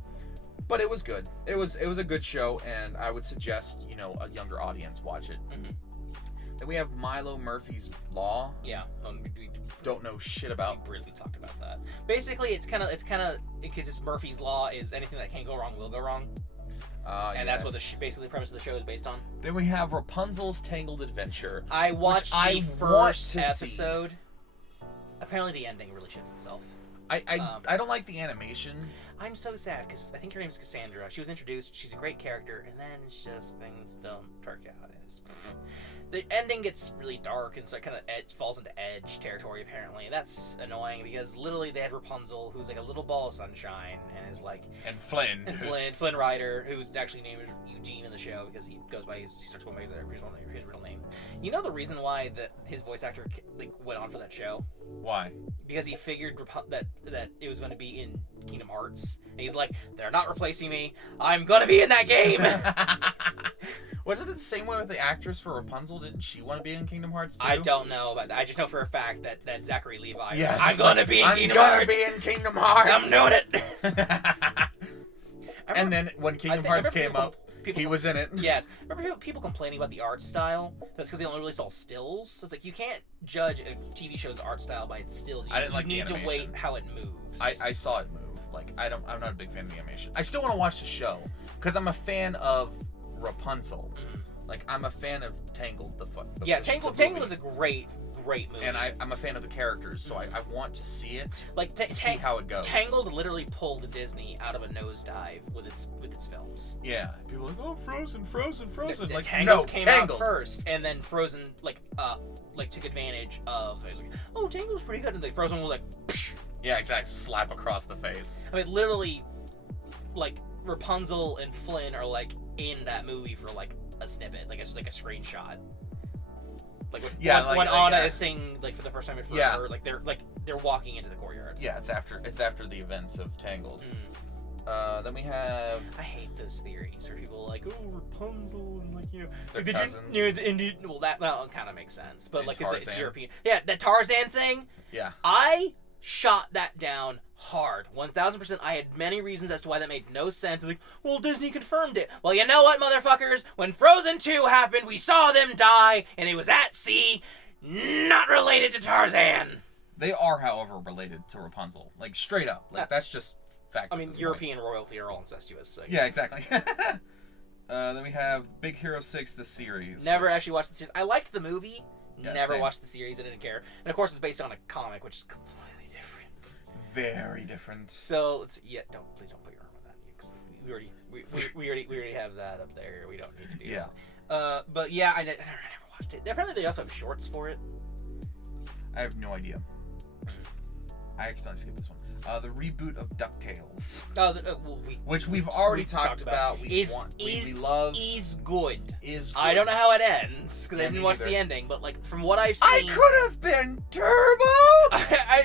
But it was good. It was a good show, and I would suggest a younger audience watch it. Mm-hmm. Then we have Milo Murphy's Law. Yeah, we don't know shit about. We briefly talked about that. Basically, it's kind of because it's Murphy's Law is anything that can't go wrong will go wrong. And that's what basically the premise of the show is based on. Then we have Rapunzel's Tangled Adventure. I watched the first episode. Apparently, the ending really shits itself. I don't like the animation. I'm so sad because I think her name is Cassandra. She was introduced. She's a great character, and then it's just things don't work out as. The ending gets really dark, and so it kind of falls into Edge territory, apparently. That's annoying, because literally they had Rapunzel, who's like a little ball of sunshine, and is like... And Flynn. Flynn Rider, who's actually named Eugene in the show, because he starts going by his real name. You know the reason why his voice actor went on for that show? Why? Because he figured that it was going to be in Kingdom Hearts, and he's like, they're not replacing me, I'm going to be in that game! Wasn't it the same way with the actress for Rapunzel? Didn't she want to be in Kingdom Hearts too? I don't know about that. I just know for a fact that Zachary Levi. Yeah, I'm going to be in Kingdom Hearts. I'm going to be in Kingdom Hearts. I'm doing it. And then when Kingdom Hearts came up, he was in it. Yes. Remember people complaining about the art style? That's because they only really saw stills. So it's like you can't judge a TV show's art style by its stills. You need to wait how it moves. I saw it move. Like I'm not a big fan of the animation. I still want to watch the show because I'm a fan of Rapunzel. Mm-hmm. Like I'm a fan of Tangled. Tangled is a great movie. And I'm a fan of the characters, so I want to see it. Like to see how it goes. Tangled literally pulled Disney out of a nosedive with its films. Yeah, people are like, oh, Frozen. Like Tangled came out first, and then Frozen took advantage of. It was like, oh, Tangled was pretty good, and Frozen was like, psh. Yeah, exactly. Slap across the face. I mean, literally, like Rapunzel and Flynn are like in that movie for like a snippet, like it's like a screenshot. Like when Anna is singing like for the first time in forever, like they're walking into the courtyard. Yeah, it's after the events of Tangled. Then we have. I hate those theories where people are like, oh, Rapunzel and their cousins. Well, that kind of makes sense, but like it's European. Yeah, that Tarzan thing. Yeah. I shot that down hard. 1000%. I had many reasons as to why that made no sense. It's like, well, Disney confirmed it. Well, you know what, motherfuckers? When Frozen 2 happened, we saw them die, and it was at sea, not related to Tarzan. They are, however, related to Rapunzel. Like, straight up. Like, that's just fact. I mean, European royalty are all incestuous. So yeah, exactly. Then we have Big Hero 6, the series. Never actually watched the series. I liked the movie. Yeah, never same. watched the series. I didn't care. And, of course, it's based on a comic, which is completely different. very different. So please don't put your arm on that. Cause we already have that up there. We don't need to do that. But yeah, I never watched it. Apparently they also have shorts for it. I have no idea. I accidentally skipped this one. The reboot of DuckTales. Which we've already talked about. We love. Is good. Is good. I don't know how it ends because I didn't watch the ending, but like from what I've seen, I could have been Turbo.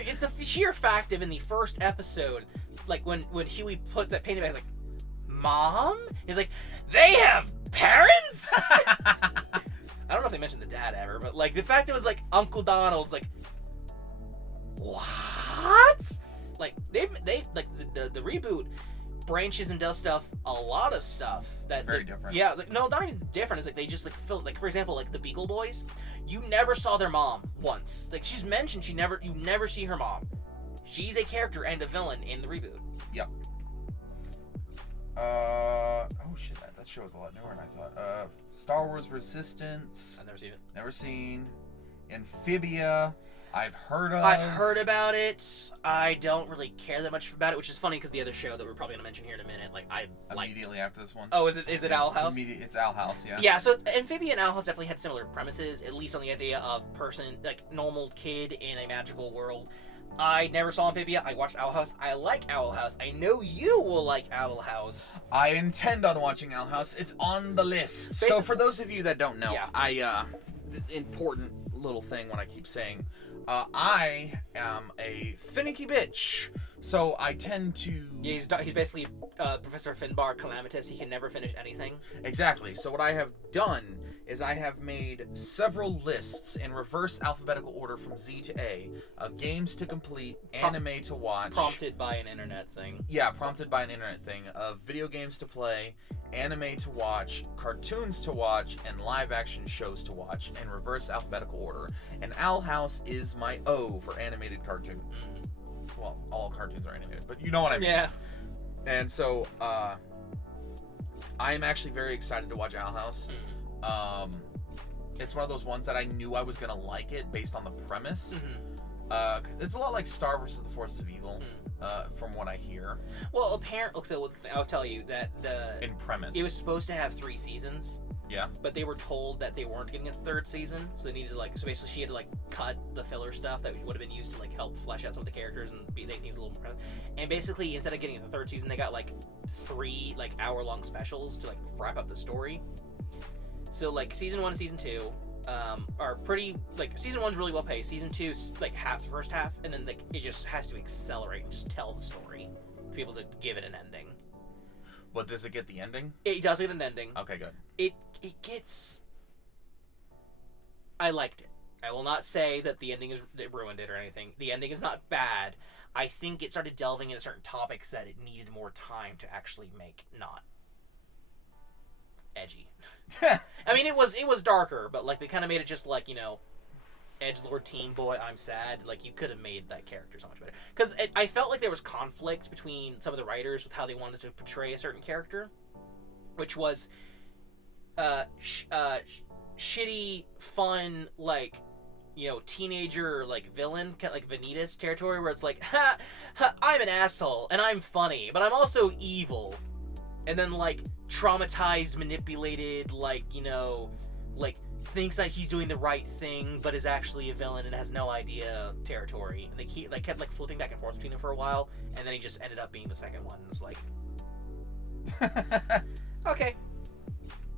It's the sheer fact of in the first episode, like when Huey put that painting back, he's like, "Mom," he's like, "They have parents." I don't know if they mentioned the dad ever, but like the fact it was like Uncle Donald's like, what? Like they like the reboot branches and does stuff, a lot of stuff that very different. Yeah, like, no, not even different. It's like they just like fill, like for example, like the Beagle Boys, you never saw their mom once. Like she's mentioned, you never see her mom. She's a character and a villain in the reboot. Yep. Oh shit, that show is a lot newer than I thought. Star Wars Resistance. I've never seen it. Never seen. Amphibia. I've heard of. I've heard about it. I don't really care that much about it, which is funny because the other show that we're probably gonna mention here in a minute, like I immediately after this one. Oh, is it Owl House? It's Owl House, yeah. Yeah, so Amphibia and Owl House definitely had similar premises, at least on the idea of normal kid in a magical world. I never saw Amphibia. I watched Owl House. I like Owl House. I know you will like Owl House. I intend on watching Owl House. It's on the list. So for those of you that don't know, yeah. Important little thing when I keep saying, I am a finicky bitch. So I tend to... Yeah, he's basically Professor Finbar Calamitous. He can never finish anything. Exactly. So what I have done is I have made several lists in reverse alphabetical order from Z to A of games to complete, anime to watch. Prompted by an internet thing. Yeah, prompted by an internet thing of video games to play, anime to watch, cartoons to watch, and live action shows to watch in reverse alphabetical order. And Owl House is my O for animated cartoons. Well, all cartoons are animated, but you know what I mean. Yeah. And so, I am actually very excited to watch Owl House. It's one of those ones that I knew I was gonna like it based on the premise. It's a lot like Star vs. the Forces of Evil, from what I hear. Well, apparently, so I'll tell you that in premise, it was supposed to have 3 seasons. Yeah. But they were told that they weren't getting a 3rd season, so they needed to so basically she had to cut the filler stuff that would have been used to help flesh out some of the characters and make things a little more. And basically, instead of getting the 3rd season, they got 3 hour-long specials to wrap up the story. So season 1 and season 2 are pretty season 1's really well paced. Season 2's half the first half, and then it just has to accelerate and just tell the story to be able to give it an ending. But does it get the ending? It does get an ending. Okay, good. It gets... I liked it. I will not say that the ending it ruined it or anything. The ending is not bad. I think it started delving into certain topics that it needed more time to actually make not edgy. I mean, it was darker, but they kind of made it just edgelord teen boy, I'm sad. You could have made that character so much better. Because I felt like there was conflict between some of the writers with how they wanted to portray a certain character, which was shitty, fun, teenager, villain, kind of Vanitas territory, where it's I'm an asshole, and I'm funny, but I'm also evil. And then, traumatized, manipulated, thinks that he's doing the right thing, but is actually a villain and has no idea territory. And they kept flipping back and forth between him for a while, and then he just ended up being the second one. And it's okay.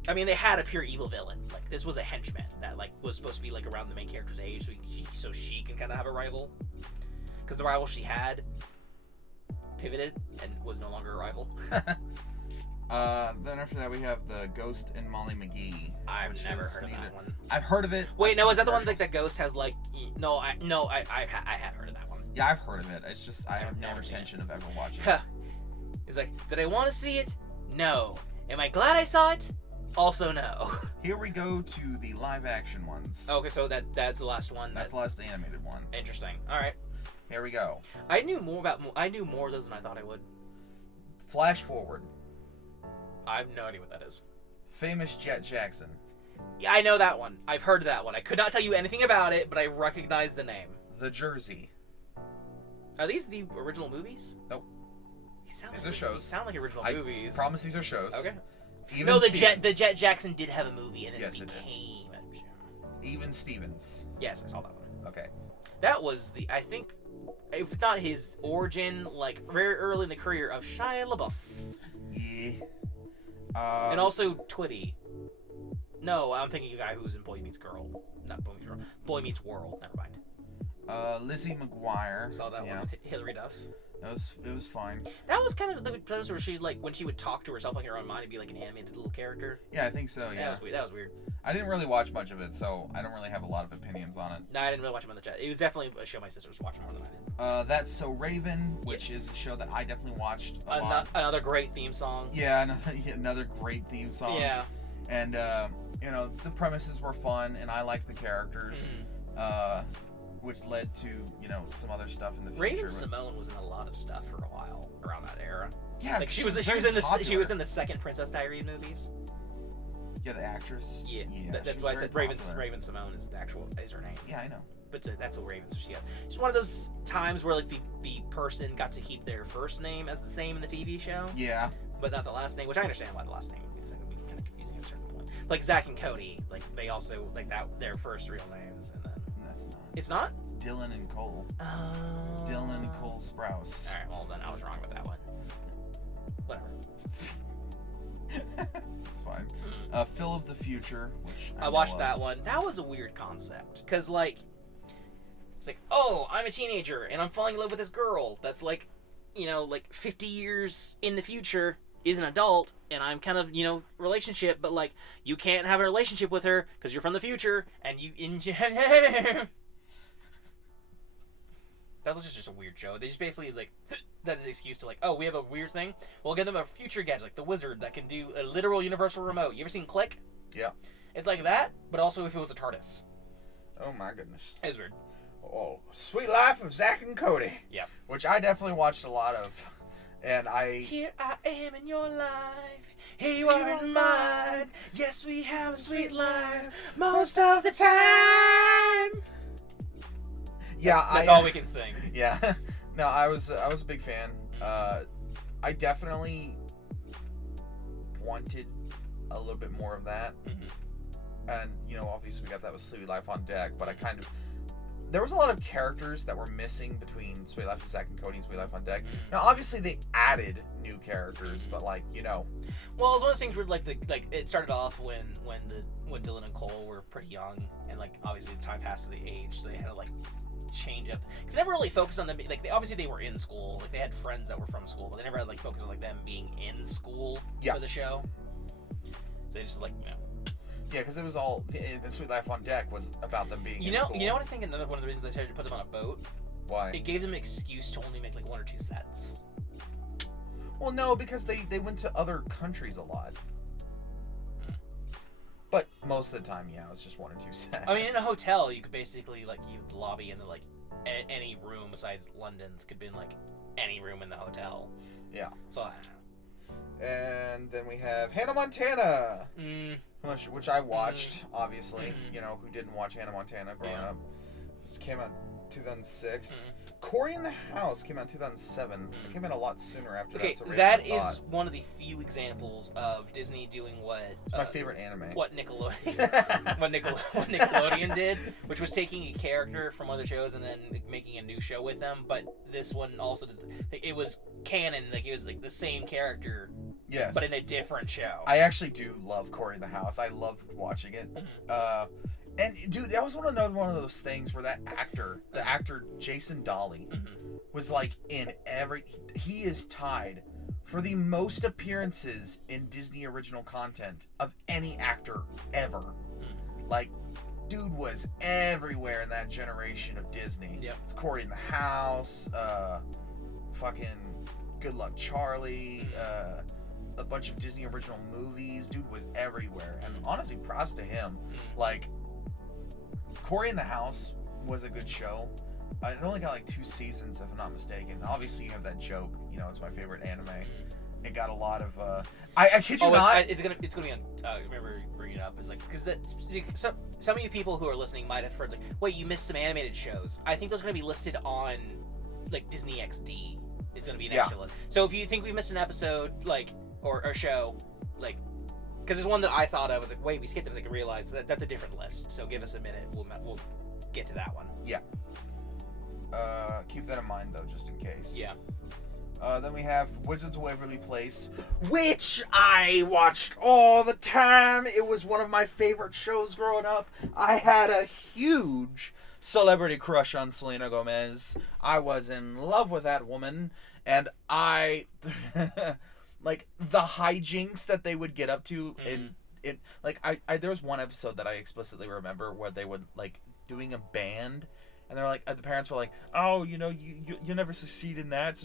I mean, they had a pure evil villain. This was a henchman that was supposed to be around the main character's age, so she can kind of have a rival. Because the rival she had pivoted and was no longer a rival. Then after that we have the Ghost and Molly McGee. I've never heard of that one. I've heard of it. Wait, no, is that the one that Ghost has No, I have heard of that one. Yeah, I've heard of it. It's just I have no intention of ever watching it. It's did I want to see it? No. Am I glad I saw it? Also no. Here we go to the live action ones. Okay, so that's the last one. That's the last animated one. Interesting. All right. Here we go. I knew more of those than I thought I would. Flash forward. I have no idea what that is. Famous Jet Jackson. Yeah, I know that one. I've heard that one. I could not tell you anything about it, but I recognize the name. The Jersey. Are these the original movies? Nope. These are shows. These sound like original movies. I promise these are shows. Okay. Even the Jet Jackson did have a movie, and then it became a show. Even Stevens. Yes, I saw that one. Okay. That was I think, if not his origin, like very early in the career of Shia LaBeouf. Yeah. And also Twitty. No, I'm thinking of a guy who's in Boy Meets Girl. Not Boy Meets Girl. Boy Meets World. Never mind. Lizzie McGuire. Saw that one with Hilary Duff. It was fine. That was kind of the premise where she's like, when she would talk to herself like in her own mind, it'd be like an animated little character. Yeah, I think so. Yeah, that was weird. I didn't really watch much of it, so I don't really have a lot of opinions on it. No, I didn't really watch it on the chat. It was definitely a show my sister was watching more than I did. That's So Raven, which is a show that I definitely watched a lot. Another great theme song. Yeah, another great theme song. Yeah. And the premises were fun, and I liked the characters. Mm-hmm. Which led to, some other stuff in the future. Raven-Symoné was in a lot of stuff for a while around that era. Yeah, like she was in the second Princess Diaries movies. Yeah, the actress. Yeah, that's why I said Raven-Symoné is her name. Yeah, I know. But that's what Raven. So she's one of those times where like the person got to keep their first name as the same in the TV show. Yeah. But not the last name, which I understand why the last name is going to be kind of confusing at a certain point. Like Zach and Cody, like they also like that their first real names, and then. That's not. It's not? It's Dylan and Cole. Oh. It's Dylan and Cole Sprouse. Alright, well then I was wrong about that one. Whatever. It's fine. Phil of the Future, which I watched that one. That was a weird concept. Because, like, it's like, oh, I'm a teenager and I'm falling in love with this girl that's like, 50 years in the future, is an adult, and I'm kind of, relationship, but like, you can't have a relationship with her because you're from the future, and that was just a weird show. They just basically like that's an excuse to like, oh, we have a weird thing. We'll give them a future gadget like the Wizard that can do a literal universal remote. You ever seen Click? Yeah. It's like that, but also if it was a TARDIS. Oh my goodness. It's weird. Oh, Sweet Life of Zack and Cody. Yeah. Which I definitely watched a lot of. And Here I am in your life. Here you are in mine. Yes, we have a sweet life most of the time. Yeah, that's all we can sing. Yeah. No, I was a big fan. I definitely wanted a little bit more of that. Mm-hmm. And, obviously we got that with Sweet Life on Deck, but there was a lot of characters that were missing between Sweet Life of Zack and Cody and Sweet Life on Deck. Mm-hmm. Now, obviously, they added new characters, but Well, it was one of those things where it started off when Dylan and Cole were pretty young, and obviously the time passed to the age, so they had to change up. Because they never really focused on them. Obviously they were in school. They had friends that were from school, but they never had focused on them being in school for the show. So they just Yeah, because it was all the Sweet Life on Deck was about them being in school. You know what I think? Another one of the reasons I tried to put them on a boat. Why? It gave them an excuse to only make 1 or 2 sets. Well, no, because they went to other countries a lot. But most of the time, yeah, it was just 1 or 2 sets. I mean, in a hotel, you could basically you'd lobby into any room besides London's could be in any room in the hotel. Yeah. So I don't know. And then we have Hannah Montana. Which I watched, obviously. Mm-hmm. Who didn't watch Hannah Montana growing up? This came out 2006. Mm-hmm. Corey in the House came out in 2007. Mm-hmm. It came out a lot sooner after that. So that is one of the few examples of Disney doing what... It's my favorite anime. What Nickelodeon did, which was taking a character from other shows and then making a new show with them. But this one also did... It was canon. It was the same character... Yes. But in a different show. I actually do love Corey in the House. I loved watching it. Mm-hmm. And dude, that was another one of those things where the actor Jason Dolly, mm-hmm. was in every. He is tied for the most appearances in Disney original content of any actor ever. Mm-hmm. Dude was everywhere in that generation of Disney. Yep. It's Corey in the House, fucking Good Luck Charlie, a bunch of Disney original movies. Dude was everywhere, and honestly, props to him. Corey in the House was a good show. It only got 2 seasons, if I'm not mistaken. Obviously, you have that joke. It's my favorite anime. It got a lot of. I kid you not. It's gonna be on. I remember bringing it up. It's because some of you people who are listening might have heard wait, you missed some animated shows. I think those are gonna be listed on like Disney XD. It's gonna be an extra list. So if you think we missed an episode, like or a show, like because there's one that I thought I was like, wait, we skipped it. I realized that's a different list. So give us a minute. We'll get to that one. Yeah. Keep that in mind though, just in case. Yeah. Then we have Wizards of Waverly Place, which I watched all the time. It was one of my favorite shows growing up. I had a huge celebrity crush on Selena Gomez. I was in love with that woman, and I like the hijinks that they would get up to in like I there was one episode that I explicitly remember where they would like doing a band. And they're like, the parents were like, oh, you never succeed in that.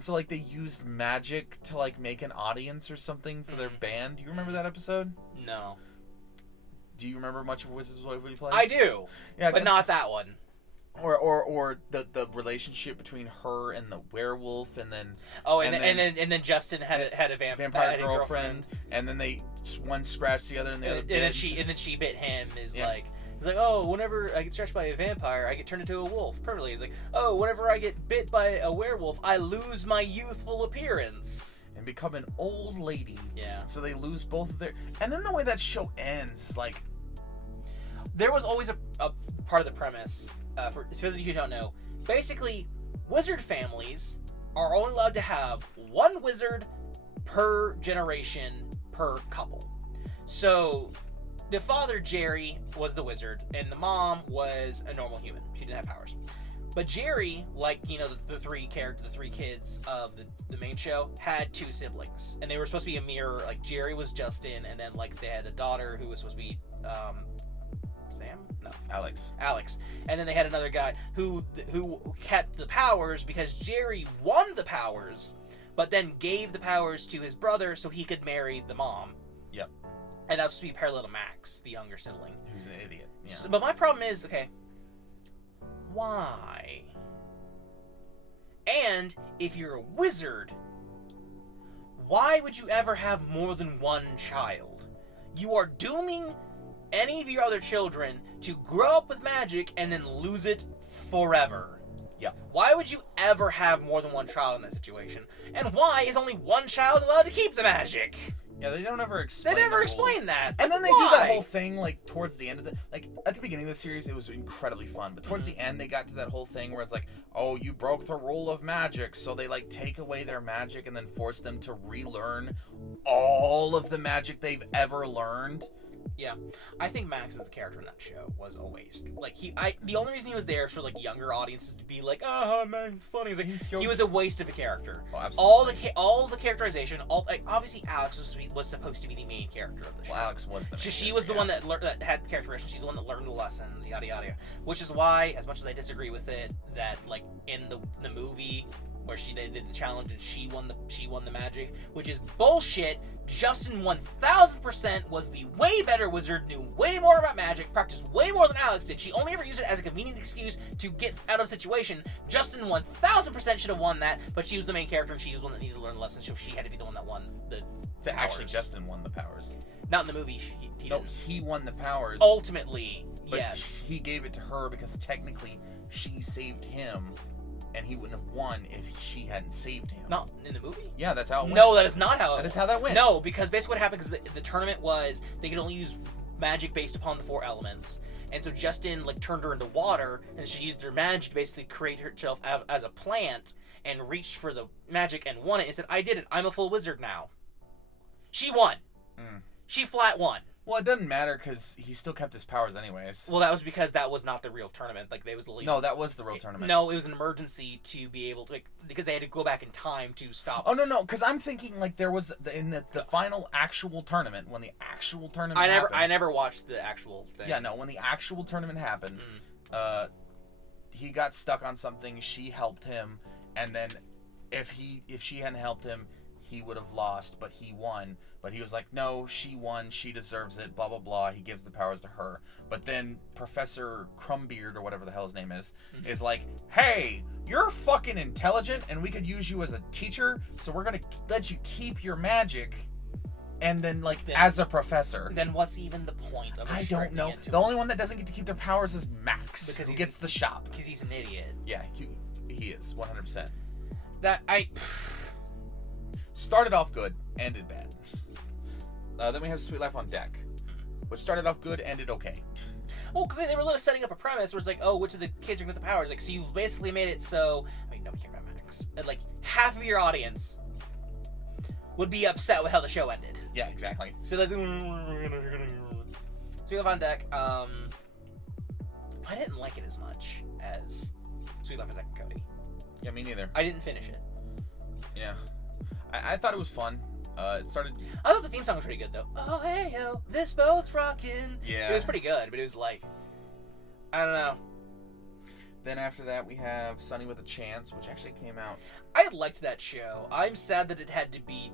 So like they used magic to like make an audience or something for their band. Do you remember that episode? No. Do you remember much of Wizards of Waverly Place? I do. Yeah, but not that one. Or the relationship between her and the werewolf, and then and then Justin had a vampire girlfriend, and then one scratched the other, and the other bit. And then she bit him. He's like, oh, whenever I get scratched by a vampire, I get turned into a wolf permanently. He's like, oh, whenever I get bit by a werewolf, I lose my youthful appearance. And become an old lady. Yeah. So they lose both of their... And then the way that show ends, like... There was always a part of the premise, for those of you who don't know, basically, wizard families are only allowed to have one wizard per generation per couple. So... the father, Jerry, was the wizard, and the mom was a normal human. She didn't have powers. But Jerry, like, the three kids of the main show, had two siblings. And they were supposed to be a mirror. Like, Jerry was Justin, and then, like, they had a daughter who was supposed to be, Sam? No. Alex. And then they had another guy who kept the powers because Jerry won the powers, but then gave the powers to his brother so he could marry the mom. Yep. And that's supposed to be parallel to Max, the younger sibling. Who's an idiot. Yeah. So, but my problem is, okay, why? And if you're a wizard, why would you ever have more than one child? You are dooming any of your other children to grow up with magic and then lose it forever. Yeah. Why would you ever have more than one child in that situation? And why is only one child allowed to keep the magic? Yeah, they don't ever explain. They never explain that. And then they do that whole thing, like, towards the end of like, at the beginning of the series, it was incredibly fun. But towards the end, they got to that whole thing where it's like, oh, you broke the rule of magic. So they, like, take away their magic and then force them to relearn all of the magic they've ever learned. Yeah, I think Max as a character in that show was a waste. Like the only reason he was there for like younger audiences to be like, oh man, it's funny. It's like he was a waste of a character. Oh, absolutely. All the characterization, obviously Alex was supposed to be the main character of the show. Well, Alex was the main she was the one that had characterization. She's the one that learned the lessons, yada yada. Which is why, as much as I disagree with it, that like in the movie where they did the challenge and she won the magic, which is bullshit. Justin 1000% was the way better wizard, knew way more about magic, practiced way more than Alex did. She only ever used it as a convenient excuse to get out of a situation. Justin 1000% should have won that, but she was the main character and she was the one that needed to learn the lesson, so she had to be the one that won the powers. Actually, Justin won the powers. Not in the movie. He won the powers. Ultimately, but yes. He gave it to her because technically she saved him. And he wouldn't have won if she hadn't saved him. Not in the movie? Yeah, that's how it went. No, that is not how it went. That is how that went. No, because basically what happened is the tournament was they could only use magic based upon the 4 elements. And so Justin like turned her into water, and she used her magic to basically create herself as a plant and reached for the magic and won it and said, I did it. I'm a full wizard now. She won. She flat won. Well, it doesn't matter because he still kept his powers anyways. Well, that was because that was not the real tournament. Like, No, that was the real tournament. No, it was an emergency to be able to, because they had to go back in time to stop. Oh, no, because I'm thinking, like, there was, in the final actual tournament, when the actual tournament happened. I never watched the actual thing. Yeah, no, when the actual tournament happened, he got stuck on something, she helped him, and then if she hadn't helped him, he would have lost, but he won. But he was like, no, she won, she deserves it, blah, blah, blah. He gives the powers to her. But then Professor Crumbeard, or whatever the hell his name is like, hey, you're fucking intelligent, and we could use you as a teacher, so we're going to let you keep your magic, and then, like, as a professor. Then what's even the point of I don't know. The only one that doesn't get to keep their powers is Max, because he gets the shop. Because he's an idiot. Yeah, He is 100%. That I started off good, ended bad. Then we have Sweet Life on Deck, which started off good, ended okay. Well, because they were literally setting up a premise where it's like, oh, which of the kids are going to get the powers? Like, so you've basically made it so. I mean, nobody cared about Max. And, like, half of your audience would be upset with how the show ended. Yeah, exactly. So let's. Sweet Life on Deck. I didn't like it as much as Sweet Life of Zack and Cody. Yeah, me neither. I didn't finish it. Yeah, I thought it was fun. It started. I thought the theme song was pretty good though. Oh hey yo, this boat's rocking. Yeah. It was pretty good, but it was like, I don't know. Then after that we have Sunny with a Chance, which actually came out. I liked that show. I'm sad that it had to be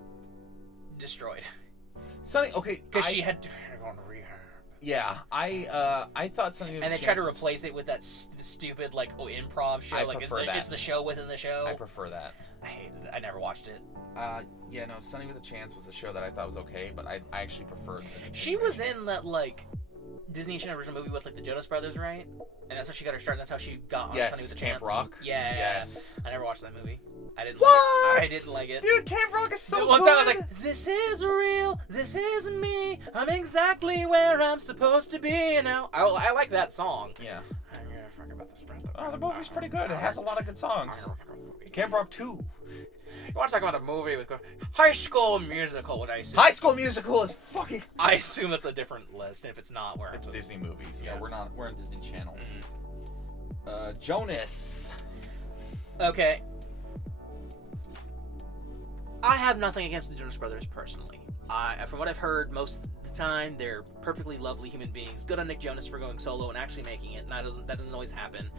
destroyed. Sunny, okay, because she had to go on rehab. Yeah, I thought Sunny with a Chance. And they tried to replace it with that stupid like improv show. I like prefer that. It's the show within the show. I prefer that. I hated it. I never watched it. Yeah, no, Sunny with a Chance was a show that I thought was okay, but I actually preferred. She was in that like Disney Channel original movie with like the Jonas Brothers, right? And that's how she got her start. And that's how she got on Sunny with a Chance. Camp Rock. Yeah. Yes. I never watched that movie. I didn't. What? Like it. I didn't like it. Dude, Camp Rock is so good. Once I was like, this is real. This isn't me. I'm exactly where I'm supposed to be now. I like that song. Yeah. I'm gonna fuck about this. Oh, the movie's pretty good. It has a lot of good songs. Camp Rock 2. You want to talk about a movie with High School Musical, which I assume. High School Musical is fucking. I assume that's a different list, and if it's not, we're. It's Disney movies. Yeah, we're not. We're on Disney Channel. Jonas. Okay. I have nothing against the Jonas Brothers personally. From what I've heard, most of the time they're perfectly lovely human beings. Good on Nick Jonas for going solo and actually making it. And that doesn't always happen.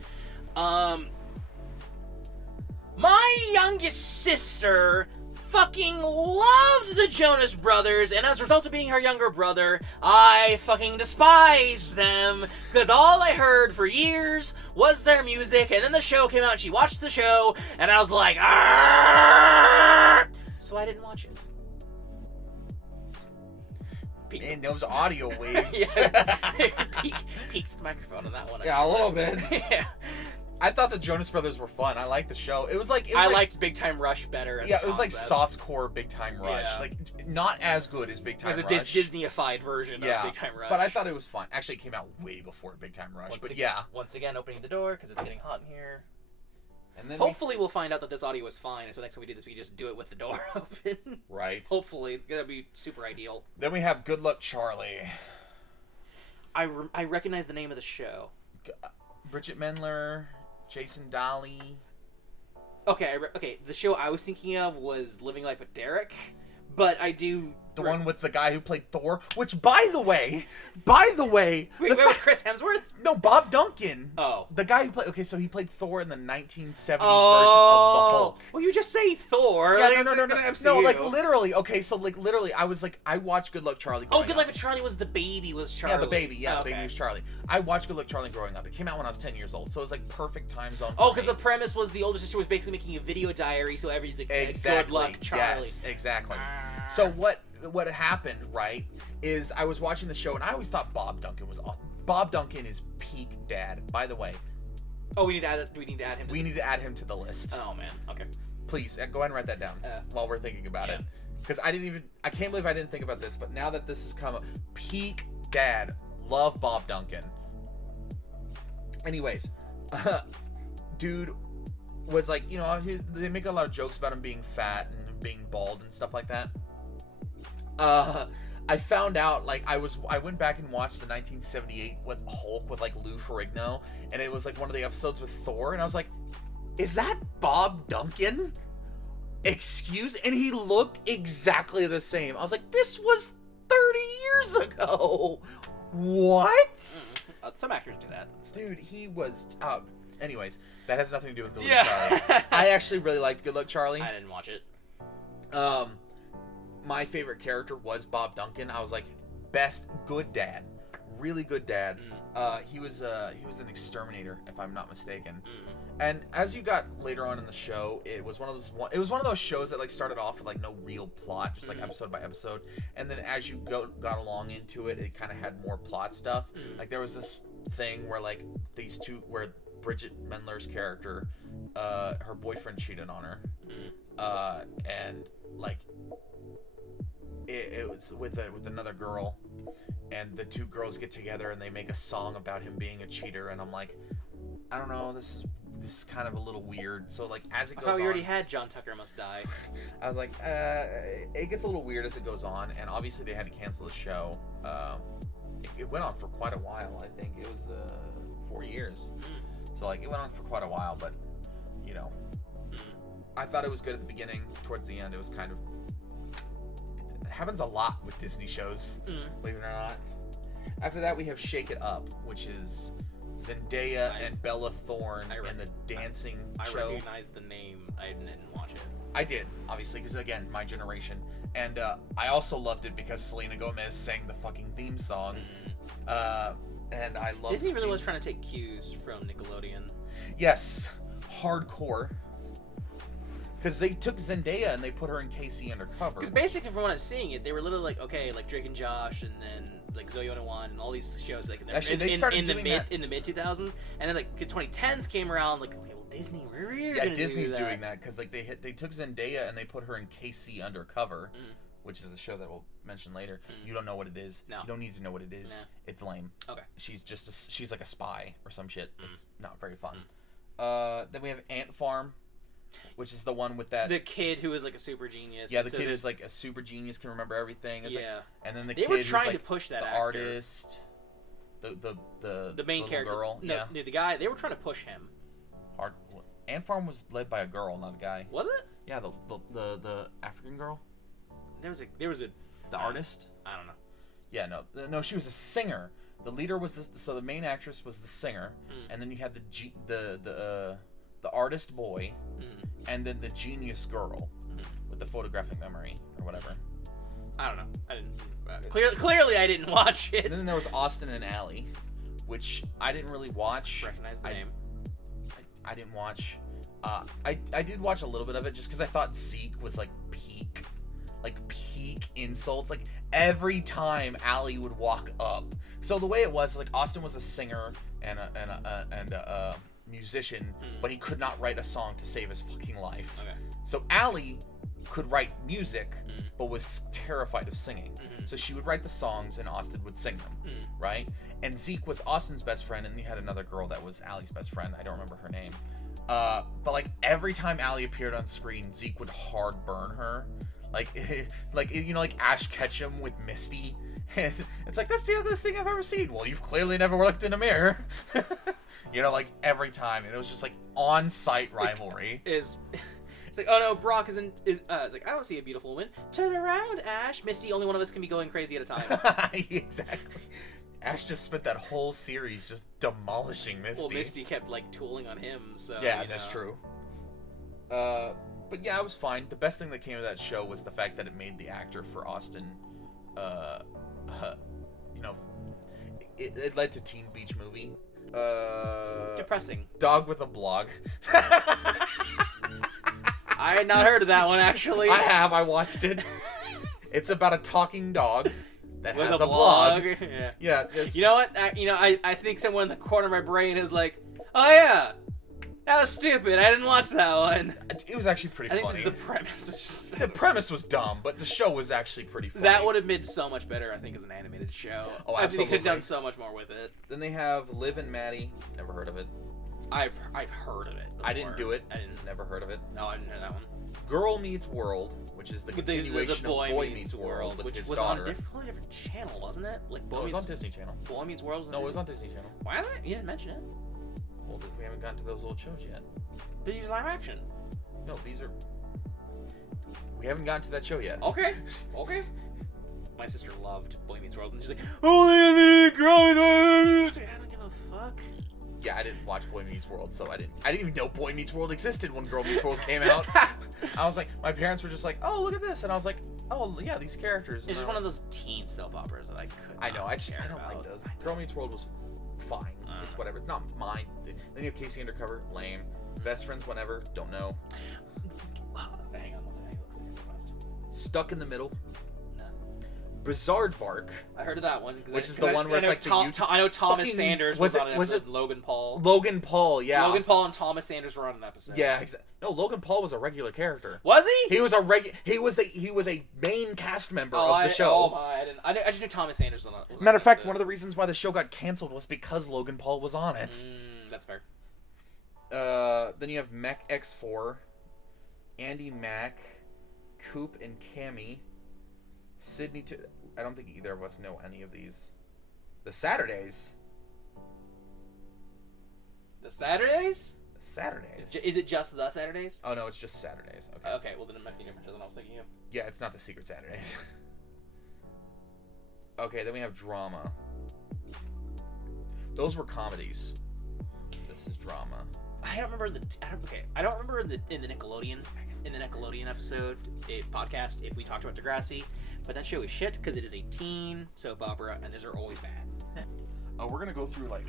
My youngest sister fucking loved the Jonas Brothers, and as a result of being her younger brother, I fucking despised them, because all I heard for years was their music, and then the show came out, and she watched the show, and I was like, Argh! So I didn't watch it. And those audio waves. Peaked the microphone on that one. Yeah, a little bit. Yeah. I thought the Jonas Brothers were fun. I liked the show. I liked Big Time Rush better. Yeah, it was like softcore Big Time Rush. Yeah. Like not as good as Big Time Rush. It was a Disney-ified version of Big Time Rush. But I thought it was fun. Actually, it came out way before Big Time Rush. Once again, opening the door because it's getting hot in here. And then hopefully we'll find out that this audio is fine. So next time we do this, we just do it with the door open. Right. Hopefully, that'd be super ideal. Then we have Good Luck Charlie. I recognize the name of the show. Bridget Mendler. Jason Dolly. Okay, the show I was thinking of was Living Life with Derek, but I do... The one with the guy who played Thor, which, by the way... Wait, that was Chris Hemsworth? No, Bob Duncan. Oh. The guy who played... Okay, so he played Thor in the 1970s version of the Hulk. Well, you just say Thor. Yeah, no, like, literally. Okay, so, like, literally, I watched Good Luck Charlie growing up. Good Life with Charlie was the baby Charlie. Yeah, the baby was Charlie. I watched Good Luck Charlie growing up. It came out when I was 10 years old, so it was, like, perfect time zone for me. Because the premise was the older sister was basically making a video diary, so everybody's like, exactly. Good Luck Charlie. Yes, exactly. So what happened, right, is I was watching the show, and I always thought Bob Duncan was awesome. Bob Duncan is peak dad, by the way. Oh, we need to add him. We need to add him to the list. Oh man, okay. Please go ahead and write that down while we're thinking about it, because I can't believe I didn't think about this. But now that this has come up, peak dad, love Bob Duncan. Anyways, dude was like, they make a lot of jokes about him being fat and being bald and stuff like that. I found out, like, I went back and watched the 1978 with Hulk with, like, Lou Ferrigno, and it was, like, one of the episodes with Thor, and I was like, is that Bob Duncan? And he looked exactly the same. I was like, this was 30 years ago! What? Some actors do that. Dude, he was, anyways, that has nothing to do with Good Luck Charlie. I actually really liked Good Luck Charlie. I didn't watch it. My favorite character was Bob Duncan. I was like, best good dad, really good dad. He was an exterminator, if I'm not mistaken. And as you got later on in the show, it was one of those shows that like started off with like no real plot, just like episode by episode. And then as you got along into it, it kind of had more plot stuff. Like there was this thing where like where Bridget Mendler's character her boyfriend cheated on her. And like it was with another girl, and the two girls get together and they make a song about him being a cheater, and I'm like, I don't know, this is kind of a little weird. So like as it goes on, I thought we already had John Tucker Must Die. I was like, it gets a little weird as it goes on, and obviously they had to cancel the show. It went on for quite a while. I think it was 4 years. So like it went on for quite a while, but you know, I thought it was good at the beginning. Towards the end, it was kind of. It happens a lot with Disney shows, believe it or not. After that, we have Shake It Up, which is Zendaya and Bella Thorne and the dancing show. I recognize the name. I didn't watch it. I did, obviously, because again, my generation. And I also loved it because Selena Gomez sang the fucking theme song. And I love Disney really was trying to take cues from Nickelodeon. Yes, hardcore. Because they took Zendaya and they put her in KC Undercover. Because basically, from what I'm seeing it, they were literally like, okay, like Drake and Josh, and then like Zoe 101, and all these shows like actually they started in the doing that in the mid 2000s, and then like the 2010s came around, like okay, well Disney, Disney's doing that because like they took Zendaya and they put her in KC Undercover, which is a show that we'll mention later. You don't know what it is. No. You don't need to know what it is. Nah. It's lame. Okay. She's like a spy or some shit. It's not very fun. Then we have Ant Farm, which is the one with the kid who is like a super genius. Yeah, the kid is like a super genius, can remember everything. It's yeah. Like, and then they kid were trying who's like to push that the actor. artist, the main character girl. No, yeah, the guy. They were trying to push him. Ant Farm was led by a girl, not a guy. Was it? Yeah, the African girl. There was a the artist. I don't know. Yeah, no, she was a singer. The leader was the main actress was the singer, and then you had the artist boy, and then the genius girl with the photographic memory or whatever. I don't know. I didn't. Clearly, I didn't watch it. And then there was Austin and Ally, which I didn't really watch. Recognize the name. I didn't watch. I did watch a little bit of it just because I thought Zeke was like peak insults. Like every time Ally would walk up. So the way it was like Austin was a singer and a musician, but he could not write a song to save his fucking life. Okay. So Ally could write music, but was terrified of singing. So she would write the songs and Austin would sing them, right? And Zeke was Austin's best friend, and he had another girl that was Ally's best friend. I don't remember her name. But like every time Ally appeared on screen, Zeke would hard burn her. Like you know, like Ash Ketchum with Misty. And it's like, that's the ugliest thing I've ever seen. Well, you've clearly never looked in a mirror. You know, like every time. And it was just like on-site rivalry. It's like, oh no, Brock it's like, I don't see a beautiful woman. Turn around, Ash. Misty, only one of us can be going crazy at a time. Exactly. Ash just spent that whole series just demolishing Misty. Well, Misty kept like tooling on him, so yeah, that's true. But yeah, it was fine. The best thing that came of that show was the fact that it made the actor for Austin, you know, it led to Teen Beach Movie. Depressing. Dog with a Blog. I had not heard of that one, actually. I have. I watched it. It's about a talking dog that with has a blog. Yeah. You know what? I think someone in the corner of my brain is like, oh yeah, that was stupid. I didn't watch that one. It was actually pretty funny. I think the premise was just the premise was dumb, but the show was actually pretty funny. That would have been so much better, I think, as an animated show. Oh, absolutely. I think they could have done so much more with it. Then they have Liv and Maddie. Never heard of it. I've heard of it before. I didn't do it. I didn't. Never heard of it. No, I didn't hear that one. Girl Meets World, which is the continuation the Boy of Boy Meets World, with which his was daughter. on a completely different channel, wasn't it? Like Boy Meets... it was on Disney Channel. Boy Meets World. No, it was on Disney Channel. Why is it? You didn't mention it. Well, we haven't gotten to those old shows yet. But these are live action. No, these are... We haven't gotten to that show yet. Okay. My sister loved Boy Meets World, and she's like, "Oh, the girl with I don't give a fuck." Yeah, I didn't watch Boy Meets World, so I didn't even know Boy Meets World existed when Girl Meets World came out. I was like, my parents were just like, "Oh, look at this," and I was like, "Oh, yeah, these characters." It's just one of those teen soap operas that I could. I know. I don't like those. Girl Meets World was fine. It's whatever. It's not mine. Then you have KC Undercover, lame. Best Friends Whenever, don't know. Hang on, let's see. Stuck in the Middle. No. Bizarrevark. I heard of that one. Which is the one where it's like I know Thomas Sanders was on an episode. Logan Paul. Logan Paul, yeah. Logan Paul and Thomas Sanders were on an episode. Yeah, no, Logan Paul was a regular character. Was he? He was a main cast member of the show. Oh my! I just knew Thomas Sanders was on it. Matter of fact, one of the reasons why the show got canceled was because Logan Paul was on it. That's fair. Then you have Mech X4, Andy Mack, Coop and Cammy, Sydney. I don't think either of us know any of these. The Saturdays. The Saturdays? The Saturdays. Is it just the Saturdays? Oh no, it's just Saturdays. Okay. Okay, well then it might be different than I was thinking of. Yeah, it's not the Secret Saturdays. Okay, then we have drama. Those were comedies. This is drama. I don't remember I don't remember in the Nickelodeon episode podcast if we talked about Degrassi, but that show is shit because it is a teen soap opera and those are always bad. Oh, we're gonna go through like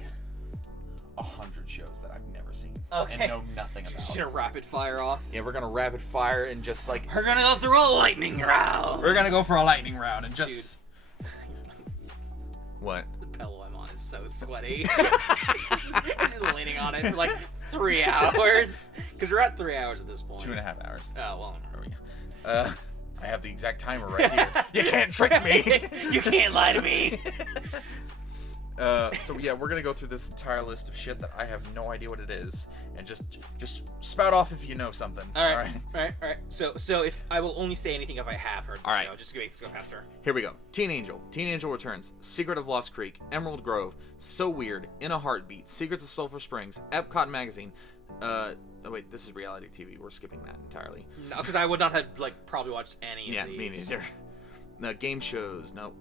100 shows that I've never seen and know nothing about. Just gonna rapid fire off. Yeah, we're gonna rapid fire and just like we're gonna go through a lightning round. We're gonna go for a lightning round and just. Dude. What? The pillow I'm on is so sweaty. I'm just leaning on it for like 3 hours because we're at 3 hours at this point. 2.5 hours. Oh well. There we go. I have the exact timer right here. You can't trick me. You can't lie to me. So yeah, we're gonna go through this entire list of shit that I have no idea what it is, and just spout off if you know something. All right. So if I will only say anything if I have heard the show, just to make this go faster. Here we go. Teen Angel Returns, Secret of Lost Creek, Emerald Grove, So Weird, In a Heartbeat, Secrets of Sulphur Springs, Epcot Magazine. Oh wait, this is reality TV. We're skipping that entirely. No, because I would not have probably watched any of these. Yeah, me neither. No, game shows. Nope.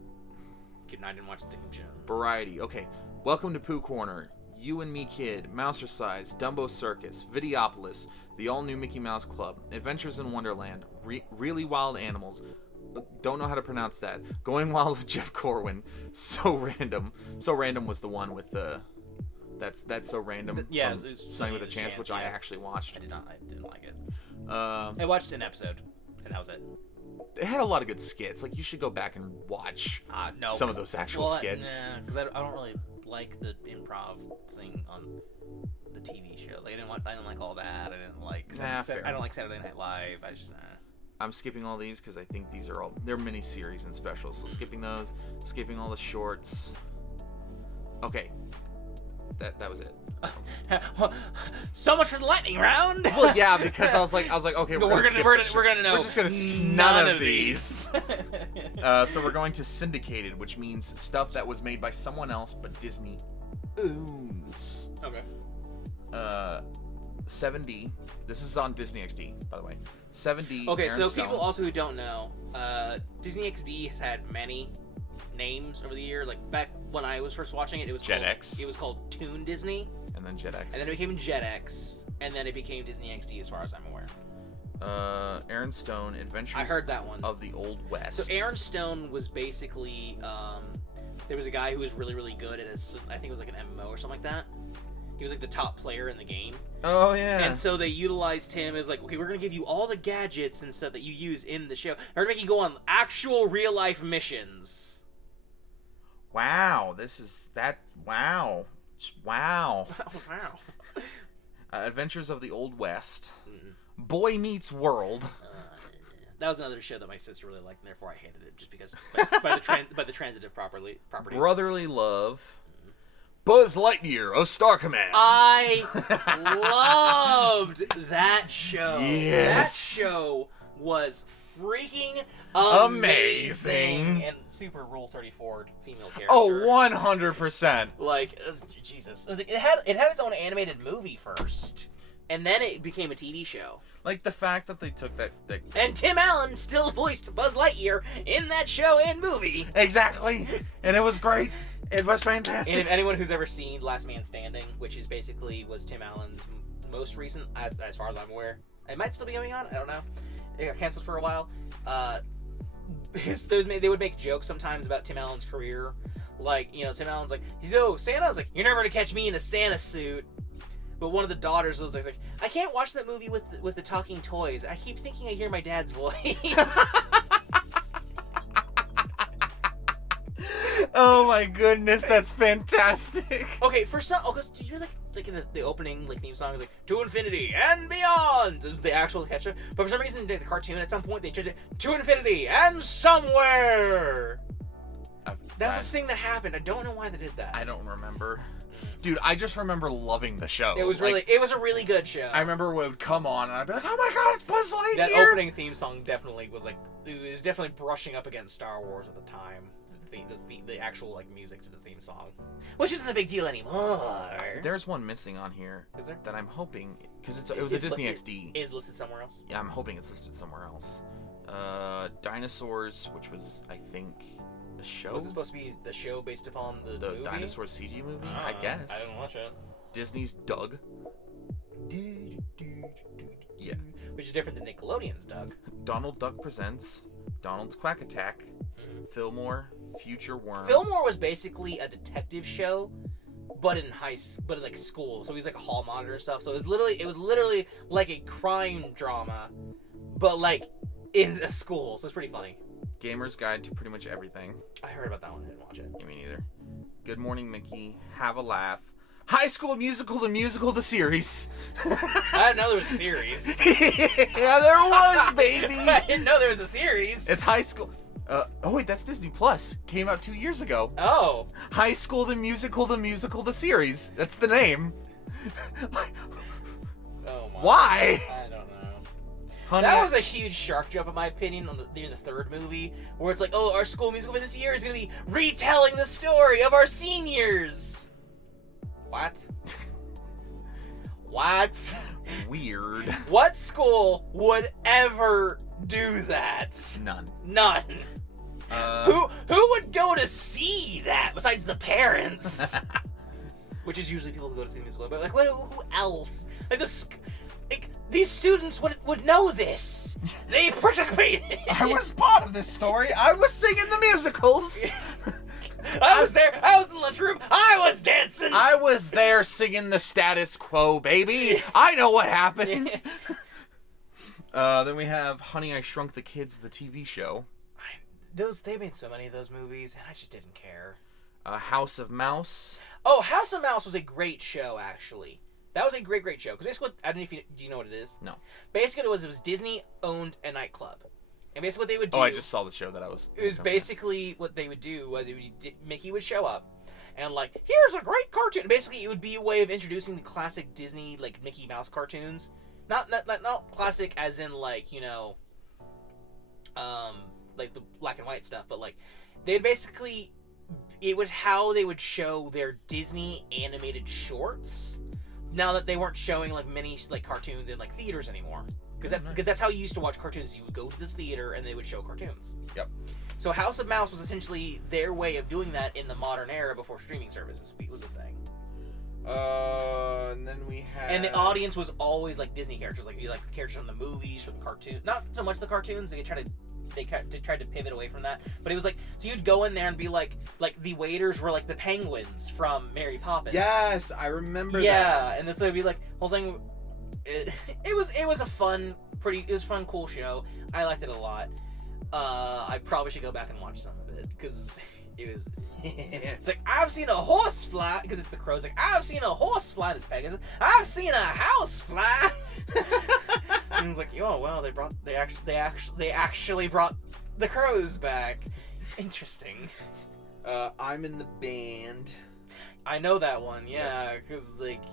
I didn't watch the game show. Variety. Okay. Welcome to Pooh Corner. You and Me Kid. Mousercise. Dumbo Circus. Videopolis. The all-new Mickey Mouse Club. Adventures in Wonderland. Really Wild Animals. Don't know how to pronounce that. Going Wild with Jeff Corwin. So Random. So Random was the one with the... That's So Random. Yeah, it was Sunny with a Chance, which I actually watched. I didn't like it. I watched an episode, and that was it. It had a lot of good skits. Like, you should go back and watch some of those actual skits. Nah, because I don't really like the improv thing on the TV shows. Like, I didn't like all that. I didn't like. I don't like Saturday Night Live. I'm skipping all these because I think these are they're mini series and specials. So skipping those, skipping all the shorts. Okay, that was it. So much for the lightning round. Well, yeah, because I was like, okay, we're gonna know. We're just gonna none of these. So we're going to syndicated, which means stuff that was made by someone else but Disney owns. Okay. 7D. This is on Disney XD, by the way. 7D. Okay, Aaron so Stone. people also who don't know, Disney XD has had many names over the year. Like back when I was first watching it, it was Jetix. It was called Toon Disney. And then Jetix. And then it became Jetix. And then it became Disney XD, as far as I'm aware. Aaron Stone, Adventures. I heard that one. Of the Old West. So Aaron Stone was basically, there was a guy who was really, really good at I think it was like an MMO or something like that. He was like the top player in the game. Oh, yeah. And so they utilized him as like, okay, we're going to give you all the gadgets and stuff that you use in the show. We're going to make you go on actual real-life missions. Wow. Wow. Wow. Oh, wow. Adventures of the Old West. Boy Meets World. That was another show that my sister really liked, and therefore I hated it, just because by the transitive properties. Brotherly Love. Buzz Lightyear of Star Command. I loved that show. Yes. That show was freaking amazing. And super Rule 34 female character. Oh, 100%. Like, Jesus. It had its own animated movie first, and then it became a TV show. Like the fact that they took that... And Tim Allen still voiced Buzz Lightyear in that show and movie. Exactly. And it was great. It was fantastic. And if anyone who's ever seen Last Man Standing, which is basically was Tim Allen's most recent, as far as I'm aware, it might still be going on. I don't know. It got canceled for a while. They would make jokes sometimes about Tim Allen's career, like Tim Allen's like, Santa's like, you're never gonna catch me in a Santa suit. But one of the daughters was like, I can't watch that movie with the talking toys. I keep thinking I hear my dad's voice. Oh my goodness, that's fantastic. Okay, for some, because did you like in the opening like theme song is like to infinity and beyond. This is the actual catcher, but for some reason the cartoon at some point they changed it to infinity and somewhere. That's the thing that happened. I don't know why they did that. I don't remember. Dude, I just remember loving the show. It was really, it was a really good show. I remember when it would come on, and I'd be like, "Oh my god, it's Buzz Lightyear!" That opening theme song definitely was like, it was definitely brushing up against Star Wars at the time. The actual like music to the theme song, which isn't a big deal anymore. There's one missing on here. Is there? That I'm hoping, because it was a Disney XD. Is listed somewhere else? Yeah, I'm hoping it's listed somewhere else. Dinosaurs, which was I think a show. Was it supposed to be the show based upon the movie? Dinosaurs CG movie? I guess. I didn't watch it. Disney's Doug. Yeah. Which is different than Nickelodeon's Doug. Donald Duck Presents. Donald's Quack Attack. Fillmore. Future Worm. Fillmore was basically a detective show, but in like school. So he's like a hall monitor and stuff. So it was literally like a crime drama, but like in a school. So it's pretty funny. Gamer's Guide to Pretty Much Everything. I heard about that one. I didn't watch it. Yeah, me neither. Good Morning Mickey. Have a Laugh. High School Musical, the musical, the series. I didn't know there was a series. Yeah, there was, baby. I didn't know there was a series. It's High School. Oh wait, that's Disney Plus. Came out 2 years ago. Oh. High School, the musical, the series. That's the name. Oh my. Why? I don't know. Honey, that was a huge shark jump, in my opinion, near the third movie, where it's like, oh, our school musical for this year is going to be retelling the story of our seniors. What? What? Weird. What school would ever do that? None. Who would go to see that besides the parents? Which is usually people who go to see the musical. But like, who else? Like these students would know this. They participated. I was part of this story. I was singing the musicals. I was there. I was in the lunchroom. I was dancing. I was there singing the status quo, baby. I know what happened. Then we have Honey, I Shrunk the Kids, the TV show. They made so many of those movies, and I just didn't care. House of Mouse. Oh, House of Mouse was a great show, actually. That was a great show. Because basically, I don't know if do you know what it is? No. Basically, it was Disney owned a nightclub. And basically what they would do... Oh, I just saw the show that I was... It was basically what they would do was Mickey would show up and like, here's a great cartoon. Basically, it would be a way of introducing the classic Disney, like, Mickey Mouse cartoons. Not classic as in, like, you know, like the black and white stuff, but like, they'd basically... It was how they would show their Disney animated shorts now that they weren't showing, like, many, like, cartoons in, like, theaters anymore. Because that's how you used to watch cartoons. You would go to the theater and they would show cartoons. Yep. So House of Mouse was essentially their way of doing that in the modern era before streaming services was a thing. And then we had... And the audience was always like Disney characters, like the characters from the movies, from the cartoons. Not so much the cartoons. They tried to pivot away from that. But it was like, so you'd go in there and be like the waiters were like the penguins from Mary Poppins. Yes, I remember that. Yeah, and then so it'd be like whole thing. It was a fun, cool show. I liked it a lot. I probably should go back and watch some of it because it was. It's like, I've seen a horse fly, because it's the crows. Like, I've seen a horse fly. This Pegasus. I've seen a house fly. And it's like, oh well, they actually brought the crows back. Interesting. I'm in the band. I know that one. Yeah, because like.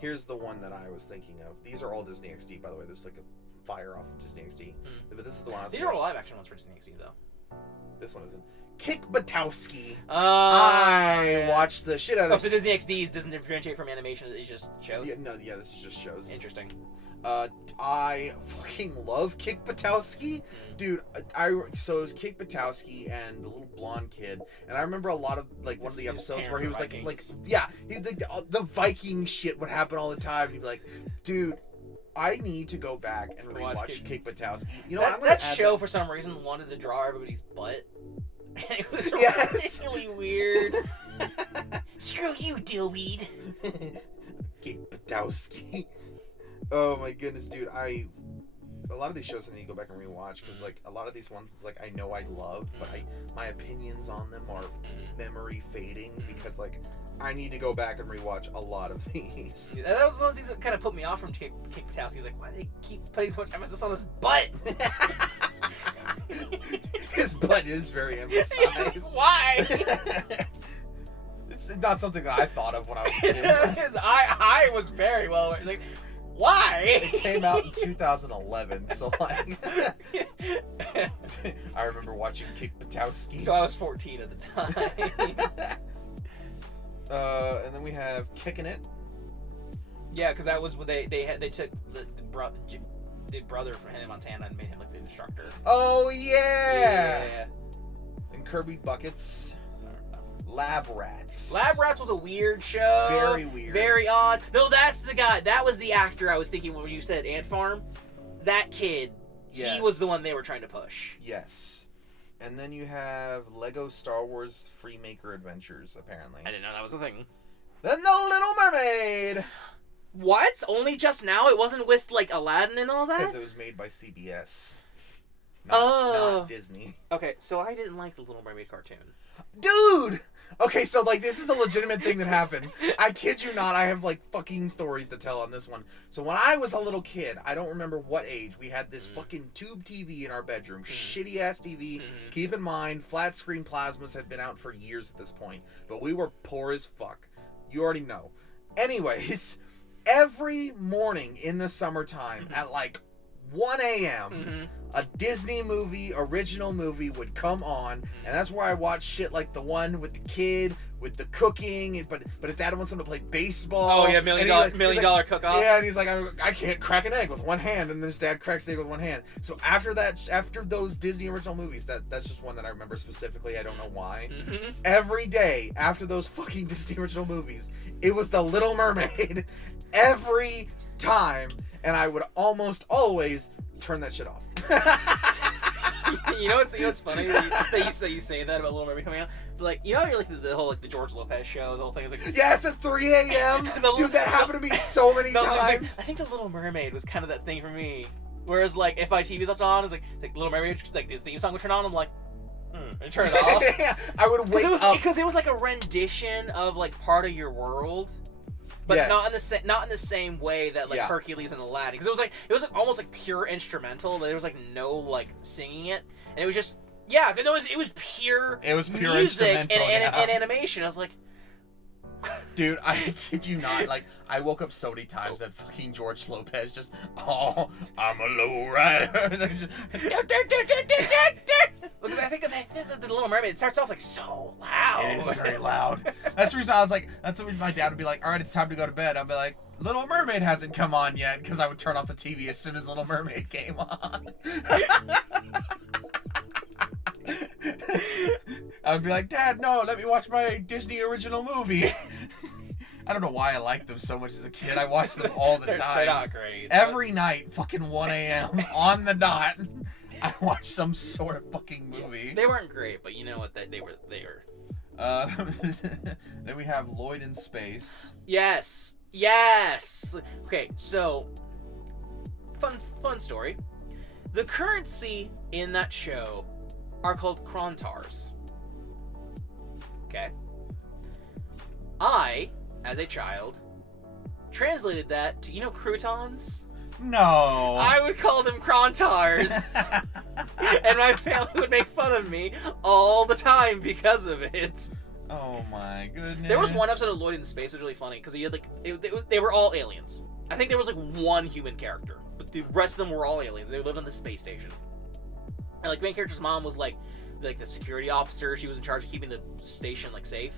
Here's the one that I was thinking of. These are all Disney XD, by the way. This is like a fire off of Disney XD. But this is the one I was These are all live action ones for Disney XD, though. This one isn't. Kick Butowski. I watched the shit out of it. So Disney XDs doesn't differentiate from animation, it's just shows? Yeah, this is just shows. Interesting. I fucking love Kick Butowski. Dude, so it was Kick Butowski and the little blonde kid, and I remember a lot of, like, one of the episodes where he was like, yeah, the Viking shit would happen all the time. He'd be like, dude, I need to go back and rewatch Kick Butowski. You know, that show, for some reason, wanted to draw everybody's butt. And it was really weird. Screw you, dillweed. Kick Butowski. Oh my goodness, dude. a lot of these shows I need to go back and rewatch because like a lot of these ones, it's like I know I love, but my opinions on them are memory fading because like I need to go back and rewatch a lot of these. That was one of the things that kind of put me off from Kick Buttowski. He's like, why do they keep putting so much emphasis on his butt? His butt is very emphasized. Why? It's not something that I thought of when I was a kid. I was very well like, why? It came out in 2011, so like I remember watching Kick Buttowski. So I was 14 at the time. And then we have Kicking It. Yeah, because that was what they took the brother from Hannah Montana and made him like the instructor. Oh yeah. And Kirby Buckets. Lab Rats. Lab Rats was a weird show. Very weird. Very odd. No, that's the guy. That was the actor I was thinking when you said Ant Farm. That kid. Yes. He was the one they were trying to push. Yes. And then you have Lego Star Wars Freemaker Adventures, apparently. I didn't know that was a thing. Then The Little Mermaid! What? Only just now? It wasn't with, like, Aladdin and all that? Because it was made by CBS. Not Disney. Okay, so I didn't like the Little Mermaid cartoon. Dude! Okay, so, like, this is a legitimate thing that happened. I kid you not, I have, like, fucking stories to tell on this one. So when I was a little kid, I don't remember what age, we had this fucking tube TV in our bedroom. Shitty-ass TV. Keep in mind, flat-screen plasmas had been out for years at this point. But we were poor as fuck. You already know. Anyways, every morning in the summertime at, like, 1 a.m., a Disney movie, original movie would come on, and that's where I watched shit like the one with the kid, with the cooking, but if Dad wants him to play baseball... Oh, yeah, $1 million dollar cook-off. Yeah, and he's like, I can't crack an egg with one hand, and then his dad cracks the egg with one hand. So after those Disney original movies, that's just one that I remember specifically, I don't know why. Every day, after those fucking Disney original movies, it was The Little Mermaid. Every time. And I would almost always turn that shit off. You know what's funny that you say that about Little Mermaid coming out? It's like, you know, you're like the whole like the George Lopez show, the whole thing is like, yes, at 3 a.m. Dude, that happened to me so many times. I think the Little Mermaid was kind of that thing for me. Whereas like if my TV's on, it's like Little Mermaid, like the theme song would turn on, I'm like, and turn it off. Yeah, I would wake up because it was like a rendition of like part of your world. But yes. not in the same way that like Hercules and Aladdin, because it was like almost like pure instrumental. There was like no like singing it, and it was just it was pure. It was pure music instrumental and animation. I was like, dude, I kid you not. Like I woke up so many times that fucking George Lopez just, oh, I'm a low rider. Because I think this is the Little Mermaid. It starts off like so loud. It is very loud. That's the reason I was like, that's the reason my dad would be like, all right, it's time to go to bed. I'd be like, Little Mermaid hasn't come on yet, because I would turn off the TV as soon as Little Mermaid came on. I would be like, Dad, no, let me watch my Disney original movie. I don't know why I liked them so much as a kid. I watched them all the time. They're not great. Every night, fucking 1 a.m. on the dot. I watched some sort of fucking movie. They weren't great, but you know what? They were. Then we have Lloyd in Space. Yes. Okay, so fun story. The currency in that show are called Krontars. Okay. I, as a child, translated that to croutons. No. I would call them Krontars. And my family would make fun of me all the time because of it. Oh my goodness. There was one episode of Lloyd in Space that was really funny because he had like they were all aliens. I think there was like one human character, but the rest of them were all aliens. They lived on the space station. And like the main character's mom was like the security officer. She was in charge of keeping the station like safe.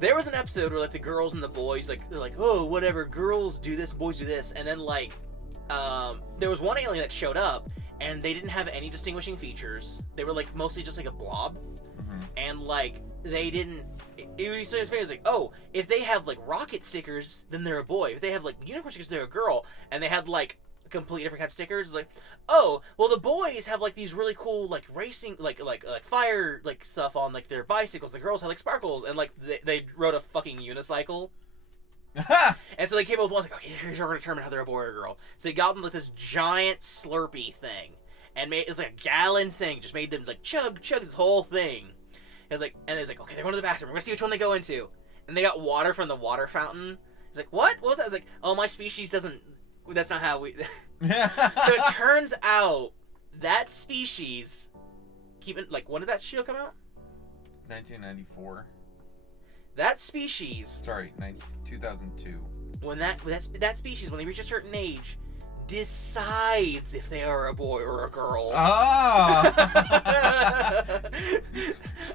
There was an episode where like the girls and the boys they're like, oh, whatever, girls do this, boys do this, and then like there was one alien that showed up and they didn't have any distinguishing features. They were like mostly just like a blob, and like they didn't. It was like, oh, if they have like rocket stickers, then they're a boy. If they have like unicorn stickers, they're a girl. And they had like completely different kinds of stickers. It's like, oh, well, the boys have like these really cool like racing like fire like stuff on like their bicycles. The girls have like sparkles, and like they rode a fucking unicycle. And so they came up with one, like, okay, here's how we're going to determine how they're a boy or a girl. So they got them like this giant Slurpee thing. And it's like a gallon thing. Just made them like chug this whole thing. And it's like, okay, they're going to the bathroom. We're going to see which one they go into. And they got water from the water fountain. It's like, what? What was that? I was like, oh, my species doesn't... That's not how we... So it turns out that species... when did that show come out? 1994. That species... Sorry, 2002. When that species, when they reach a certain age, decides if they are a boy or a girl. Ah!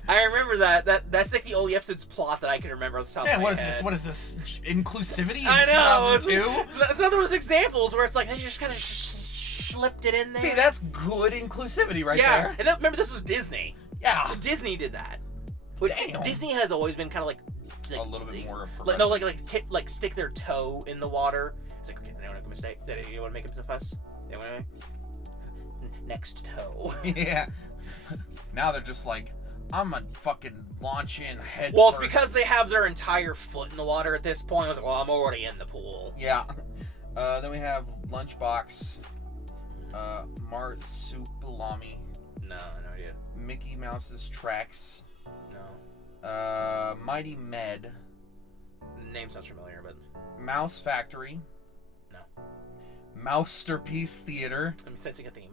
I remember that. That's like the only episode's plot that I can remember off the top of my head. What is this? Inclusivity in I know. 2002? It's another one of those examples where it's like they just kind of slipped it in there. See, that's good inclusivity right there. Yeah, and then, remember this was Disney. Yeah. Disney did that. Damn. Disney has always been kind of like a little bit more stick their toe in the water. It's like, okay, anyone make a mistake? You want to make a fuss? Next toe. Yeah. Now they're just like, I'm gonna fucking launch in head Well, first. it's because they have their entire foot in the water at this point. I was like, well, I'm already in the pool. Yeah. Then we have Lunchbox, Marsupilami. No idea. Mickey Mouse's Tracks. No. Mighty Med. Name sounds familiar, but... Mouse Factory. No. Mousterpiece Theater. I'm sensing a theme.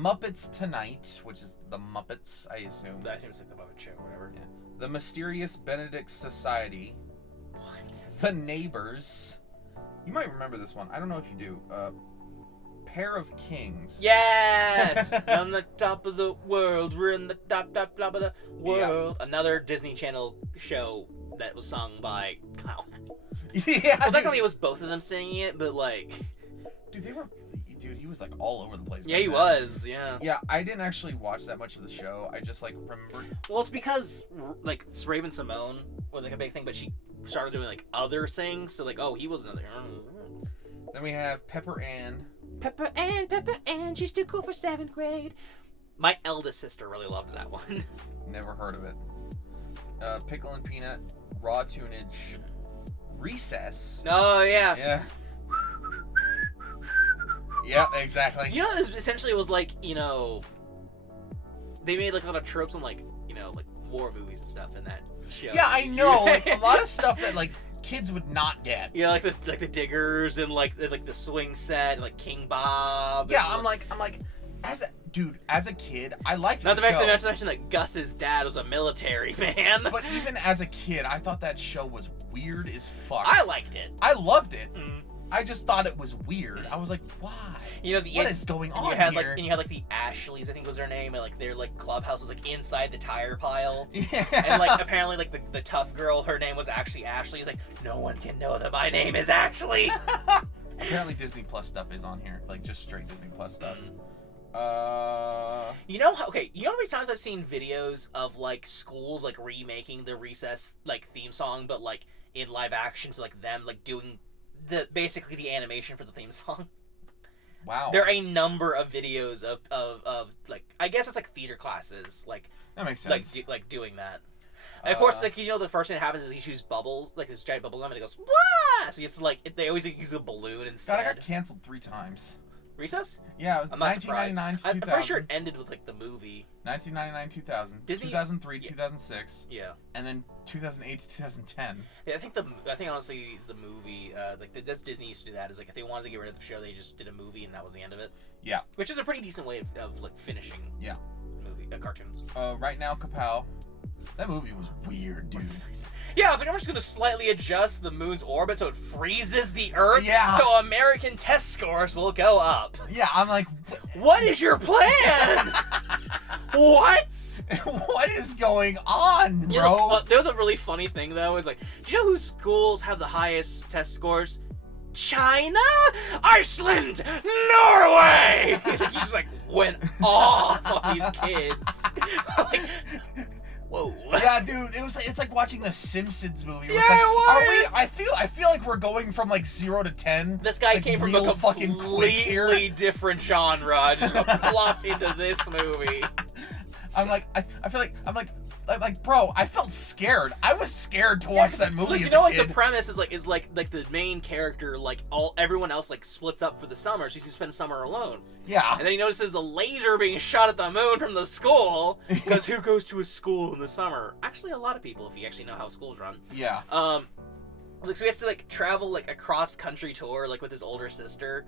Muppets Tonight, which is the Muppets, I assume. That seems like the Muppet Show or whatever. Yeah. The Mysterious Benedict Society. What? The Neighbors. You might remember this one. I don't know if you do. Pair of Kings. Yes! On the top of the world. We're in the top of the world. Yeah. Another Disney Channel show that was sung by Kyle. Yeah. Well, technically it was both of them singing it, but like... Dude, he was like all over the place. Yeah, he was, yeah. Yeah, I didn't actually watch that much of the show. I just like remember... Well, it's because like Raven Simone was like a big thing, but she started doing like other things, so like, oh, he was another... Then we have Pepper Ann. Pepper Ann, she's too cool for 7th grade. My eldest sister really loved that one. Never heard of it. Pickle and Peanut, Raw Tunage, Recess. Oh, yeah. Yeah. Yep, exactly. You know, it essentially was like, you know, they made like a lot of tropes on like, you know, like war movies and stuff in that show. Yeah, I know. Like a lot of stuff that like kids would not get. Yeah, like the Diggers and like the swing set, and, like King Bob. Yeah, I'm like, as a kid, I liked not the fact show. Not to mention that Gus's dad was a military man. But even as a kid, I thought that show was weird as fuck. I liked it. I loved it. Mm. I just thought it was weird. I was like, why? You know, what is going on you had, here? And you had like the Ashleys, I think was their name, and like their like clubhouse was like inside the tire pile. Yeah. And like apparently like the tough girl, her name was actually Ashley. It's like, no one can know that my name is Ashley. Apparently Disney Plus stuff is on here, like just straight Disney Plus stuff. You know how many times I've seen videos of like schools like remaking the Recess like theme song, but like in live action, so like them like doing basically the animation for the theme song. Wow. There are a number of videos of like, I guess it's like theater classes, like that makes sense. Like doing that. And of course, like, you know, the first thing that happens is he shoots bubbles, like this giant bubble gum, and it goes wah! So you have to like, they always like, use a balloon instead. God, I got canceled 3 times. Recess? Yeah, it was I'm not 1999 surprised. to 2000. I'm pretty sure it ended with like the movie. 1999, 2000, Disney's, 2003, 2006, yeah, and then 2008 to 2010. Yeah, I think honestly it's the movie. Like that's Disney used to do that. Is like if they wanted to get rid of the show, they just did a movie and that was the end of it. Yeah, which is a pretty decent way of like finishing. Yeah, movie cartoons. Right Now, Kapow. That movie was weird, dude. Yeah, I was like, I'm just gonna slightly adjust the moon's orbit so it freezes the Earth. Yeah. So American test scores will go up. Yeah, I'm like, what is your plan? What? What is going on, bro? You know, the really funny thing though is like, do you know who schools have the highest test scores? China, Iceland, Norway. He just like went off on these kids. Like, whoa. Yeah, dude, it's like watching the Simpsons movie. Yeah, it's like, it was. I feel like we're going from like 0 to 10. This guy like, came from a completely different genre, just plopped into this movie. I'm like, I feel like like, bro, I felt scared. I was scared to watch that movie. Like, as a kid. The premise is like the main character, like everyone else like splits up for the summer, so he spends summer alone. Yeah. And then he notices a laser being shot at the moon from the school. Because who goes to a school in the summer? Actually, a lot of people, if you actually know how schools run. Yeah. Like, so he has to like travel like a cross country tour like with his older sister.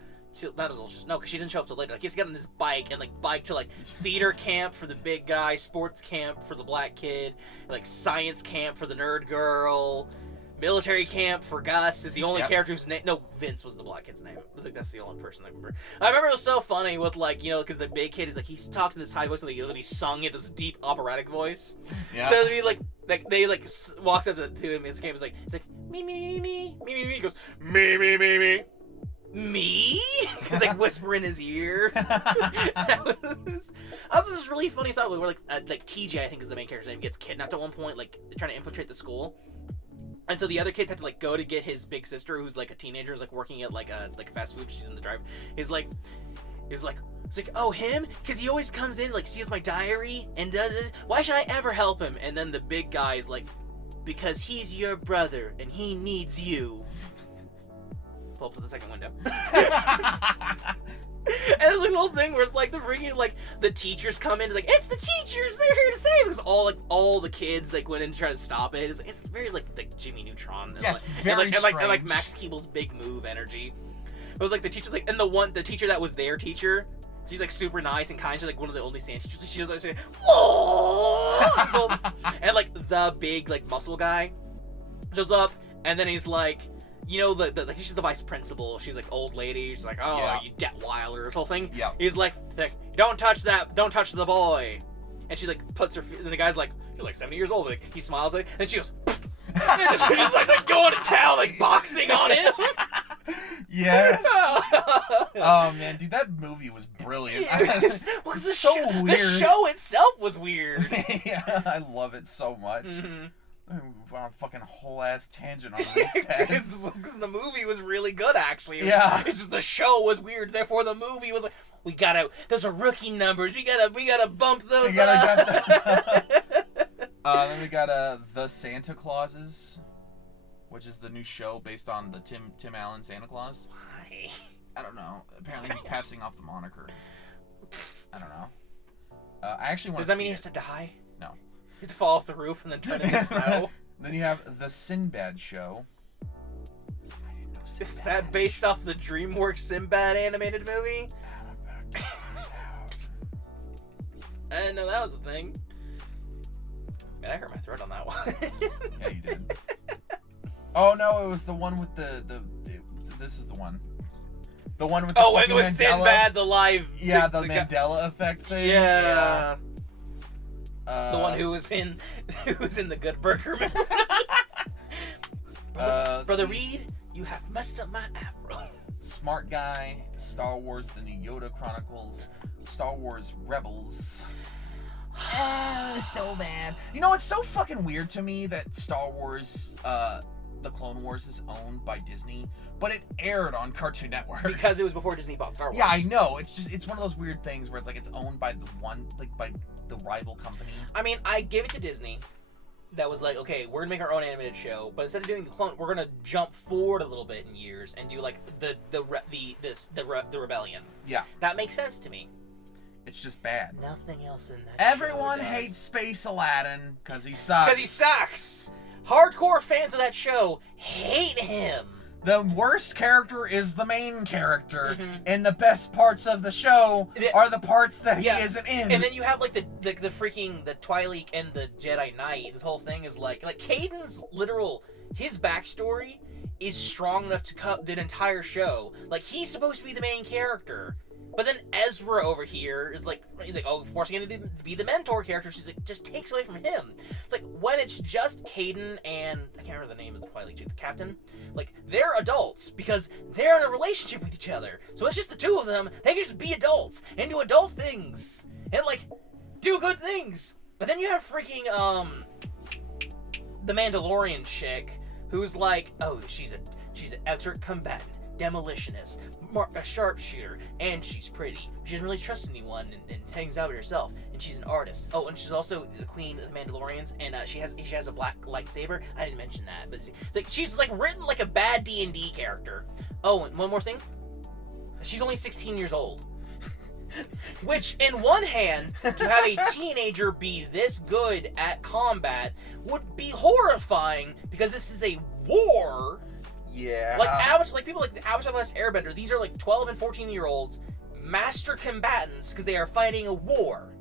Not his older sister, no, because she doesn't show up till later. Like, he has to get on this bike and like bike to like theater camp for the big guy, sports camp for the black kid, like science camp for the nerd girl, military camp for Gus is the only character whose name. No, Vince was the black kid's name. I think that's the only person I remember. I remember it was so funny with like, you know, because the big kid is like he talked in this high voice and he sung in this deep operatic voice. Yeah. So he like they like walks up to him in his camp. It's like me me me me me me me. He goes me me me me. Me? Because like whisper in his ear. Also, this really funny stuff where like TJ, I think is the main character's name, gets kidnapped at one point, like trying to infiltrate the school. And so the other kids have to like go to get his big sister, who's like a teenager, is like working at like a fast food. She's in the drive. It's like, oh, him? Because he always comes in, like steals my diary and does it. Why should I ever help him? And then the big guy is like, because he's your brother and he needs you. Pull up to the second window. And there's like a whole thing where it's like the freaking like the teachers come in. It's like, it's the teachers. They're here to save us. All the kids like went in to try to stop it. It's very like Jimmy Neutron. Yeah, and, it's very strange. And like Max Keeble's big move energy. It was like the teachers like, and the teacher that was their teacher. She's like super nice and kind. She's like one of the only stand teachers. She just like say, whoa, and like the big like muscle guy shows up, and then he's like, you know, she's the vice principal. She's like old lady. She's like, oh, yeah. You Detweiler, this whole thing. Yeah. He's like, don't touch that. Don't touch the boy. And she like puts her. And the guy's like, you're like 70 years old. Like he smiles like, and she goes, and she's like going to town, like boxing on him. Yes. Oh man, dude, that movie was brilliant. Well, the show itself was weird. Yeah, I love it so much. Mm-hmm. On a fucking whole ass tangent on this. Because the movie was really good, actually. Yeah. It's just the show was weird. Therefore, the movie was like, those are rookie numbers. We gotta bump those up. Then we got The Santa Clauses, which is the new show based on the Tim Allen Santa Claus. Why? I don't know. Apparently, he's passing off the moniker. I don't know. I actually want. Does that mean he has to die? No. To fall off the roof and then turn into snow. Then you have The Sinbad Show. I didn't know Sinbad. Is that based off the DreamWorks Sinbad animated movie? I didn't know that was a thing. Man, I hurt my throat on that one. Yeah, you did. Oh no, it was the one with this is the one. The one with the fucking with Mandela. Sinbad, the live. Yeah, the Mandela effect thing. Yeah. The one who was in the Good Burger movie. Brother Reed, you have messed up my afro. Smart Guy, Star Wars: The New Yoda Chronicles, Star Wars Rebels. So bad. You know, it's so fucking weird to me that Star Wars, The Clone Wars is owned by Disney, but it aired on Cartoon Network. Because it was before Disney bought Star Wars. Yeah, I know. It's one of those weird things where it's like it's owned by by the rival company. I mean, I give it to Disney. That was like, okay, we're gonna make our own animated show, but instead of doing the clone, we're gonna jump forward a little bit in years and do like the rebellion. Yeah, that makes sense to me. It's just bad. Nothing else in that. Everyone hates Space Aladdin because he sucks. Because he sucks. Hardcore fans of that show hate him. The worst character is the main character, and the best parts of the show are the parts that he isn't in. And then you have like the freaking the Twi'lek and the Jedi Knight. This whole thing is like Caden's his backstory is strong enough to cut the entire show. Like, he's supposed to be the main character. But then Ezra over here is like, he's like, oh, forcing him to be the mentor character. She's like, just takes away from him. It's like, when it's just Caden and, I can't remember the name of the Twilight chick, the captain. Like, they're adults because they're in a relationship with each other. So it's just the two of them. They can just be adults and do adult things. And, like, do good things. But then you have freaking, the Mandalorian chick who's like, oh, she's an expert combatant. demolitionist, a sharpshooter, and she's pretty. She doesn't really trust anyone and hangs out with herself. And she's an artist. Oh, and she's also the queen of the Mandalorians, and she has a black lightsaber. I didn't mention that, but like she's like written like a bad D&D character. Oh, and one more thing, she's only 16 years old. Which, in one hand, to have a teenager be this good at combat would be horrifying because this is a war. Yeah. Like people like the Avatar: The Last Airbender, these are like 12 and 14-year-olds, master combatants because they are fighting a war.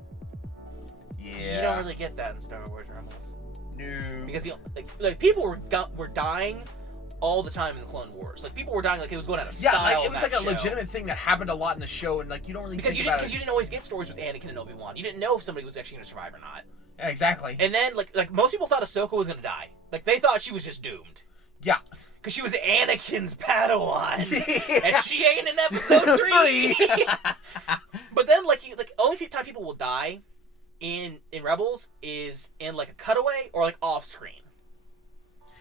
Yeah. You don't really get that in Star Wars Rambles. No. Because like people were dying all the time in the Clone Wars. Like people were dying like it was going out of style. Yeah, like it was like a show. Legitimate thing that happened a lot in the show, and like you don't really because think you about it. didn't always get stories with Anakin and Obi-Wan. You didn't know if somebody was actually going to survive or not. Yeah, exactly. And then like most people thought Ahsoka was going to die. Like they thought she was just doomed. Yeah. Because she was Anakin's Padawan. And she ain't in episode 3. But then like only time people will die in Rebels is in like a cutaway or like off screen.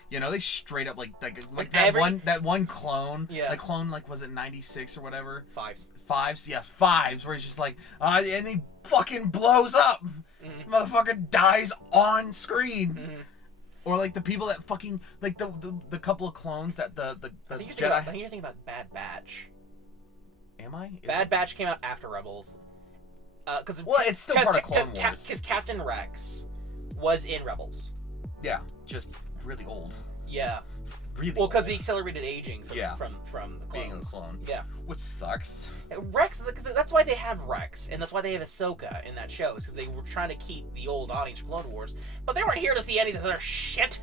You know, they straight up like that one clone. Yeah. That clone, like, was it 96 or whatever? Fives, yes, fives, where he's just like, and he fucking blows up. Mm-hmm. Motherfucker dies on screen. Mm-hmm. Or like the people that fucking like the couple of clones that the I think Jedi. I think you're thinking about Bad Batch. Am I? Bad Batch came out after Rebels. It's still part of Clone Wars. Because Captain Rex was in Rebels. Yeah, just really old. Yeah. Really. Well, because the accelerated aging from the clones. Being a clone. Yeah. Which sucks. Rex, that's why they have Rex, and that's why they have Ahsoka in that show, is because they were trying to keep the old audience from Clone Wars, but they weren't here to see any of the other shit.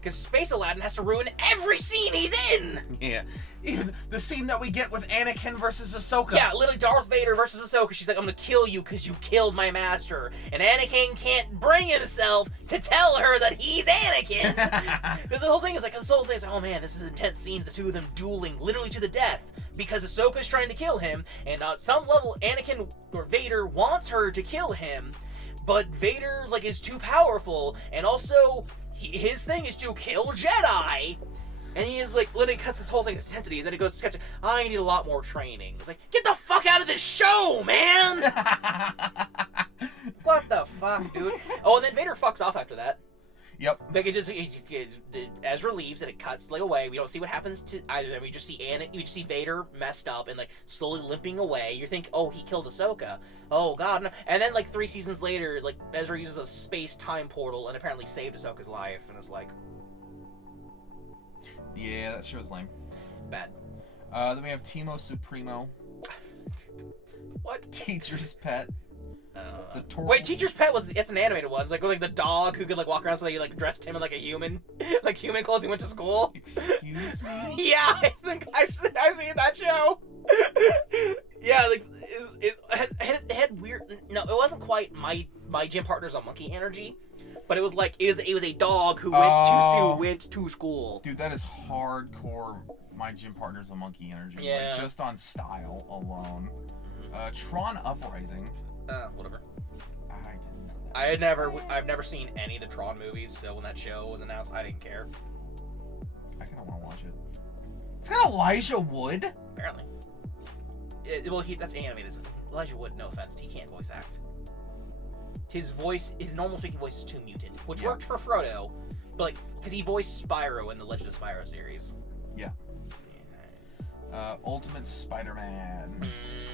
Because Space Aladdin has to ruin every scene he's in! Yeah. Even the scene that we get with Anakin versus Ahsoka. Yeah, literally Darth Vader versus Ahsoka. She's like, I'm gonna kill you because you killed my master. And Anakin can't bring himself to tell her that he's Anakin. Because the whole thing is like, this whole thing is like, oh man, this is an intense scene, the two of them dueling literally to the death. Because Ahsoka's trying to kill him, and on some level, Anakin or Vader wants her to kill him, but Vader like is too powerful, and also his thing is to kill Jedi. And he is like literally cuts this whole thing to intensity, and then it goes to sketch. I need a lot more training. It's like, get the fuck out of this show, man! What the fuck, dude? Oh, and then Vader fucks off after that. Yep. Like Ezra leaves and it cuts like away. We don't see what happens to either of them. We just see Vader messed up and like slowly limping away. You think, oh, he killed Ahsoka. Oh god, no. And then like 3 seasons later, like Ezra uses a space time portal and apparently saved Ahsoka's life. And it's like, yeah, that show's lame. Bad. Then we have Supremo. What? Teacher's Pet. Wait, Teacher's Pet it's an animated one. It's like the dog who could like walk around, so they like dressed him in like a human, like human clothes. He went to school. Excuse me. Yeah, I think I've seen that show. Yeah, like it had weird. No, it wasn't quite my gym partner's on monkey energy, but it was like it was a dog who went to school. Dude, that is hardcore. My gym partner's a monkey energy. Yeah. Like, just on style alone. Tron Uprising. Whatever. I didn't know that. I've never seen any of the Tron movies, so when that show was announced, I didn't care. I kind of want to watch it. It's got Elijah Wood. Apparently. That's animated. Elijah Wood, no offense, he can't voice act. His normal speaking voice is too muted, which worked for Frodo, but like, because he voiced Spyro in the Legend of Spyro series. Yeah. Ultimate Spider-Man.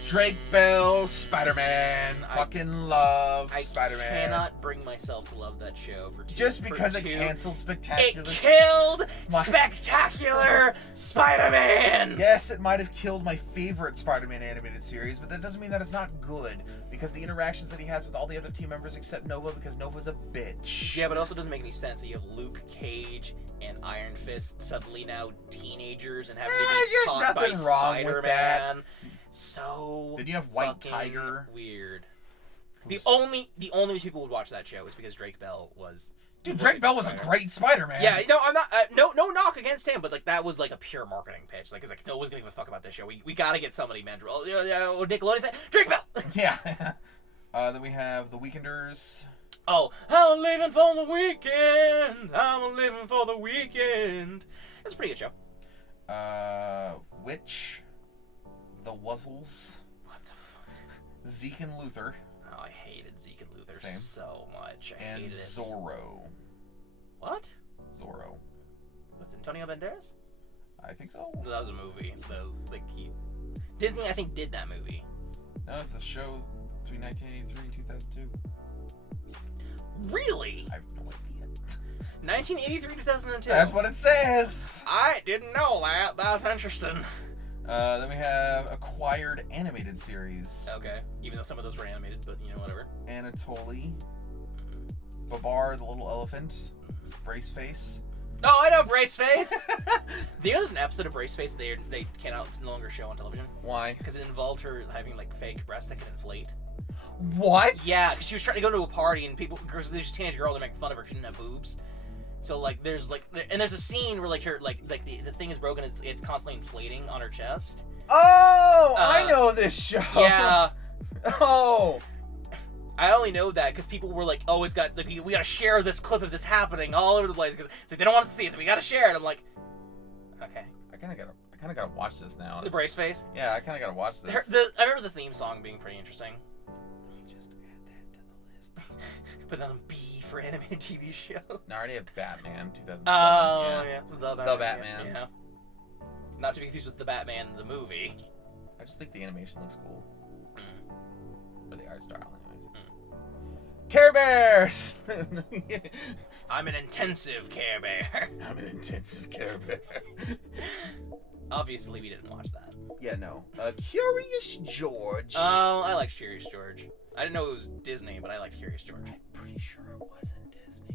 Drake Bell, Spider-Man. Fucking love Spider-Man. I cannot bring myself to love that show for just because it canceled Spectacular. It killed Spectacular Spider-Man! Yes, it might have killed my favorite Spider-Man animated series, but that doesn't mean that it's not good. Because the interactions that he has with all the other team members except Nova, because Nova's a bitch. Yeah, but it also doesn't make any sense that you have Luke Cage and Iron Fist suddenly now teenagers and having to be taught by Spider-Man. So then you have White Tiger. Weird. The only reason people would watch that show is because Drake Bell was. Dude, Drake Bell was a great Spider-Man. Yeah, no, I'm not. No knock against him, but like that was like a pure marketing pitch. Like, it's like no one's gonna give a fuck about this show. We gotta get somebody, man. Nickelodeon said Drake Bell. Yeah. Then we have the Weekenders. Oh, I'm living for the weekend. I'm living for the weekend. It's a pretty good show. Witch, the Wuzzles, What the fuck? Zeke and Luther. Oh, I hated Zeke and Luther Same. so much. I hated And it. Zorro. What? Zorro. With Antonio Banderas? I think so. That was a movie. That was like Disney, I think, did that movie. No, it's a show between 1983 and 2002. Really? I have no idea. 1983 2002. That's what it says. I didn't know that. That's interesting. Then we have acquired animated series. Okay. Even though some of those were animated, but whatever. Anatoly. Babar the Little Elephant. Braceface. Oh, I know Braceface. Do you know there's an episode of Braceface they cannot no longer show on television? Why? Because it involved her having like fake breasts that could inflate. What? Yeah, because she was trying to go to a party and because there's a teenage girl, they're making fun of her. She didn't have boobs. So like there's a scene where like her the thing is broken. It's constantly inflating on her chest. Oh, I know this show. Yeah. Oh. I only know that because people were like, "Oh, it's got like, we gotta share this clip of this happening all over the place because like, they don't want us to see it, so we gotta share it." I'm like, okay. I kind of gotta watch this now. The Braceface. Yeah, I kind of gotta watch this. I remember the theme song being pretty interesting. Let me just add that to the list. Put it on B for animated TV show. No, I already have Batman 2007. Oh yeah, The Batman. Yeah. Not to be confused with the Batman the movie. I just think the animation looks cool. Or the art style, anyways. Care Bears! I'm an intensive Care Bear. I'm an intensive Care Bear. Obviously, we didn't watch that. Yeah, no. Curious George. Oh, I liked Curious George. I didn't know it was Disney, but I liked Curious George. I'm pretty sure it wasn't Disney.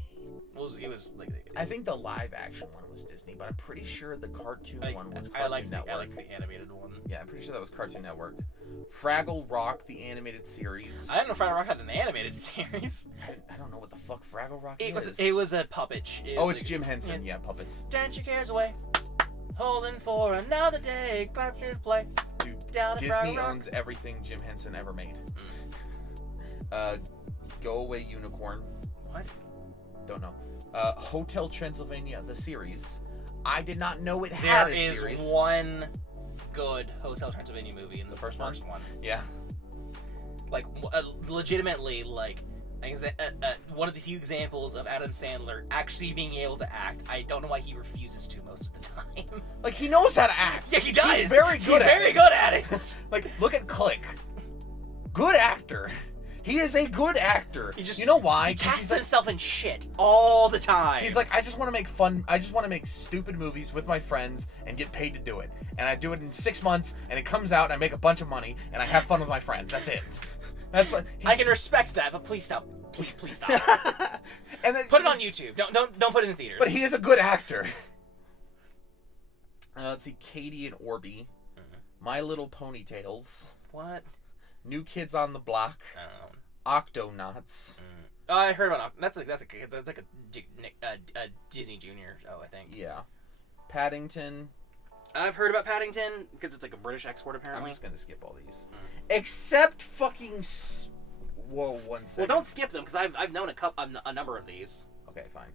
It was like I think the live action one was Disney, but I'm pretty sure the cartoon one was I Cartoon liked Network. I liked the animated one. Yeah, I'm pretty sure that was Cartoon Network. Fraggle Rock, the animated series. I didn't know Fraggle Rock had an animated series. I don't know what the fuck Fraggle Rock It is. was a puppet. It's Jim Henson. Yeah, puppets. Dance your cares away. Holding for another day. Clap to play. Dude, Down Disney owns everything Jim Henson ever made. Go Away Unicorn. What? Don't know. Hotel Transylvania, the series. I did not know it had a series. There is one good Hotel Transylvania movie in the first one. Yeah. Like, legitimately, like, one of the few examples of Adam Sandler actually being able to act. I don't know why he refuses to most of the time. Like, he knows how to act. Yeah, he does. He's very good at it. Like, look at Click. Good actor. He is a good actor. You know why? He casts himself in shit all the time. He's like, I just want to make fun. I just want to make stupid movies with my friends and get paid to do it. And I do it in 6 months, and it comes out, and I make a bunch of money, and I have fun with my friends. That's it. That's what. I can respect that, but please stop. Please stop. And then, put it on YouTube. Don't put it in theaters. But he is a good actor. Let's see, Katie and Orby, My Little Ponytails. What? New Kids on the Block. I don't know. Octonauts. I heard about that's like a Disney Junior show, I think. Yeah. Paddington. I've heard about Paddington because it's like a British export apparently. I'm just gonna skip all these, except fucking. Whoa, 1 second. Well, don't skip them because I've known a number of these. Okay, fine.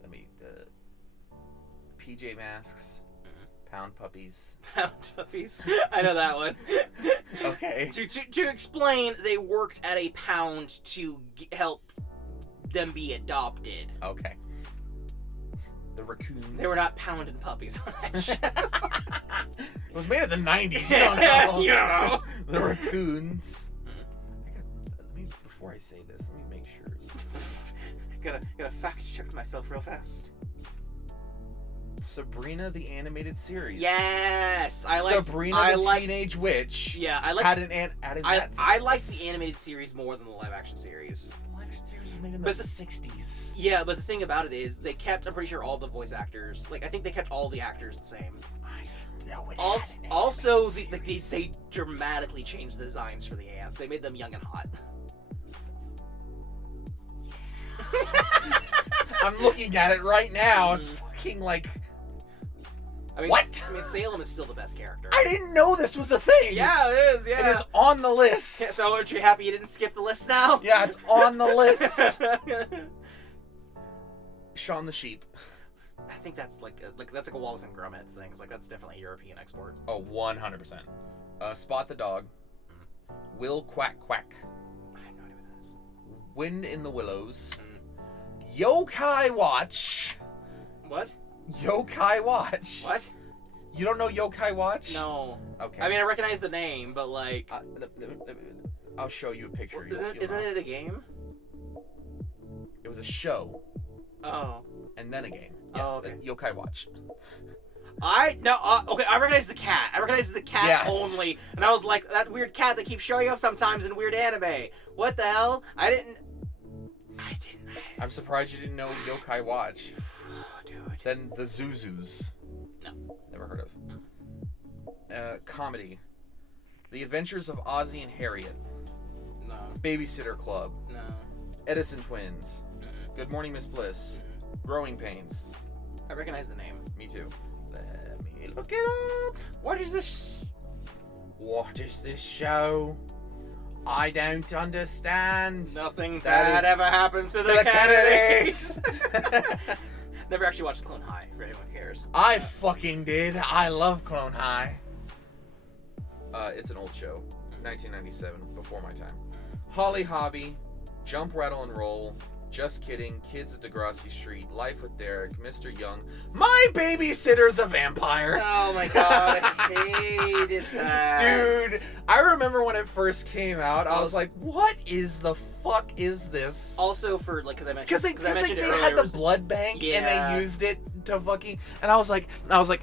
Let me. PJ Masks. Pound Puppies. Pound Puppies. I know that one. Okay. To explain, they worked at a pound to help them be adopted. Okay. The Raccoons. They were not pounding puppies on that show. It was made in the 90s. You don't know. You don't know. The Raccoons. Before I say this, let me make sure. gotta fact check myself real fast. Sabrina the animated series. Yes, Sabrina the Teenage Witch. Yeah, I like. I liked the animated series more than the live action series. The live action series was made in the 60s. Yeah, but the thing about it is they kept. I'm pretty sure all the voice actors. Like I think they kept all the actors the same. I didn't know it. Also, they dramatically changed the designs for the ants. They made them young and hot. I'm looking at it right now. It's fucking like. I mean, what? I mean, Salem is still the best character. I didn't know this was a thing. Yeah, it is. Yeah, it is on the list. Yeah, so aren't you happy you didn't skip the list now? Yeah, it's on the list. Shaun the Sheep. I think that's like that's like a Wallace and Gromit thing. It's like that's definitely a European export. Oh, 100%. Spot the Dog. Will Quack Quack. I have no idea what that is. Wind in the Willows. Yokai Watch. What? Yokai Watch. What? You don't know Yokai Watch? No. Okay. I mean, I recognize the name, but like... I'll show you a picture. Isn't it a game? It was a show. Oh. And then a game. Yeah, oh, okay. Yokai Watch. Okay, I recognize the cat. I recognize the cat yes. only. And I was like, that weird cat that keeps showing up sometimes in weird anime. What the hell? I didn't... I'm surprised you didn't know Yokai Watch. Dude. Then the Zuzus. No. Never heard of. Comedy. The Adventures of Ozzie and Harriet. No. Babysitter Club. No. Edison Twins. Good Morning Miss Bliss. Growing Pains. I recognize the name. Me too. Let me look it up. What is this? What is this show? I don't understand. Nothing bad ever happens to the Kennedys. Never actually watched Clone High, if anyone cares. I fucking did. I love Clone High. It's an old show. 1997, before my time. Holly Hobby, Jump, Rattle, and Roll, Just Kidding, Kids at Degrassi Street, Life with Derek, Mr. Young, My Babysitter's a Vampire. Oh my god, I hated that. Dude, I remember when it first came out, I was like, what is the fuck is this? Also for, like, because they had the blood bank and they used it to fucking, and I was like,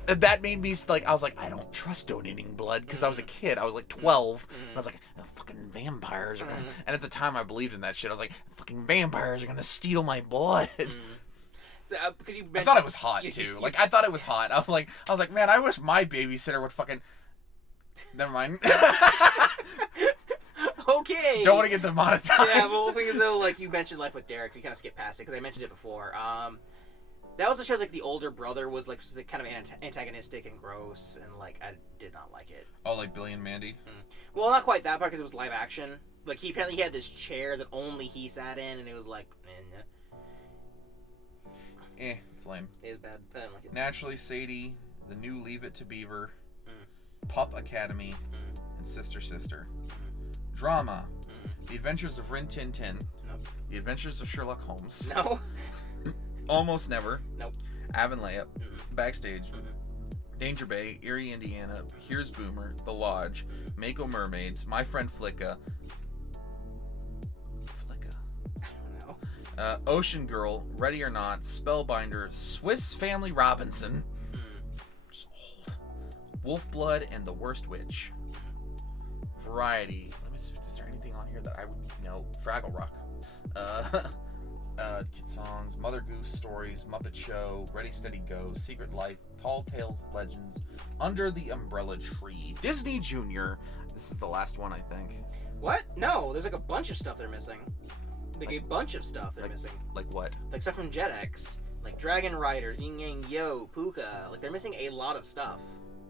that made me like, I was like, I don't trust donating blood, because I was a kid, I was like 12, and I was like, fucking vampires are gonna, and at the time I believed in that shit, I was like, fucking vampires are gonna steal my blood. Because I thought it was hot too. Like, I thought it was hot. I was like, man, I wish my babysitter would fucking. Never mind. Okay. Don't want to get demonetized. Yeah, but the thing is though, like you mentioned Life with Derek, we kind of skipped past it because I mentioned it before. That also shows like the older brother was like kind of antagonistic and gross, and like I did not like it. Oh, like Billy and Mandy. Well, not quite that part because it was live action. Like he apparently had this chair that only he sat in, and it was like, it's lame. It was bad. I didn't like it. Naturally Sadie, the new Leave It to Beaver, Pup Academy, and Sister Sister. Drama, The Adventures of Rin Tin Tin, The Adventures of Sherlock Holmes. No. Almost Never. Nope. Avonlea, Backstage, Danger Bay, Erie, Indiana, Here's Boomer, The Lodge, Mako Mermaids, My Friend Flicka. I don't know. Ocean Girl, Ready or Not, Spellbinder, Swiss Family Robinson, just old, Wolf Blood, and The Worst Witch. Variety. Let me see, is there anything on here that I would know? Fraggle Rock. Kid Songs, Mother Goose Stories, Muppet Show, Ready Steady Go, Secret Life, Tall Tales of Legends, Under the Umbrella Tree, Disney Junior. This is the last one, I think. What? No, there's like a bunch of stuff they're missing. Like a bunch of stuff they're missing. Like what? Like stuff from Jetix, like Dragon Riders, Yin Yang Yo, Puka. Like they're missing a lot of stuff.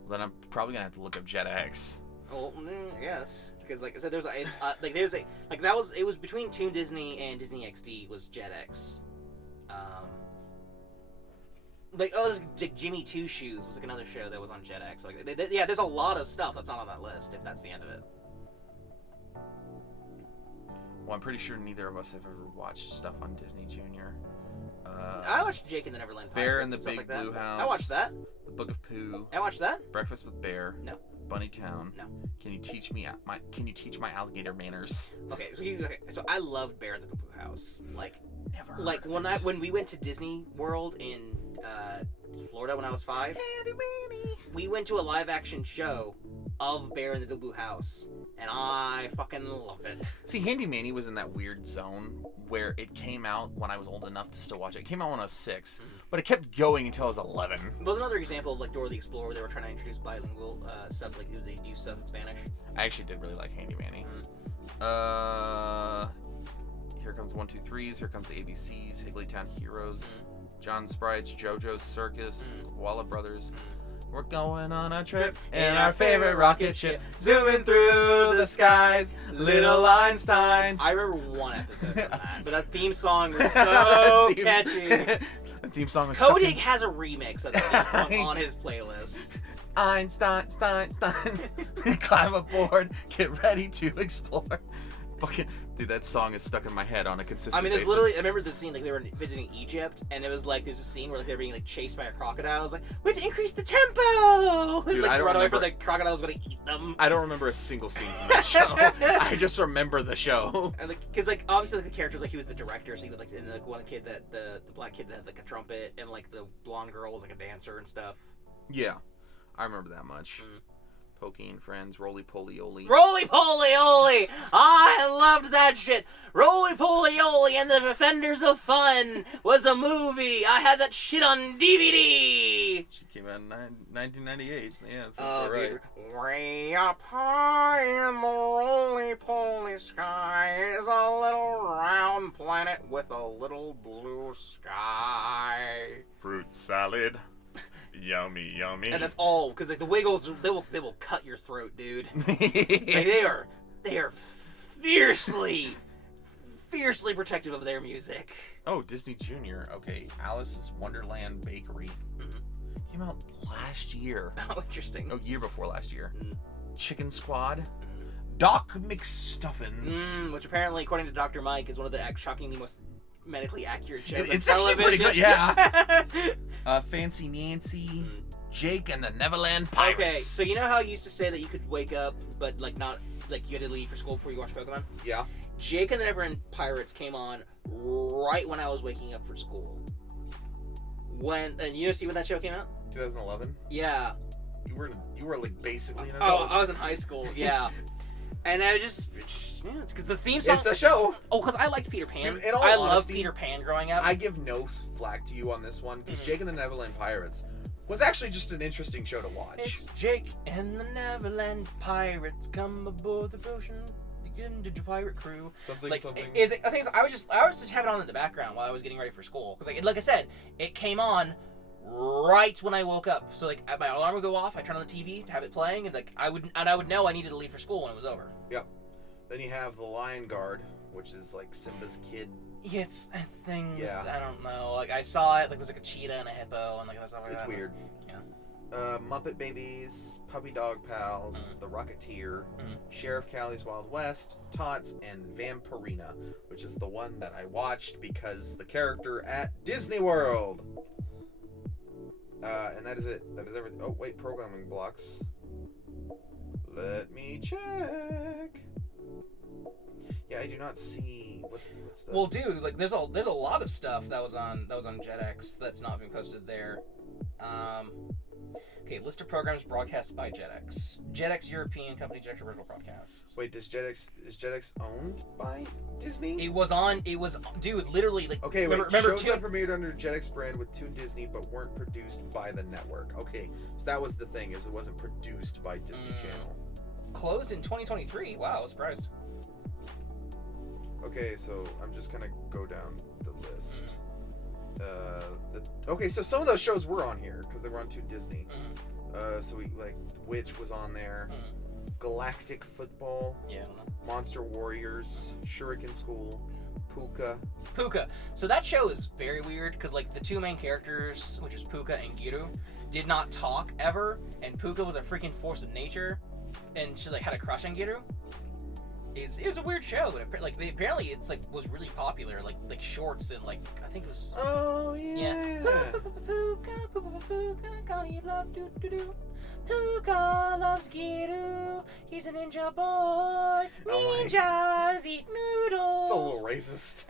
Then I'm probably gonna have to look up Jetix. Well, I guess because like I said, there's it was between Toon Disney and Disney XD was Jetix. There's like Jimmy Two Shoes was like another show that was on Jetix. Like there's a lot of stuff that's not on that list if that's the end of it. Well, I'm pretty sure neither of us have ever watched stuff on Disney Junior. I watched Jake and the Neverland Pirates. Bear in the Big Blue House. I watched that. The Book of Pooh. I watched that. Breakfast with Bear. No. Bunnytown. No. Can you teach my alligator manners? Okay, so I loved Bear in the Big Blue House. Like never. Like when we went to Disney World in Florida when I was 5. We went to a live action show of Bear in the Big Blue House, and I fucking loved it. See, Handy Manny was in that weird zone where it came out when I was old enough to still watch it. It came out when I was 6, but it kept going until I was 11. It was another example of like Dora the Explorer where they were trying to introduce bilingual stuff, like they do stuff in Spanish. I actually did really like Handy Manny. Here comes 1, 2, 3s. Here comes the ABCs. Higglytown Heroes. John Sprite's JoJo's Circus. Koala Brothers. We're going on a trip in our favorite rocket ship, zooming through the skies, little Einsteins. I remember one episode from that, but that theme song was so catchy. The theme song is Kodig has a remix of the theme song on his playlist. Einstein, climb aboard, get ready to explore. Fucking dude, that song is stuck in my head on a consistent basis. I mean, there's literally, I remember the scene, like, they were visiting Egypt, and it was like, there's a scene where, like, they're being, like, chased by a crocodile. I was like, we have to increase the tempo! Dude, like, I don't run away remember, from the crocodile was going to eat them. I don't remember a single scene from that show. I just remember the show. And, like, because, like, obviously, like, the character was, like, he was the director, so he would, like, and, like, one kid, that the black kid that had, like, a trumpet, and, like, the blonde girl was, like, a dancer and stuff. Yeah, I remember that much. Pokey and Friends, Roly Poly Oly. Roly Poly Oly! I loved that shit! Roly Poly Oly and the Defenders of Fun was a movie! I had that shit on DVD! She came out in 1998, so yeah, that's right. Dude. Way up high in the roly poly sky is a little round planet with a little blue sky. Fruit salad. Yummy, yummy. And that's all, because like the Wiggles, they will cut your throat, dude. Like, they are fiercely protective of their music. Oh, Disney Junior. Okay, Alice's Wonderland Bakery came out last year. Oh, interesting. Oh, year before last year. Chicken Squad. Doc McStuffins. Which apparently, according to Dr. Mike, is one of the shockingly most medically accurate shows. It's actually pretty good, yeah. Fancy Nancy, Jake and the Neverland Pirates. Okay, so you know how I used to say that you could wake up, but like not, like you had to leave for school before you watch Pokemon? Yeah. Jake and the Neverland Pirates came on right when I was waking up for school. And you know, see when that show came out? 2011. Yeah. You were like basically an Oh, adult. I was in high school. Yeah. And I was just yeah, it's because the theme song. It's a show. Oh, because I liked Peter Pan. Dude, in all I honesty, loved Peter Pan growing up. I give no flack to you on this one because Jake and the Neverland Pirates was actually just an interesting show to watch. It's Jake and the Neverland Pirates come aboard the ocean. Into the pirate crew. Something. I think I was just having it on in the background while I was getting ready for school because like I said, it came on right when I woke up. So like my alarm would go off, I turn on the TV to have it playing, and like I would know I needed to leave for school when it was over. Yep. Then you have the Lion Guard, which is like Simba's kid. Yeah, it's a thing. Yeah. I don't know. Like I saw it. Like there's like a cheetah and a hippo, and like that's not It's weird. Yeah. Muppet Babies, Puppy Dog Pals, The Rocketeer, Sheriff Callie's Wild West, Tots, and Vampirina, which is the one that I watched because the character at Disney World. And that is it. That is everything. Oh, wait, programming blocks. Let me check. Yeah, I do not see what's the. Well, dude, like there's a lot of stuff that was on JetX that's not being posted there. Okay, list of programs broadcast by JetX. JetX European company, JetX Original Broadcasts. Wait, is JetX owned by Disney? It was, dude, literally, like... Okay, remember shows that premiered under JetX brand with Toon Disney but weren't produced by the network. Okay, so that was the thing, is it wasn't produced by Disney Channel. Closed in 2023. Wow, I was surprised. Okay, so I'm just gonna go down the list. Okay, so some of those shows were on here because they were on Toon Disney. So we like Witch was on there, Galactic Football, yeah, I don't know. Monster Warriors, Shuriken School, Puka. So that show is very weird because like the two main characters, which is Puka and Giru, did not talk ever, and Puka was a freaking force of nature, and she like had a crush on Giru. It was a weird show, but apparently it's like was really popular, like shorts and like I think it was. Oh yeah. Puka loves Giru. He's a ninja boy. Ninjas eat noodles. It's a little racist.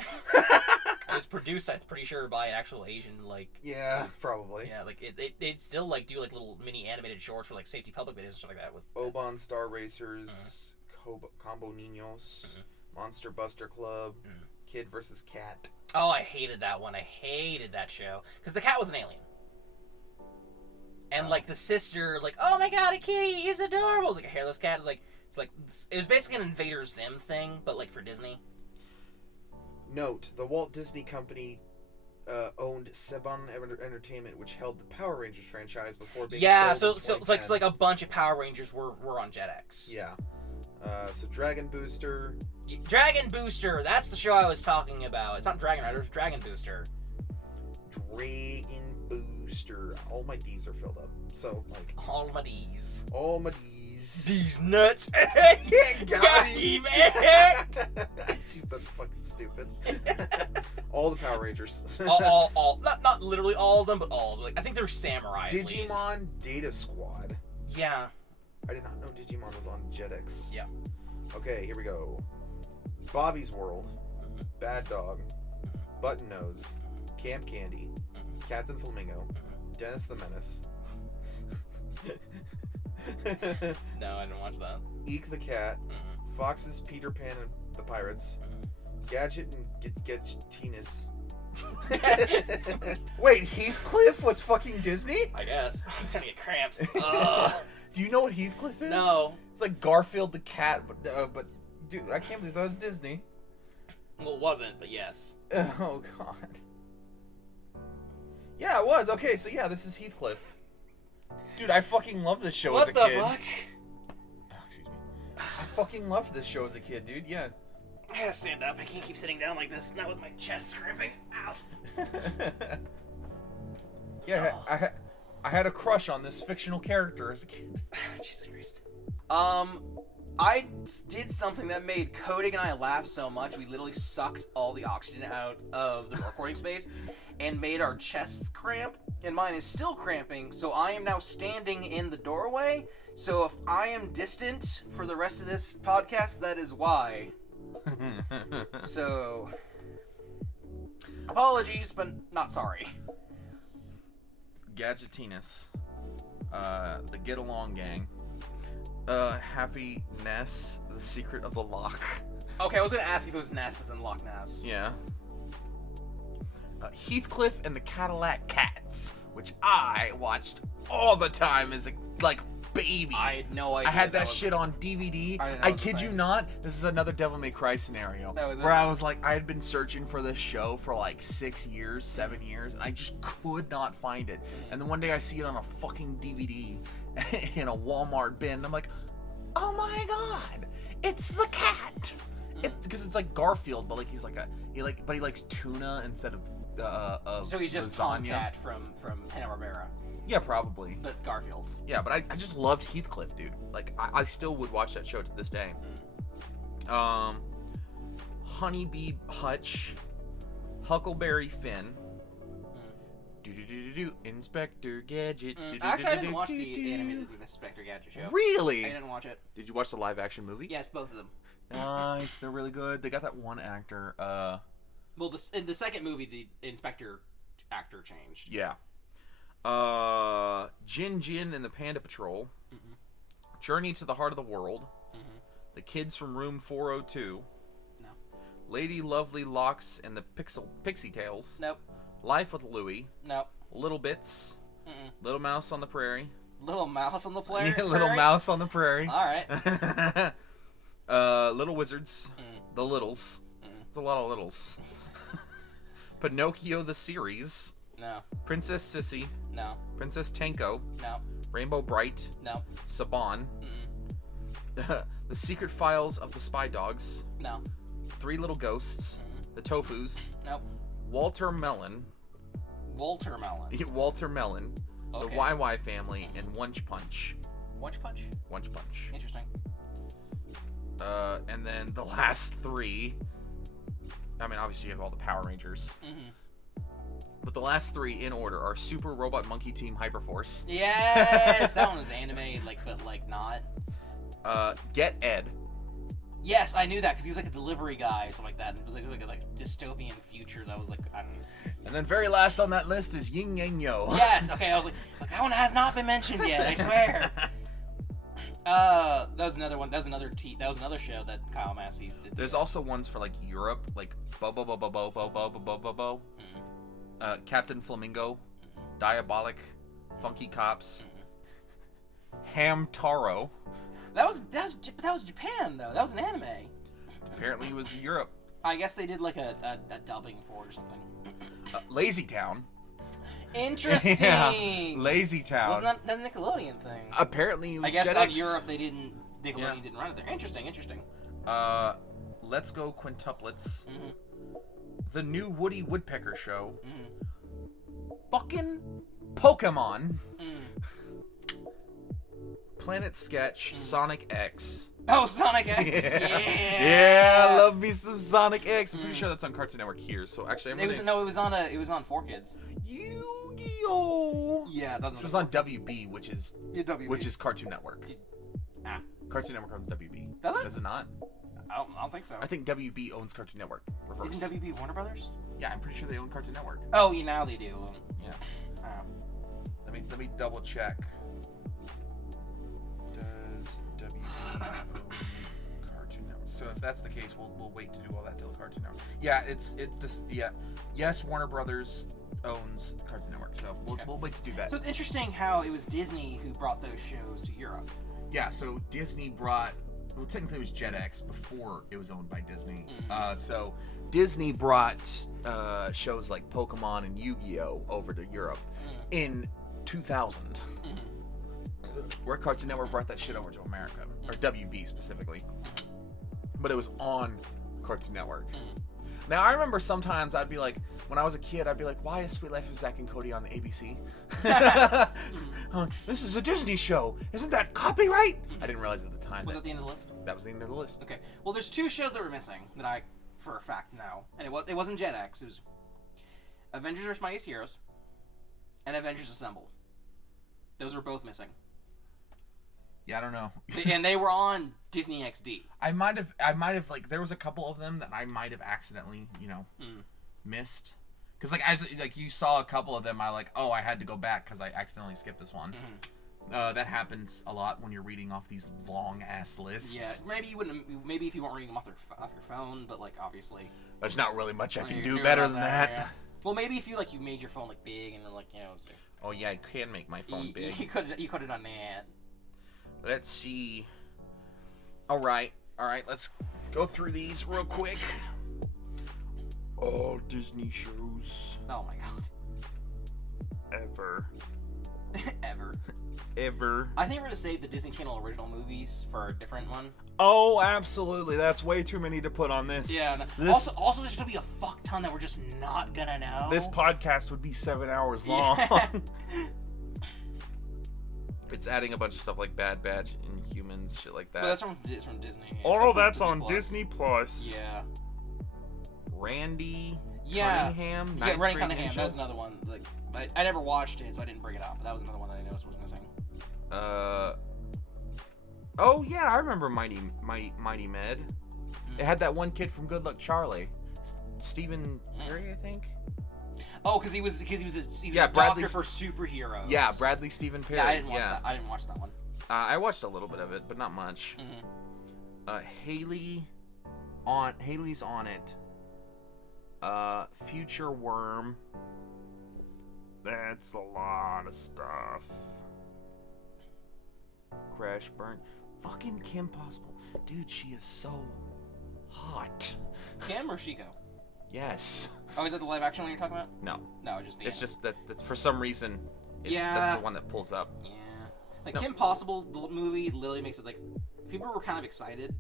It was produced, I'm pretty sure, by an actual Asian like. Yeah, probably. Yeah, like it still like do like little mini animated shorts for like safety public videos and stuff like that with. Oban Star Racers. Combo Niños, Monster Buster Club, Kid vs. Cat. Oh, I hated that one. I hated that show because the cat was an alien, and like the sister, like, oh my god, a kitty, he's adorable. It's like a hairless cat. It was basically an Invader Zim thing, but like for Disney. Note: the Walt Disney Company owned Saban Entertainment, which held the Power Rangers franchise before being sold in 2010. It's like a bunch of Power Rangers were on JetX. Yeah. So Dragon Booster. Dragon Booster, that's the show I was talking about. It's not Dragon Rider, it's Dragon Booster. Dragon Booster. All my D's are filled up. So, like... All my D's. All my D's. These nuts. Got him. She's been fucking stupid. All the Power Rangers. all. Not literally all of them, but all. Like, I think they're samurai. Digimon Data Squad. Yeah. I did not know Digimon was on Jetix. Yeah. Okay, here we go. Bobby's World. Mm-hmm. Bad Dog. Button Nose. Camp Candy. Mm-hmm. Captain Flamingo. Mm-hmm. Dennis the Menace. No, I didn't watch that. Eek the Cat. Mm-hmm. Fox's Peter Pan and the Pirates. Mm-hmm. Gadget and Get Tinas. Wait, Heathcliff was fucking Disney? I guess. I'm starting to get cramps. Do you know what Heathcliff is? No. It's like Garfield the cat, but dude, I can't believe that was Disney. Well, it wasn't, but yes. Oh god. Yeah, it was. Okay, so yeah, this is Heathcliff. Dude, I fucking love this show as a kid. What the fuck? Oh, excuse me. I fucking loved this show as a kid, dude. Yeah. I gotta stand up. I can't keep sitting down like this. Not with my chest cramping. Ow. Yeah, I had a crush on this fictional character as a kid. Jesus Christ. I did something that made Kodig and I laugh so much, we literally sucked all the oxygen out of the recording space and made our chests cramp, and mine is still cramping, so I am now standing in the doorway, so if I am distant for the rest of this podcast, that is why. So, apologies, but not sorry. Gadgetinas. The Get Along Gang. Happy Ness, The Secret of the Loch. Okay, I was gonna ask if it was Ness as in Loch Ness. Yeah. Heathcliff and the Cadillac Cats, which I watched all the time as a baby. I had no idea. I had that shit on DVD. I kid you not. This is another Devil May Cry scenario where I was like, I had been searching for this show for like 6 years, 7 years, and I just could not find it. And then one day I see it on a fucking DVD in a Walmart bin. And I'm like, oh my god, it's the cat. It's because it's like Garfield, but like he likes tuna instead of so he's just lasagna. Tomcat from Hanna-Barbera. Yeah, probably. But Garfield. Yeah, but I just loved Heathcliff, dude. Like, I still would watch that show to this day. Honeybee Hutch, Huckleberry Finn, Inspector Gadget. Actually, I didn't watch the animated Inspector Gadget show. Really? I didn't watch it. Did you watch the live action movie? Yes, both of them. Nice, they're really good. They got that one actor. Well, in the second movie, the Inspector actor changed. Yeah. Jin and the Panda Patrol. Mm-hmm. Journey to the Heart of the World. Mm-hmm. The Kids from Room 402. No. Lady Lovely Locks and the Pixie Tales. Nope. Life with Louie. Nope. Little Bits. Mm-mm. Little Mouse on the Prairie. Little Mouse on the Prairie? Yeah, Little Mouse on the Prairie. Alright. Little Wizards. The Littles. It's a lot of littles. Pinocchio the Series. No. Princess Sissy. No. Princess Tanko. No. Rainbow Bright. No. Saban. The Secret Files of the Spy Dogs. No. Three Little Ghosts. The Tofus. Nope. Walter Melon. Walter Melon. Walter Melon. Okay. The YY Family and Wunch Punch. Wunch Punch? Wunch Punch. Interesting. And then the last three. I mean, obviously you have all the Power Rangers. But the last three in order are Super Robot Monkey Team Hyperforce. Yes! That one was anime, but not. Get Ed. Yes, I knew that because he was like a delivery guy or something like that. It was like a dystopian future that was like, I don't know. And then very last on that list is Yin Yang Yo. Yes, okay, I was like that one has not been mentioned yet, I swear. That was another one. That was another show that Kyle Massey's did. There's also ones for like Europe, like Bo. Captain Flamingo, Diabolic, Funky Cops, Ham Taro. That was Japan though. That was an anime. Apparently it was Europe. I guess they did like a dubbing for it or something. Lazy Town. Interesting. Yeah, Lazy Town. Wasn't that the Nickelodeon thing? Apparently it was I guess Jetix. on Europe Nickelodeon didn't run it there. Interesting. Let's Go Quintuplets. The New Woody Woodpecker Show. fucking Pokemon. Planet Sketch, Sonic X. Oh, Sonic X! Yeah. Yeah! Yeah, love me some Sonic X. I'm pretty sure that's on Cartoon Network here. So actually, it was on 4Kids. Yu-Gi-Oh! Yeah, that's it was on WB, which is Cartoon Network. Ah. Cartoon Network owns WB. Does it? Does it not? I don't think so. I think WB owns Cartoon Network. Reverse. Isn't WB Warner Brothers? Yeah, I'm pretty sure they own Cartoon Network. Oh, yeah, now they do. Yeah. Oh. Let me double check. Does WB own Cartoon Network? So if that's the case, we'll wait to do all that till the Cartoon Network. Yeah, it's just yes, Warner Brothers owns Cartoon Network, so we'll wait to do that. So it's interesting how it was Disney who brought those shows to Europe. Yeah, so Disney brought. Well, technically it was Jetix before it was owned by Disney. So Disney brought shows like Pokemon and Yu-Gi-Oh over to Europe in 2000. Where Cartoon Network brought that shit over to America, or WB specifically. But it was on Cartoon Network. Now, I remember sometimes I'd be like, when I was a kid, I'd be like, why is Sweet Life of Zack and Cody on the ABC? This is a Disney show. Isn't that copyright? I didn't realize at the time. Was that the end of the list? That was the end of the list. Okay. Well, there's two shows that were missing that I, for a fact, know. And it wasn't Jetix. It was Avengers vs. Mightiest Heroes and Avengers Assemble. Those were both missing. Yeah, I don't know. And they were on Disney XD. I might have like there was a couple of them that I might have accidentally, missed. Cuz like you saw a couple of them, I had to go back cuz I accidentally skipped this one. That happens a lot when you're reading off these long ass lists. Yeah, maybe you wouldn't. Maybe if you weren't reading them off your phone, but obviously. There's not really much I can do better than that. Yeah. Well, maybe if you made your phone big and Oh yeah, I can make my phone big. You could have done that. Let's see. All right. Let's go through these real quick. All Disney shows. Oh my god. Ever. Ever. I think we're gonna save the Disney Channel original movies for a different one. Oh, absolutely. That's way too many to put on this. Yeah. Also, there's gonna be a fuck ton that we're just not gonna know. This podcast would be 7 hours long. Yeah. It's adding a bunch of stuff like Bad Batch, Inhumans, shit like that. But that's from Disney. Oh, that's on Disney Plus. Yeah. Randy Cunningham. Yeah, Randy Cunningham. Show? That was another one. I never watched it, so I didn't bring it up. But that was another one that I noticed was missing. Oh yeah, I remember Mighty Med. It had that one kid from Good Luck Charlie, Stephen Perry, I think. Oh, because he was a Bradley doctor for superheroes. Yeah, Bradley Stephen Perry. Yeah, I didn't watch that one. I watched a little bit of it, but not much. Haley's on it. Future Worm. That's a lot of stuff. Crash Burn. Fucking Kim Possible. Dude, she is so hot. Kim or Shiko? Yes. Oh, is that the live action one you're talking about? No. No, just the. It's just that for some reason. Yeah. That's the one that pulls up. Yeah. Kim Possible the movie literally makes it people were kind of excited,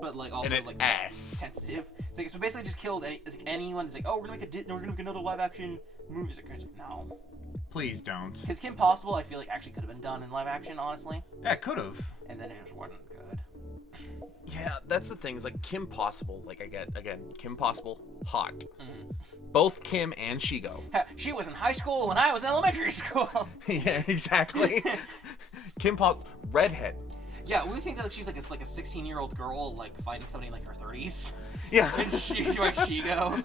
but also ass tentative. It's so basically just killed anyone. It's oh, we're gonna make another live action movie. It's like, no. Please don't. Because Kim Possible, I feel actually could have been done in live action, honestly. Yeah, it could have. And then it just wasn't good. Yeah, that's the thing. Is Kim Possible. Kim Possible, hot. Both Kim and Shigo. She was in high school and I was in elementary school. Yeah, exactly. Kim Possible, redhead. Yeah, we think that she's a 16-year-old girl fighting somebody in her 30s. Yeah. And she like Shigo.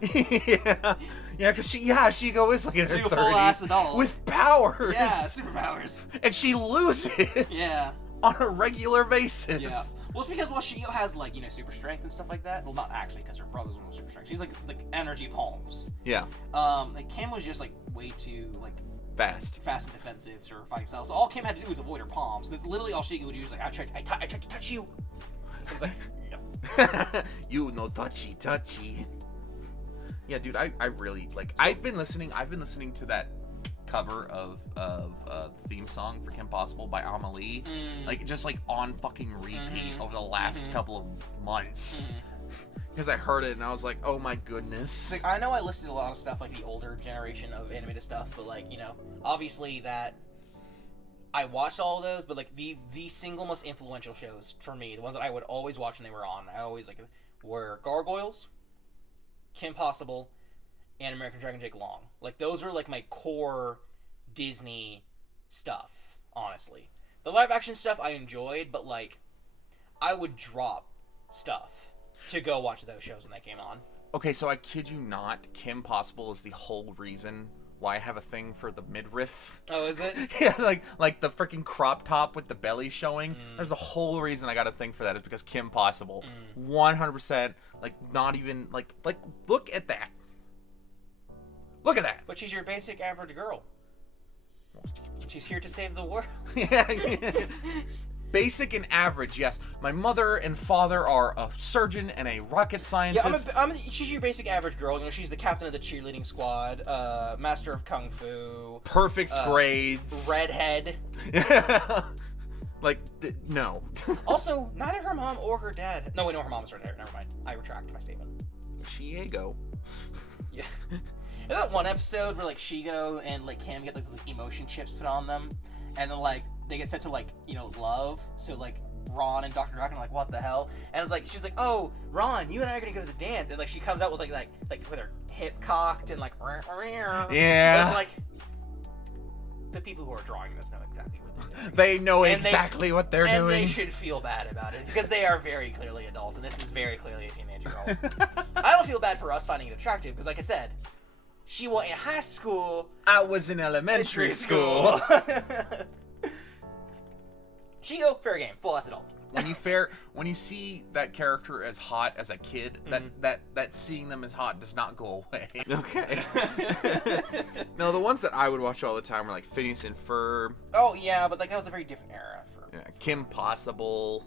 Yeah, because Shigo is in her 30s. Full ass adult. With powers. Yeah, superpowers. And she loses. Yeah. On a regular basis. Yeah. Well, it's because Shigo has super strength and stuff like that. Well, not actually, because her brother's one with super strength. She's like energy palms. Yeah. Kim was just way too fast and defensive to her fighting style. So all Kim had to do was avoid her palms. That's literally all Shigo would do. I tried to touch you. It was no. You no touchy. Yeah, dude, I really I've been listening to that cover of the theme song for Kim Possible by Amelie, just on fucking repeat over the last couple of months. because I heard it and I was like, oh my goodness. Like, I know I listed a lot of stuff like the older generation of animated stuff, but like, you know, obviously that I watched all of those, but like the single most influential shows for me, the ones that I would always watch when they were on, I always like were Gargoyles, Kim Possible, and American Dragon Jake Long. Like those are like my core Disney stuff, honestly. The live action stuff I enjoyed, but like I would drop stuff to go watch those shows when they came on. Okay, so I kid you not, Kim Possible is the whole reason why I have a thing for the midriff. Oh, is it? Yeah, like the freaking crop top with the belly showing. There's a whole reason I got a thing for that is because Kim Possible. 100%, like not even, like look at that. Look at that. But she's your basic average girl. She's here to save the world. Yeah. Basic and average, yes. My mother and father are a surgeon and a rocket scientist. Yeah, she's your basic average girl. You know, she's the captain of the cheerleading squad, master of kung fu, perfect grades, redhead. Like, no. Also, neither her mom or her dad. No, wait, no, her mom is redhead. Never mind. I retract my statement. Shiego. Yeah. And that one episode where like Shigo and like Kim get like those emotion chips put on them, and then like they get set to like, you know, love. So like Ron and Dr. Draken are like, what the hell? And it's like she's like, oh, Ron, you and I are gonna go to the dance, and like she comes out with like with her hip cocked and like yeah. It's like the people who are drawing this know exactly what they're doing. They know exactly what they're doing. And they should feel bad about it because they are very clearly adults, and this is very clearly a teenage girl. I don't feel bad for us finding it attractive because, like I said, she was in high school. I was in elementary school. Shigo, fair game, full ass adult. When you see that character as hot as a kid, that seeing them as hot does not go away. Okay. No, the ones that I would watch all the time were like Phineas and Ferb. Oh yeah, but like that was a very different era for. Yeah, Kim Possible.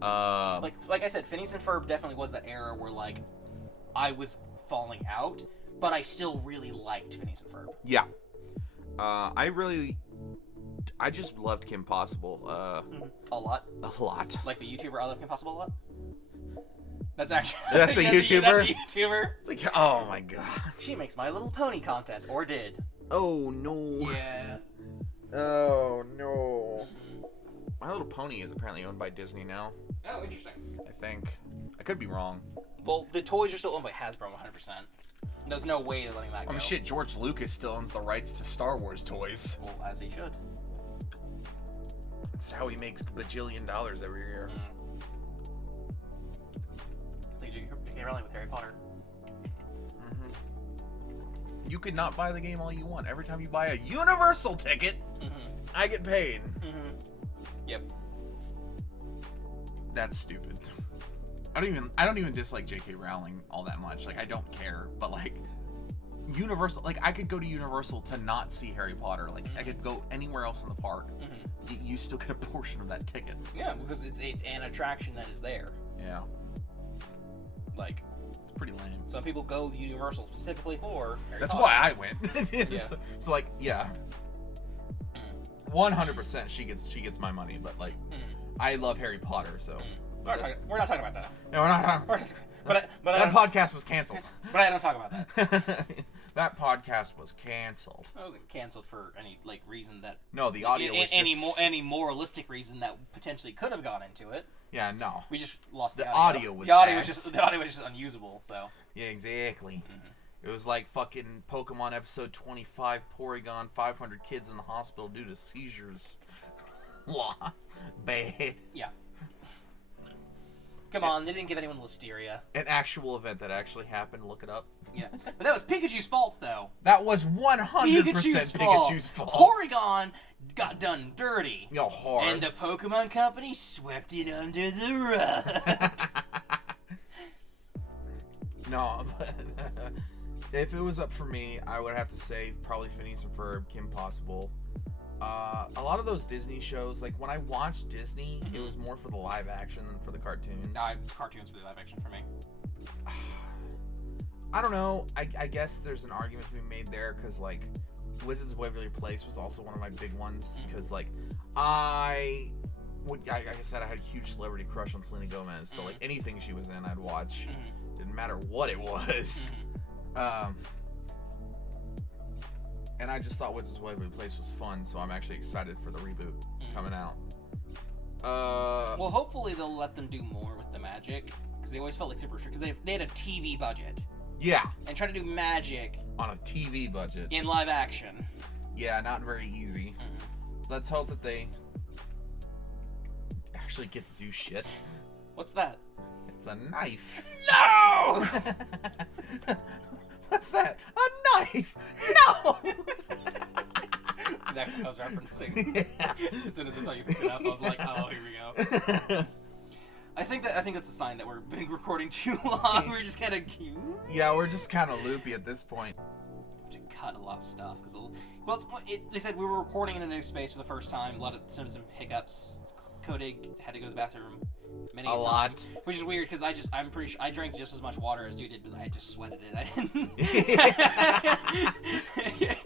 Like I said, Phineas and Ferb definitely was that era where like I was falling out, but I still really liked Phineas and Ferb. Yeah. I just loved Kim Possible. A lot. A lot. Like the YouTuber I Love Kim Possible a lot? That's actually... That's a YouTuber? That's a YouTuber. It's like, oh my god. She makes My Little Pony content. Or did. Oh no. Yeah. Oh no. My Little Pony is apparently owned by Disney now. Oh, interesting. I think. I could be wrong. Well, the toys are still owned by Hasbro 100%. There's no way they're letting that go. I mean, shit, George Lucas still owns the rights to Star Wars toys. Well, as he should. That's how he makes bajillion dollars every year. It's like J.K. Rowling with Harry Potter. You could not buy the game all you want. Every time you buy a Universal ticket, I get paid. Yep. That's stupid. I don't even dislike J.K. Rowling all that much. Like, I don't care, but like Universal, like I could go to Universal to not see Harry Potter. Like I could go anywhere else in the park. You still get a portion of that ticket. Yeah, because it's an attraction that is there. Yeah. Like, it's pretty lame. Some people go to Universal specifically for Harry That's Potter. why I went. Yeah. So like, yeah. 100% she gets my money, but like I love Harry Potter, so we're not talking about that. No, we're not. But that podcast was canceled. But I don't talk about that. That podcast was canceled. It wasn't canceled for any like reason that. No, the audio was any moralistic reason that potentially could have gone into it. Yeah, no. We just lost the audio. The audio was just unusable. So. Yeah, exactly. It was like fucking Pokemon episode 25, Porygon, 500 kids in the hospital due to seizures. Bad. Yeah. Come on, they didn't give anyone listeria. An actual event that actually happened. Look it up. Yeah, but that was Pikachu's fault, though. That was 100% Pikachu's fault. Porygon got done dirty. Yo, hard. And the Pokemon Company swept it under the rug. No, but if it was up for me, I would have to say probably Phineas and Ferb, Kim Possible. A lot of those Disney shows, like when I watched Disney, it was more for the live action than for the cartoons. Cartoons for the live action for me. I don't know. I guess there's an argument to be made there because like Wizards of Waverly Place was also one of my big ones because like I like I said, I had a huge celebrity crush on Selena Gomez, so like anything she was in, I'd watch. Didn't matter what it was. And I just thought Wizards of Waverly Place was fun, so I'm actually excited for the reboot coming out. Well, hopefully they'll let them do more with the magic, because they always felt like super strict, because they had a TV budget. Yeah. And try to do magic on a TV budget. In live action. Yeah, not very easy. So let's hope that they actually get to do shit. What's that? It's a knife. No! What's that? A knife! No! That's what I was referencing. Yeah. As soon as I saw you pick it up, I was like, oh, here we go. I think that's a sign that we're been recording too long. We're just kind of... Yeah, we're just kind of loopy at this point. To cut a lot of stuff. They said we were recording in a new space for the first time. Some hiccups. Kodig had to go to the bathroom many a lot, which is weird because I'm pretty sure I drank just as much water as you did, but I just sweated it. I didn't.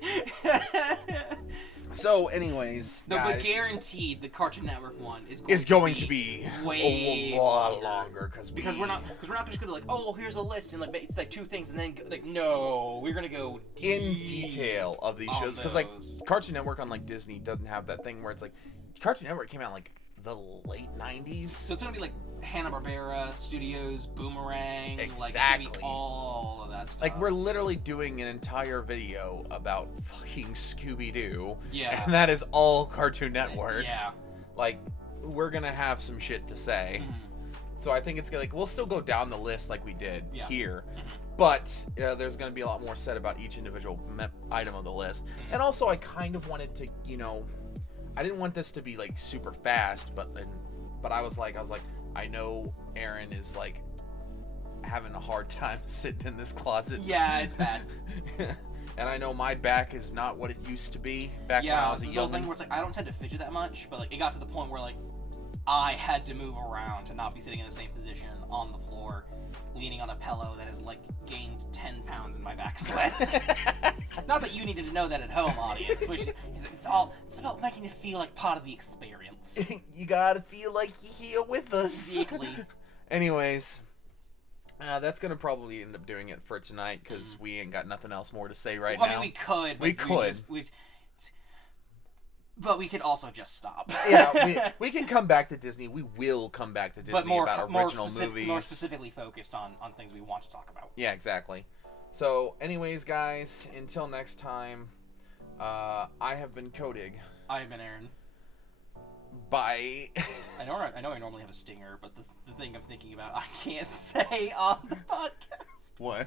So, anyways, no, guys, but guaranteed the Cartoon Network one is going to be way a lot longer because we're not just gonna like, oh, well, here's a list and like two things and then like, no, we're gonna go in detail of these shows because like Cartoon Network, unlike Disney, doesn't have that thing where it's like Cartoon Network came out like the late 90s. So it's gonna be like Hanna-Barbera Studios, Boomerang, exactly. Like it's gonna be all of that stuff. Like we're literally doing an entire video about fucking Scooby-Doo. Yeah. And that is all Cartoon Network. Yeah. Like we're gonna have some shit to say. So I think it's gonna we'll still go down the list like we did here. But there's going to be a lot more said about each individual item of the list. And also I kind of wanted to, I didn't want this to be like super fast, but I was like, I know Aaron is like having a hard time sitting in this closet. Yeah, it's bad. And I know my back is not what it used to be back when I was a young. Thing where it's like I don't tend to fidget that much, but like it got to the point where like I had to move around to not be sitting in the same position on the floor, leaning on a pillow that has like gained 10 pounds in my back sweat. Not that you needed to know that at home, audience. Which it's about making you feel like part of the experience. You gotta feel like you're here with us. Exactly. Anyways, that's gonna probably end up doing it for tonight because we ain't got nothing else more to say now. I mean, we could. But we could also just stop. Yeah, we can come back to Disney. We will come back to Disney but about original movies. More specifically focused on things we want to talk about. Yeah, exactly. So, anyways, guys, until next time, I have been Kodig. I have been Aaron. Bye. I know I normally have a stinger, but the thing I'm thinking about I can't say on the podcast. What?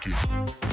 Cracky.